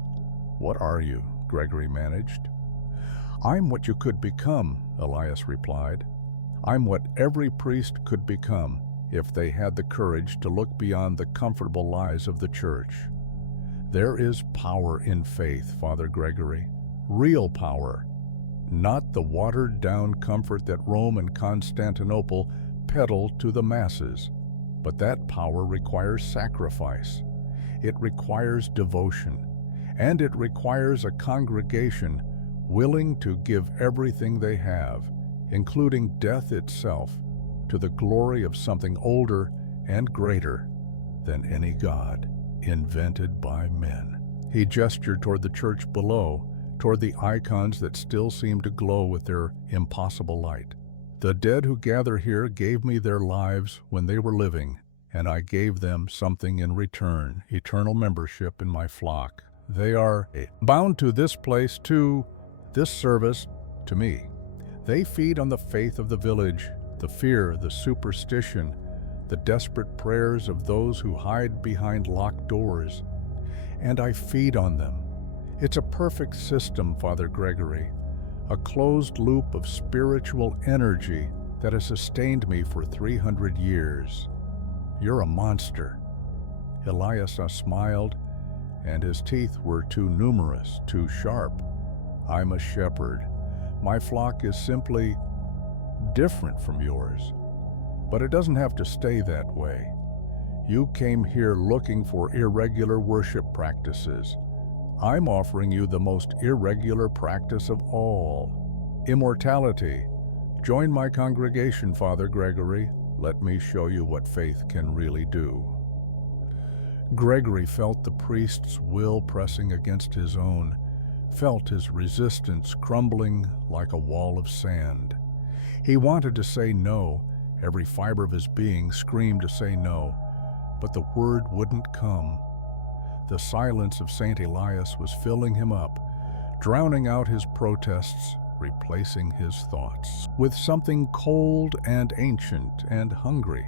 "What are you?" Gregory managed. "I'm what you could become," Elias replied. "I'm what every priest could become if they had the courage to look beyond the comfortable lies of the church. There is power in faith, Father Gregory, real power. Not the watered-down comfort that Rome and Constantinople peddle to the masses. But that power requires sacrifice. It requires devotion. And it requires a congregation willing to give everything they have, including death itself, to the glory of something older and greater than any god invented by men." He gestured toward the church below, toward the icons that still seemed to glow with their impossible light. "The dead who gather here gave me their lives when they were living, and I gave them something in return, eternal membership in my flock. They are bound to this place, to this service, to me. They feed on the faith of the village, The fear, the superstition, the desperate prayers of those who hide behind locked doors. And I feed on them. It's a perfect system, Father Gregory, a closed loop of spiritual energy that has sustained me for 300 years. You're a monster. Elias smiled, and his teeth were too numerous, too sharp. I'm a shepherd. My flock is simply different from yours. But it doesn't have to stay that way. You came here looking for irregular worship practices. I'm offering you the most irregular practice of all: immortality. Join my congregation, Father Gregory. Let me show you what faith can really do. Gregory felt the priest's will pressing against his own, felt his resistance crumbling like a wall of sand. He wanted to say no. Every fiber of his being screamed to say no, but the word wouldn't come. The silence of St. Elias was filling him up, drowning out his protests, replacing his thoughts with something cold and ancient and hungry.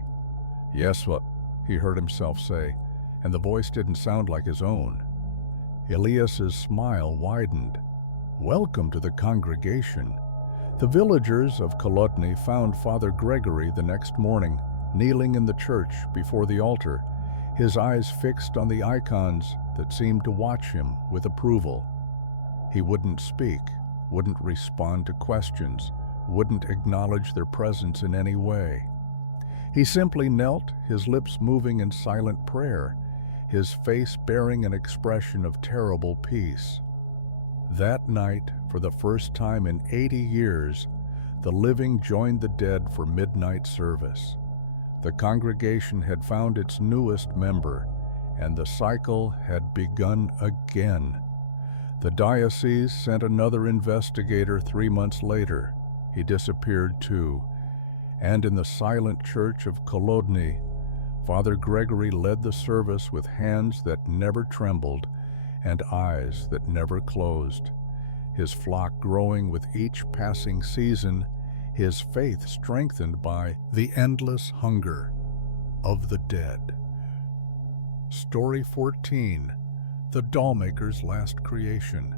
Yes, what he heard himself say, and the voice didn't sound like his own. Elias's smile widened. Welcome to the congregation. The villagers of Kolodny found Father Gregory the next morning, kneeling in the church before the altar, his eyes fixed on the icons that seemed to watch him with approval. He wouldn't speak, wouldn't respond to questions, wouldn't acknowledge their presence in any way. He simply knelt, his lips moving in silent prayer, his face bearing an expression of terrible peace. That night, for the first time in 80 years, the living joined the dead for midnight service. The congregation had found its newest member, and the cycle had begun again. The diocese sent another investigator 3 months later. He disappeared too, and in the silent church of Kolodny, Father Gregory led the service with hands that never trembled and eyes that never closed, his flock growing with each passing season, his faith strengthened by the endless hunger of the dead. Story 14. The Dollmaker's Last Creation.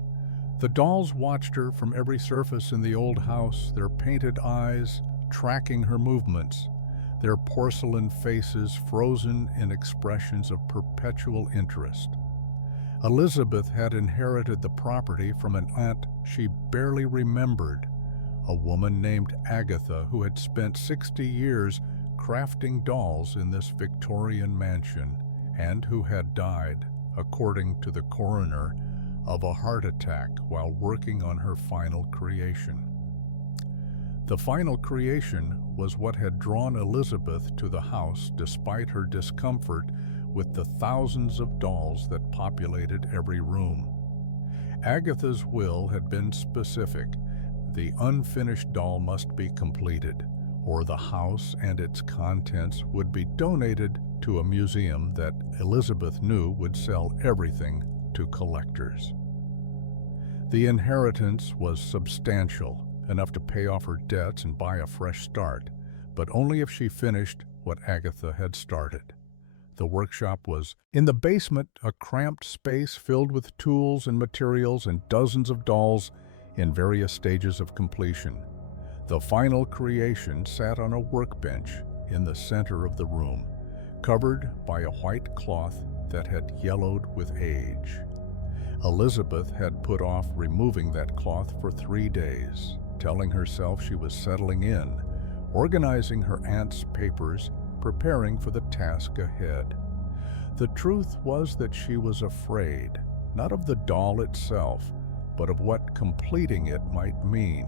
The dolls watched her from every surface in the old house, their painted eyes tracking her movements, their porcelain faces frozen in expressions of perpetual interest. Elizabeth had inherited the property from an aunt she barely remembered, a woman named Agatha who had spent 60 years crafting dolls in this Victorian mansion and who had died, according to the coroner, of a heart attack while working on her final creation. The final creation was what had drawn Elizabeth to the house despite her discomfort with the thousands of dolls that populated every room. Agatha's will had been specific. The unfinished doll must be completed, or the house and its contents would be donated to a museum that Elizabeth knew would sell everything to collectors. The inheritance was substantial, enough to pay off her debts and buy a fresh start, but only if she finished what Agatha had started. The workshop was in the basement, a cramped space filled with tools and materials and dozens of dolls in various stages of completion. The final creation sat on a workbench in the center of the room, covered by a white cloth that had yellowed with age. Elizabeth had put off removing that cloth for 3 days, telling herself she was settling in, organizing her aunt's papers, preparing for the task ahead. The truth was that she was afraid, not of the doll itself, but of what completing it might mean.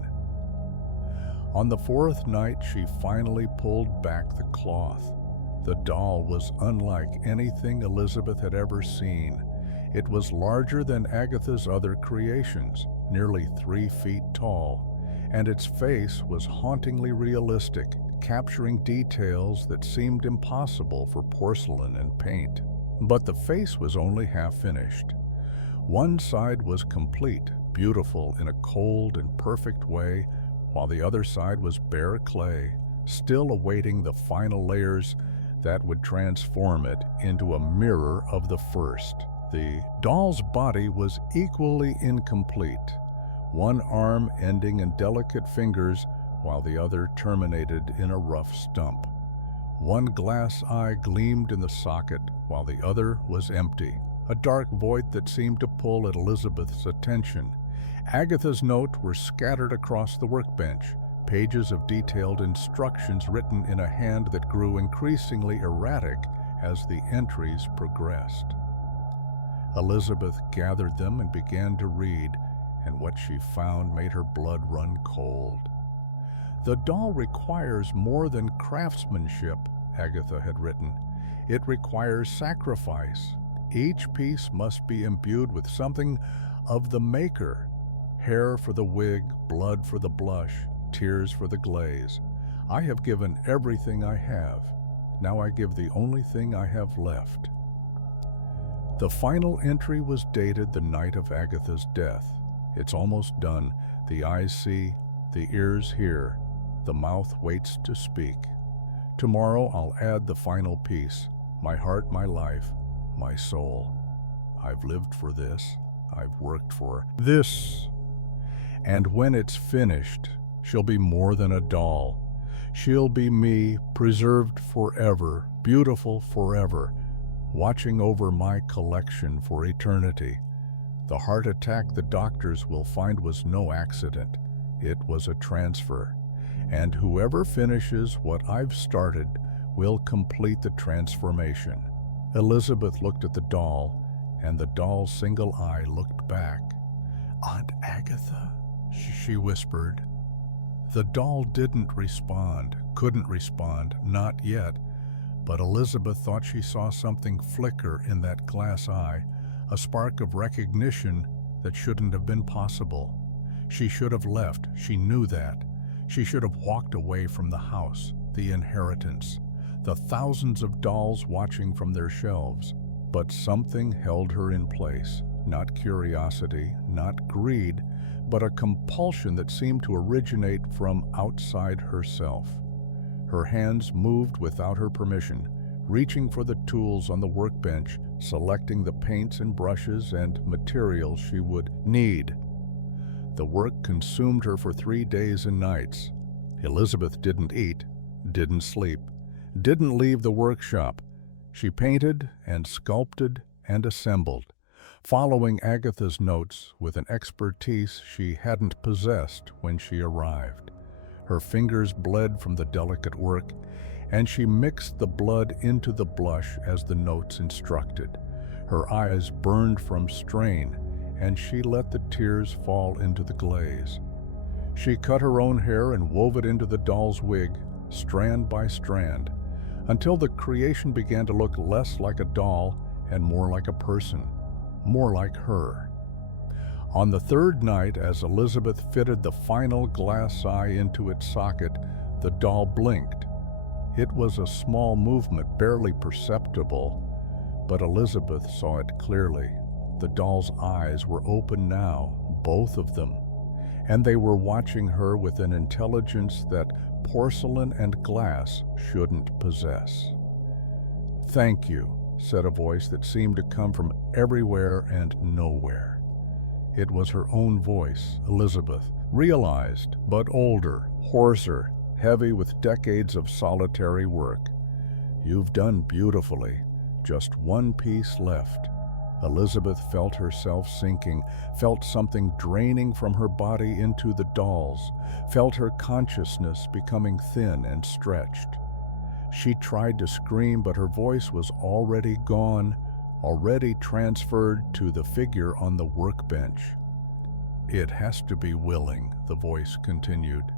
On the 4th night, she finally pulled back the cloth. The doll was unlike anything Elizabeth had ever seen. It was larger than Agatha's other creations, nearly 3 feet tall, and its face was hauntingly realistic, capturing details that seemed impossible for porcelain and paint. But the face was only half finished. One side was complete, beautiful in a cold and perfect way, while the other side was bare clay, still awaiting the final layers that would transform it into a mirror of the first. The doll's body was equally incomplete, one arm ending in delicate fingers while the other terminated in a rough stump. One glass eye gleamed in the socket while the other was empty, a dark void that seemed to pull at Elizabeth's attention. Agatha's notes were scattered across the workbench, pages of detailed instructions written in a hand that grew increasingly erratic as the entries progressed. Elizabeth gathered them and began to read, and what she found made her blood run cold. "The doll requires more than craftsmanship," Agatha had written. "It requires sacrifice. Each piece must be imbued with something of the maker. Hair for the wig, blood for the blush, tears for the glaze. I have given everything I have. Now I give the only thing I have left." The final entry was dated the night of Agatha's death. "It's almost done. The eyes see, the ears hear, the mouth waits to speak. Tomorrow I'll add the final piece, my heart, my life, my soul. I've lived for this. I've worked for this. And when it's finished, she'll be more than a doll. She'll be me, preserved forever, beautiful forever, watching over my collection for eternity. The heart attack the doctors will find was no accident. It was a transfer. And whoever finishes what I've started will complete the transformation." Elizabeth looked at the doll, and the doll's single eye looked back. "Aunt Agatha?" she whispered. The doll didn't respond, couldn't respond, not yet, but Elizabeth thought she saw something flicker in that glass eye, a spark of recognition that shouldn't have been possible. She should have left, she knew that. She should have walked away from the house, the inheritance, the thousands of dolls watching from their shelves. But something held her in place, not curiosity, not greed, but a compulsion that seemed to originate from outside herself. Her hands moved without her permission, reaching for the tools on the workbench, selecting the paints and brushes and materials she would need. The work consumed her for 3 days and nights. Elizabeth didn't eat, didn't sleep, didn't leave the workshop. She painted and sculpted and assembled, following Agatha's notes with an expertise she hadn't possessed when she arrived. Her fingers bled from the delicate work, and she mixed the blood into the blush as the notes instructed. Her eyes burned from strain, and she let the tears fall into the glaze. She cut her own hair and wove it into the doll's wig, strand by strand, until the creation began to look less like a doll and more like a person, more like her. On the third night, as Elizabeth fitted the final glass eye into its socket, the doll blinked. It was a small movement, barely perceptible, but Elizabeth saw it clearly. The doll's eyes were open now, both of them, and they were watching her with an intelligence that porcelain and glass shouldn't possess. "Thank you," said a voice that seemed to come from everywhere and nowhere. It was her own voice, Elizabeth, realized, but older, hoarser, heavy with decades of solitary work. "You've done beautifully. Just one piece left." Elizabeth felt herself sinking, felt something draining from her body into the doll's, felt her consciousness becoming thin and stretched. She tried to scream, but her voice was already gone, already transferred to the figure on the workbench. "It has to be willing," the voice continued.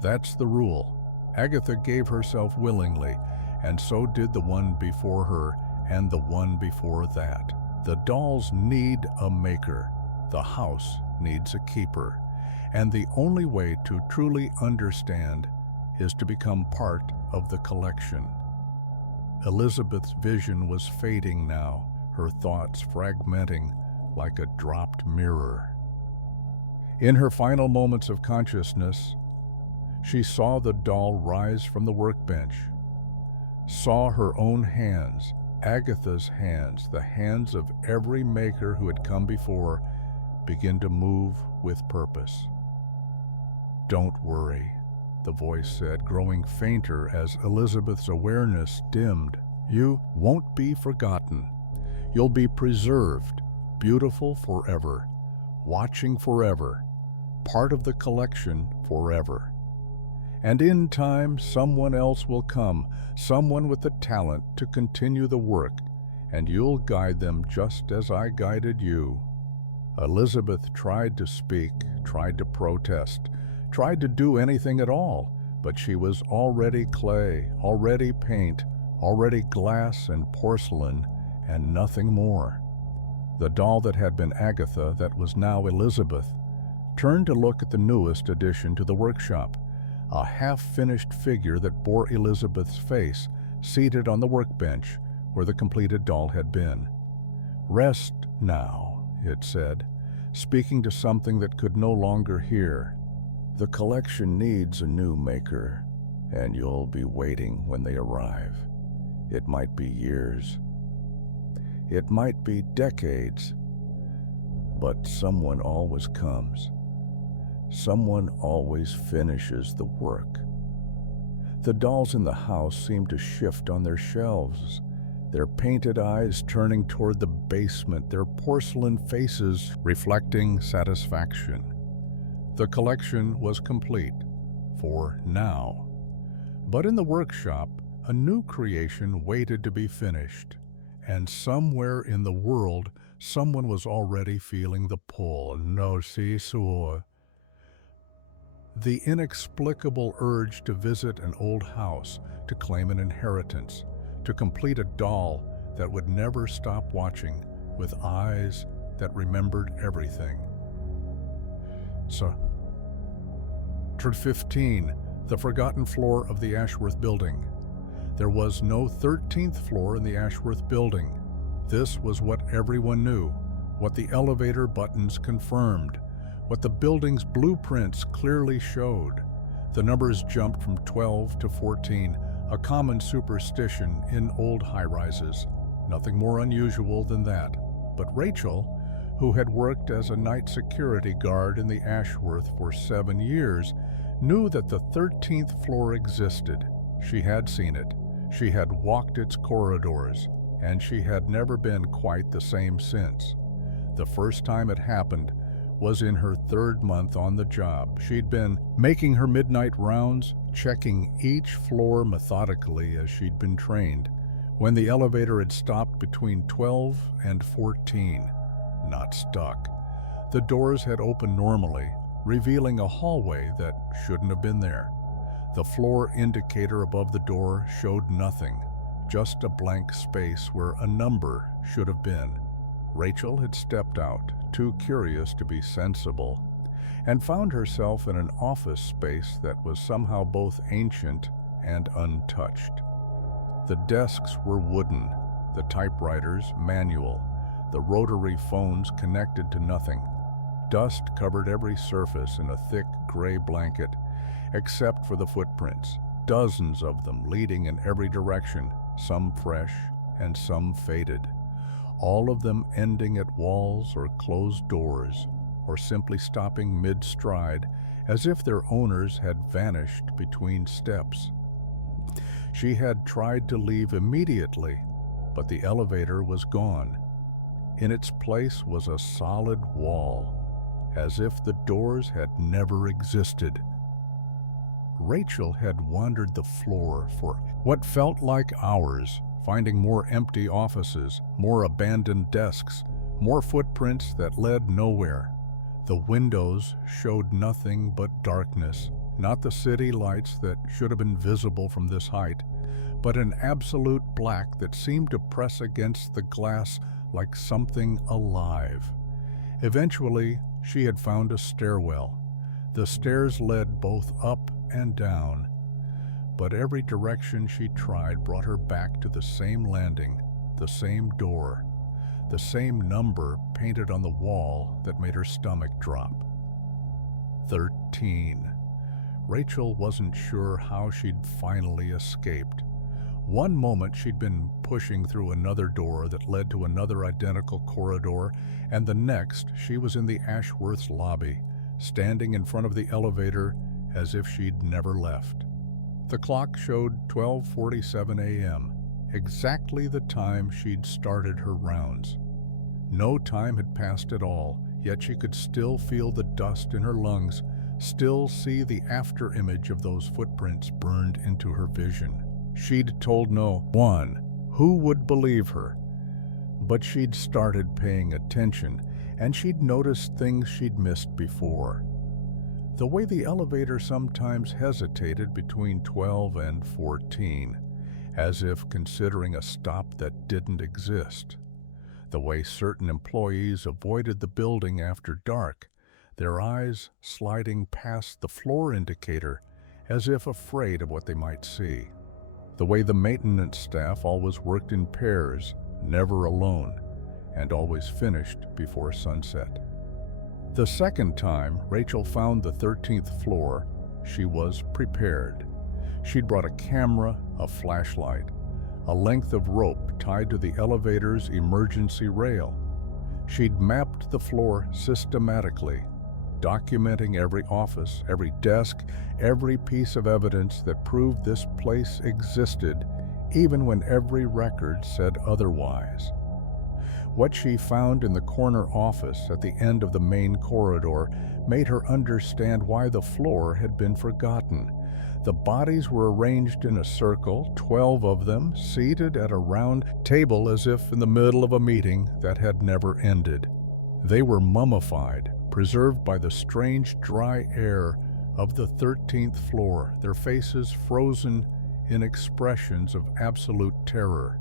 "That's the rule. Agatha gave herself willingly, and so did the one before her and the one before that. The dolls need a maker, the house needs a keeper, and the only way to truly understand is to become part of the collection." Elizabeth's vision was fading now, her thoughts fragmenting like a dropped mirror. In her final moments of consciousness, She saw the doll rise from the workbench, saw her own hands, Agatha's hands, the hands of every maker who had come before, begin to move with purpose. "Don't worry," the voice said, growing fainter as Elizabeth's awareness dimmed. "You won't be forgotten. You'll be preserved, beautiful forever, watching forever, part of the collection forever. And in time, someone else will come, someone with the talent to continue the work, and you'll guide them just as I guided you." Elizabeth tried to speak, tried to protest, tried to do anything at all, but she was already clay, already paint, already glass and porcelain, and nothing more. The doll that had been Agatha, that was now Elizabeth, turned to look at the newest addition to the workshop, a half-finished figure that bore Elizabeth's face, seated on the workbench where the completed doll had been. "Rest now," it said, speaking to something that could no longer hear. "The collection needs a new maker, and you'll be waiting when they arrive. It might be years. It might be decades. But someone always comes. Someone always finishes the work." The dolls in the house seemed to shift on their shelves, their painted eyes turning toward the basement, their porcelain faces reflecting satisfaction. The collection was complete, for now. But in the workshop, a new creation waited to be finished, and somewhere in the world, someone was already feeling the pull. No, si, sur. The inexplicable urge to visit an old house, to claim an inheritance, to complete a doll that would never stop watching, with eyes that remembered everything. So, 15, the forgotten floor of the Ashworth building. There was no 13th floor in the Ashworth building. This was what everyone knew, what the elevator buttons confirmed, what the building's blueprints clearly showed. The numbers jumped from 12 to 14, a common superstition in old high-rises. Nothing more unusual than that. But Rachel, who had worked as a night security guard in the Ashworth for 7 years, knew that the 13th floor existed. She had seen it. She had walked its corridors, and she had never been quite the same since. The first time it happened was in her 3rd month on the job. She'd been making her midnight rounds, checking each floor methodically as she'd been trained, when the elevator had stopped between 12 and 14. Not stuck. The doors had opened normally, revealing a hallway that shouldn't have been there. The floor indicator above the door showed nothing, just a blank space where a number should have been. Rachel had stepped out, too curious to be sensible, and found herself in an office space that was somehow both ancient and untouched. The desks were wooden, the typewriters manual, the rotary phones connected to nothing. Dust covered every surface in a thick gray blanket, except for the footprints, dozens of them leading in every direction, some fresh and some faded. All of them ending at walls or closed doors, or simply stopping mid-stride, as if their owners had vanished between steps. She had tried to leave immediately, but the elevator was gone. In its place was a solid wall, as if the doors had never existed. Rachel had wandered the floor for what felt like hours, finding more empty offices, more abandoned desks, more footprints that led nowhere. The windows showed nothing but darkness, not the city lights that should have been visible from this height, but an absolute black that seemed to press against the glass like something alive. Eventually, she had found a stairwell. The stairs led both up and down, but every direction she tried brought her back to the same landing, the same door, the same number painted on the wall that made her stomach drop. 13. Rachel wasn't sure how she'd finally escaped. One moment she'd been pushing through another door that led to another identical corridor, and the next she was in the Ashworth's lobby, standing in front of the elevator as if she'd never left. The clock showed 12:47 a.m., exactly the time she'd started her rounds. No time had passed at all, yet she could still feel the dust in her lungs, still see the after-image of those footprints burned into her vision. She'd told no one who would believe her, but she'd started paying attention, and she'd noticed things she'd missed before. The way the elevator sometimes hesitated between 12 and 14, as if considering a stop that didn't exist. The way certain employees avoided the building after dark, their eyes sliding past the floor indicator as if afraid of what they might see. The way the maintenance staff always worked in pairs, never alone, and always finished before sunset. The second time Rachel found the 13th floor, she was prepared. She'd brought a camera, a flashlight, a length of rope tied to the elevator's emergency rail. She'd mapped the floor systematically, documenting every office, every desk, every piece of evidence that proved this place existed, even when every record said otherwise. What she found in the corner office at the end of the main corridor made her understand why the floor had been forgotten. The bodies were arranged in a circle, 12 of them, seated at a round table as if in the middle of a meeting that had never ended. They were mummified, preserved by the strange dry air of the 13th floor, their faces frozen in expressions of absolute terror.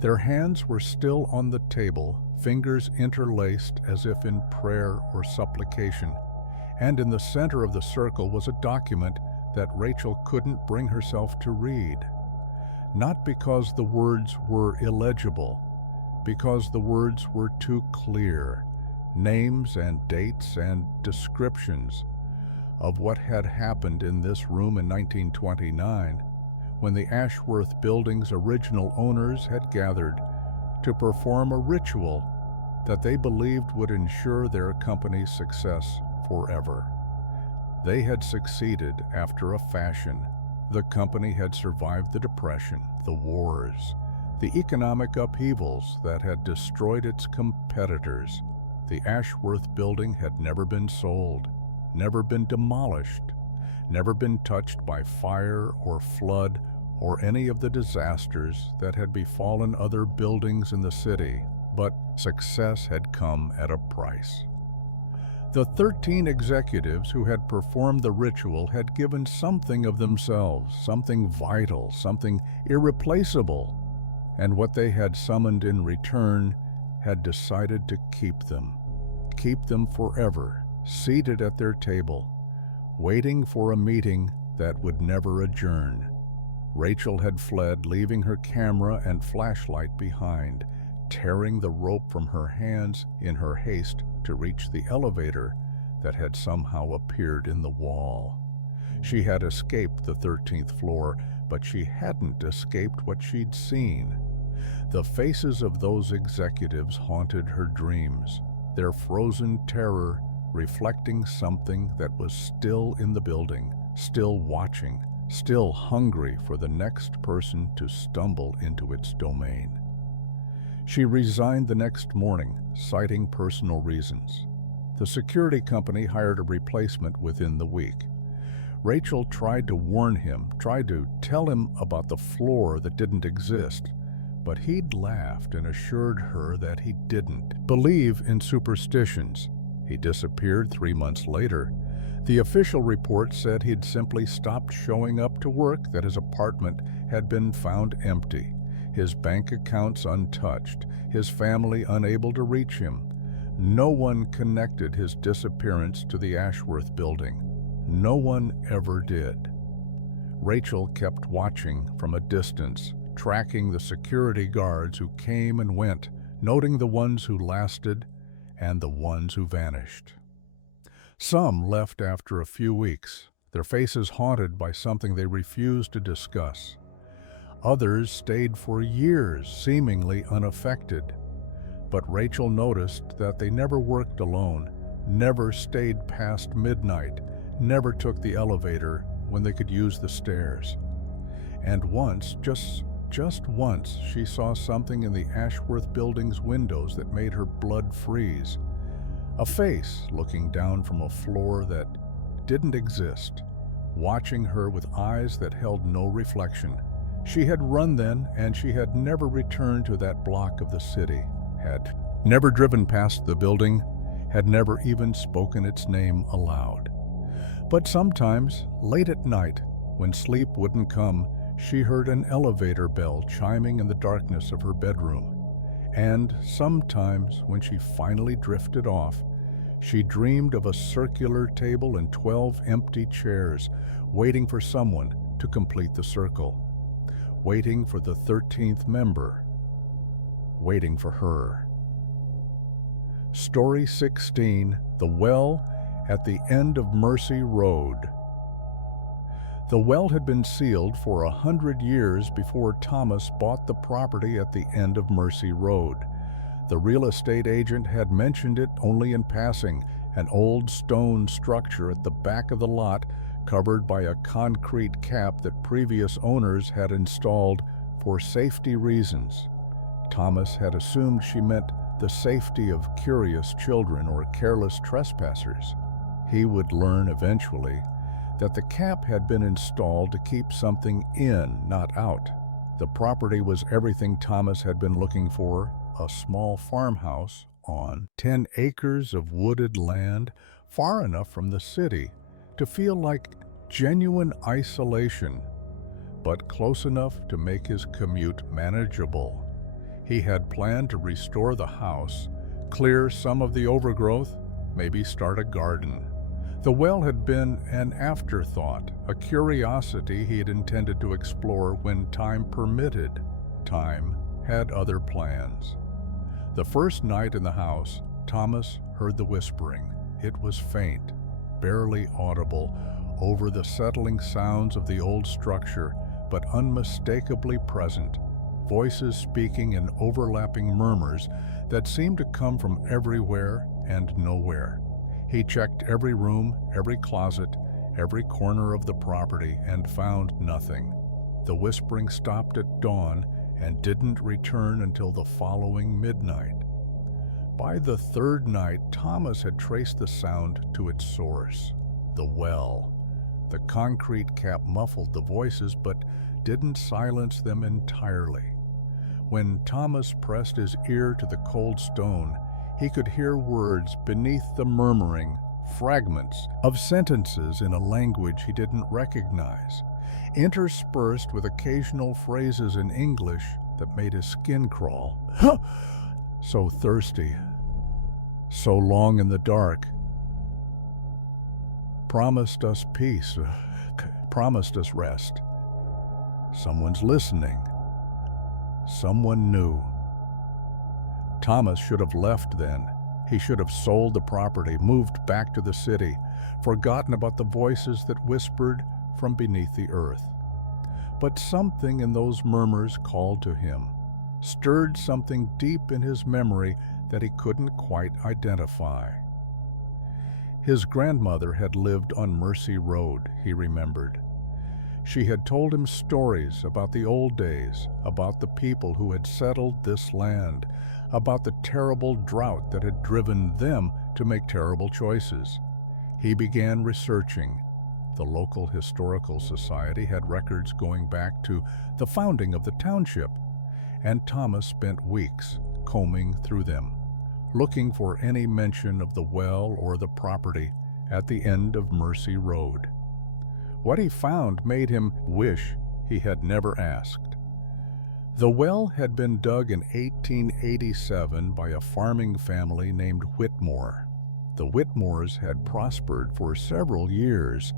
Their hands were still on the table, fingers interlaced as if in prayer or supplication, and in the center of the circle was a document that Rachel couldn't bring herself to read. Not because the words were illegible, because the words were too clear. Names and dates and descriptions of what had happened in this room in 1929, when the Ashworth building's original owners had gathered to perform a ritual that they believed would ensure their company's success forever. They had succeeded after a fashion. The company had survived the Depression, the wars, the economic upheavals that had destroyed its competitors. The Ashworth building had never been sold, never been demolished, never been touched by fire or flood or any of the disasters that had befallen other buildings in the city, but success had come at a price. The 13 executives who had performed the ritual had given something of themselves, something vital, something irreplaceable, and what they had summoned in return had decided to keep them forever, seated at their table, waiting for a meeting that would never adjourn. Rachel had fled, leaving her camera and flashlight behind, tearing the rope from her hands in her haste to reach the elevator that had somehow appeared in the wall. She had escaped the 13th floor, but she hadn't escaped what she'd seen. The faces of those executives haunted her dreams, their frozen terror reflecting something that was still in the building, still watching, still hungry for the next person to stumble into its domain. She resigned the next morning, citing personal reasons. The security company hired a replacement within the week. Rachel tried to warn him, tried to tell him about the floor that didn't exist, but he'd laughed and assured her that he didn't believe in superstitions. He disappeared 3 months later. The official report said he'd simply stopped showing up to work, that his apartment had been found empty, his bank accounts untouched, his family unable to reach him. No one connected his disappearance to the Ashworth building. No one ever did. Rachel kept watching from a distance, tracking the security guards who came and went, noting the ones who lasted and the ones who vanished. Some left after a few weeks. their faces haunted by something they refused to discuss. Others stayed for years, seemingly unaffected. But Rachel noticed that they never worked alone, never stayed past midnight, never took the elevator when they could use the stairs. And once, just once, she saw something in the Ashworth Building's windows that made her blood freeze. A face looking down from a floor that didn't exist, watching her with eyes that held no reflection. She had run then, and she had never returned to that block of the city, had never driven past the building, had never even spoken its name aloud. But sometimes, late at night, when sleep wouldn't come, she heard an elevator bell chiming in the darkness of her bedroom. And sometimes, when she finally drifted off, she dreamed of a circular table and 12 empty chairs, waiting for someone to complete the circle, waiting for the 13th member, waiting for her. Story 16, The Well at the End of Mercy Road. The well had been sealed for 100 years before Thomas bought the property at the end of Mercy Road. The real estate agent had mentioned it only in passing, an old stone structure at the back of the lot covered by a concrete cap that previous owners had installed for safety reasons. Thomas had assumed she meant the safety of curious children or careless trespassers. He would learn eventually that the cap had been installed to keep something in, not out. The property was everything Thomas had been looking for, a small farmhouse on 10 acres of wooded land, far enough from the city to feel like genuine isolation, but close enough to make his commute manageable. He had planned to restore the house, clear some of the overgrowth, maybe start a garden. The well had been an afterthought, a curiosity he had intended to explore when time permitted. Time had other plans. The first night in the house, Thomas heard the whispering. It was faint, barely audible, over the settling sounds of the old structure, but unmistakably present. Voices speaking in overlapping murmurs that seemed to come from everywhere and nowhere. He checked every room, every closet, every corner of the property, and found nothing. The whispering stopped at dawn and didn't return until the following midnight. By the third night, Thomas had traced the sound to its source, the well. The concrete cap muffled the voices but didn't silence them entirely. When Thomas pressed his ear to the cold stone, he could hear words beneath the murmuring, fragments of sentences in a language he didn't recognize, interspersed with occasional phrases in English that made his skin crawl. So thirsty, so long in the dark. Promised us peace, promised us rest. Someone's listening. Someone new. Thomas should have left then. He should have sold the property, moved back to the city, forgotten about the voices that whispered from beneath the earth. But something in those murmurs called to him, stirred something deep in his memory that he couldn't quite identify. His grandmother had lived on Mercy Road, he remembered. She had told him stories about the old days, about the people who had settled this land, about the terrible drought that had driven them to make terrible choices. He began researching. The local historical society had records going back to the founding of the township, and Thomas spent weeks combing through them, looking for any mention of the well or the property at the end of Mercy Road. What he found made him wish he had never asked. The well had been dug in 1887 by a farming family named Whitmore. The Whitmores had prospered for several years,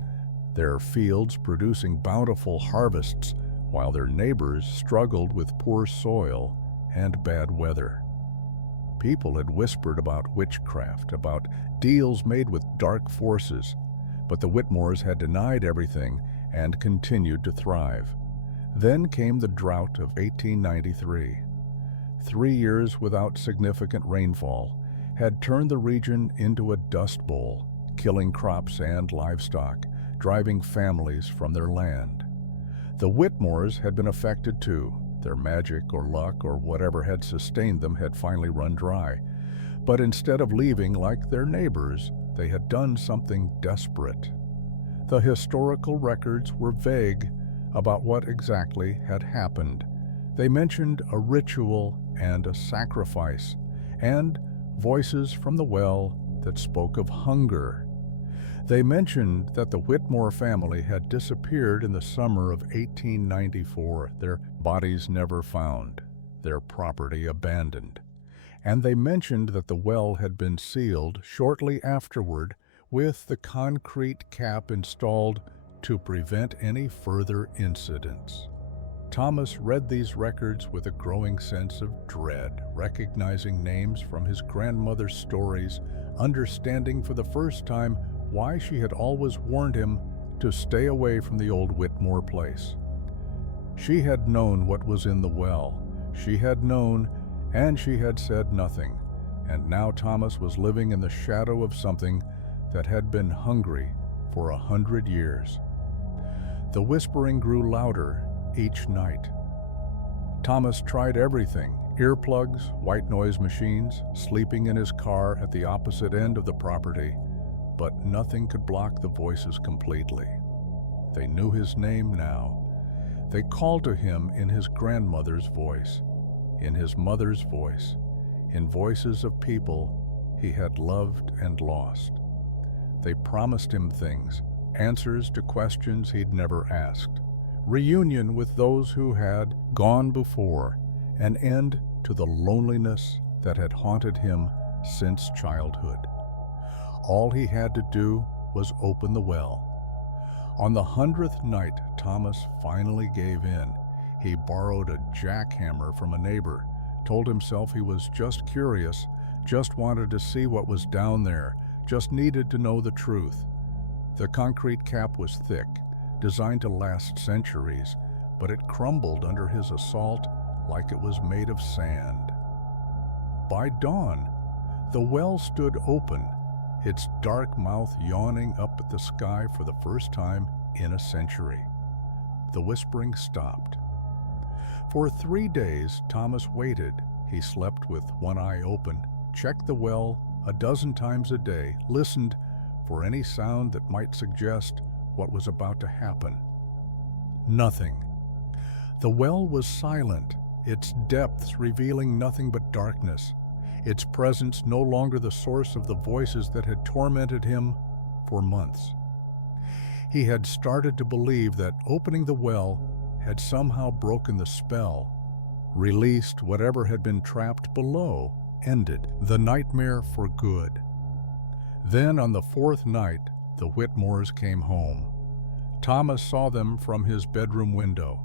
their fields producing bountiful harvests, while their neighbors struggled with poor soil and bad weather. People had whispered about witchcraft, about deals made with dark forces, But the Whitmores had denied everything and continued to thrive. Then came the drought of 1893. 3 years without significant rainfall had turned the region into a dust bowl, killing crops and livestock, driving families from their land. The Whitmores had been affected too. Their magic or luck or whatever had sustained them had finally run dry. But instead of leaving like their neighbors, they had done something desperate. The historical records were vague about what exactly had happened. They mentioned a ritual and a sacrifice, and voices from the well that spoke of hunger. They mentioned that the Whitmore family had disappeared in the summer of 1894, their bodies never found, their property abandoned. And they mentioned that the well had been sealed shortly afterward with the concrete cap installed to prevent any further incidents. Thomas read these records with a growing sense of dread, recognizing names from his grandmother's stories, understanding for the first time why she had always warned him to stay away from the old Whitmore place. She had known what was in the well. She had known, and she had said nothing. And now Thomas was living in the shadow of something that had been hungry for 100 years. The whispering grew louder each night. Thomas tried everything: earplugs, white noise machines, sleeping in his car at the opposite end of the property, but nothing could block the voices completely. They knew his name now. They called to him in his grandmother's voice, in his mother's voice, in voices of people he had loved and lost. They promised him things, answers to questions he'd never asked, reunion with those who had gone before, an end to the loneliness that had haunted him since childhood. All he had to do was open the well. On the 100th night, Thomas finally gave in. He borrowed a jackhammer from a neighbor, told himself he was just curious, just wanted to see what was down there, just needed to know the truth. The concrete cap was thick, designed to last centuries, but it crumbled under his assault like it was made of sand. By dawn, the well stood open, its dark mouth yawning up at the sky for the first time in a century. The whispering stopped. For 3 days, Thomas waited. He slept with one eye open, checked the well a dozen times a day, listened for any sound that might suggest what was about to happen. Nothing. The well was silent, its depths revealing nothing but darkness, its presence no longer the source of the voices that had tormented him for months. He had started to believe that opening the well had somehow broken the spell, released whatever had been trapped below, ended the nightmare for good. Then on the 4th night, the Whitmores came home. Thomas saw them from his bedroom window,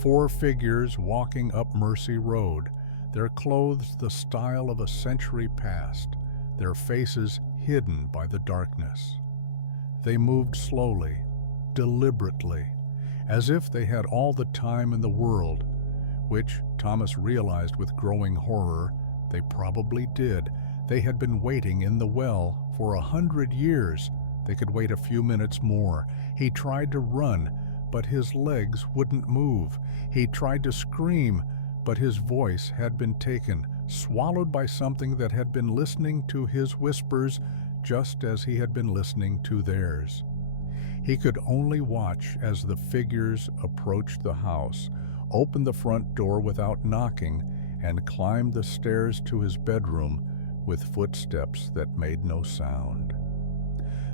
4 figures walking up Mercy Road, their clothes the style of a century past, their faces hidden by the darkness. They moved slowly, deliberately, as if they had all the time in the world, which Thomas realized with growing horror they probably did. They had been waiting in the well for 100 years. They could wait a few minutes more. He tried to run, but his legs wouldn't move. He tried to scream, but his voice had been taken, swallowed by something that had been listening to his whispers just as he had been listening to theirs. He could only watch as the figures approached the house, opened the front door without knocking, and climbed the stairs to his bedroom with footsteps that made no sound.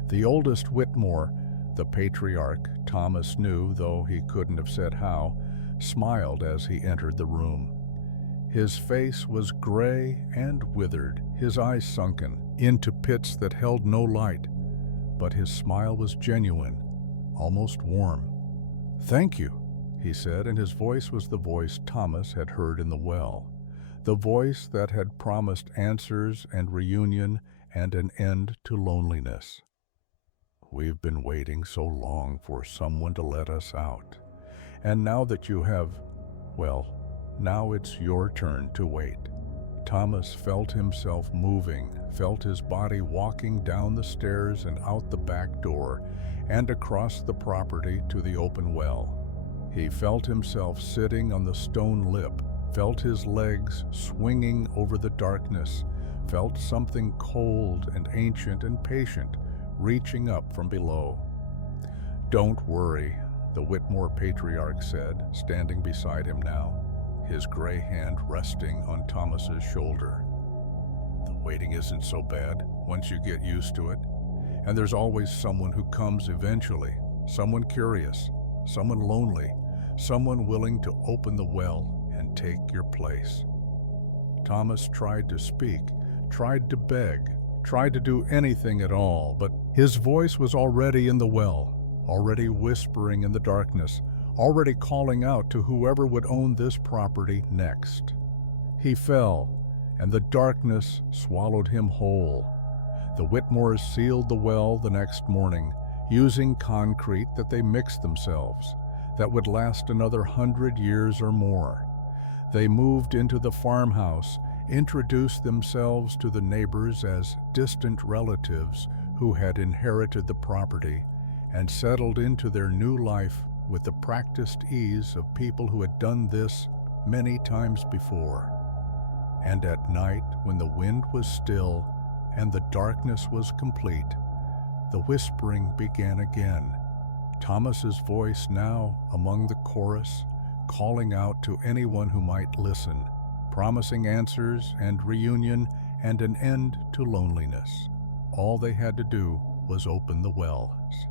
The oldest Whitmore, the patriarch, Thomas knew, though he couldn't have said how, smiled as he entered the room. His face was gray and withered, his eyes sunken into pits that held no light, but his smile was genuine, almost warm. "Thank you," he said, and his voice was the voice Thomas had heard in the well, the voice that had promised answers and reunion and an end to loneliness. We've been waiting so long for someone to let us out. And now that you have, well, now it's your turn to wait." Thomas felt himself moving, felt his body walking down the stairs and out the back door and across the property to the open well. He felt himself sitting on the stone lip, felt his legs swinging over the darkness, felt something cold and ancient and patient reaching up from below. "Don't worry," the Whitmore patriarch said, standing beside him now, his gray hand resting on Thomas's shoulder. "The waiting isn't so bad once you get used to it. And there's always someone who comes eventually, someone curious, someone lonely, someone willing to open the well and take your place." Thomas tried to speak, tried to beg, tried to do anything at all, but his voice was already in the well, already whispering in the darkness, already calling out to whoever would own this property next. He fell, and the darkness swallowed him whole. The Whitmores sealed the well the next morning, using concrete that they mixed themselves, that would last another 100 years or more. They moved into the farmhouse, introduced themselves to the neighbors as distant relatives who had inherited the property, and settled into their new life with the practiced ease of people who had done this many times before. And at night, when the wind was still and the darkness was complete, the whispering began again, Thomas's voice now among the chorus, calling out to anyone who might listen, promising answers and reunion and an end to loneliness. All they had to do was open the wells.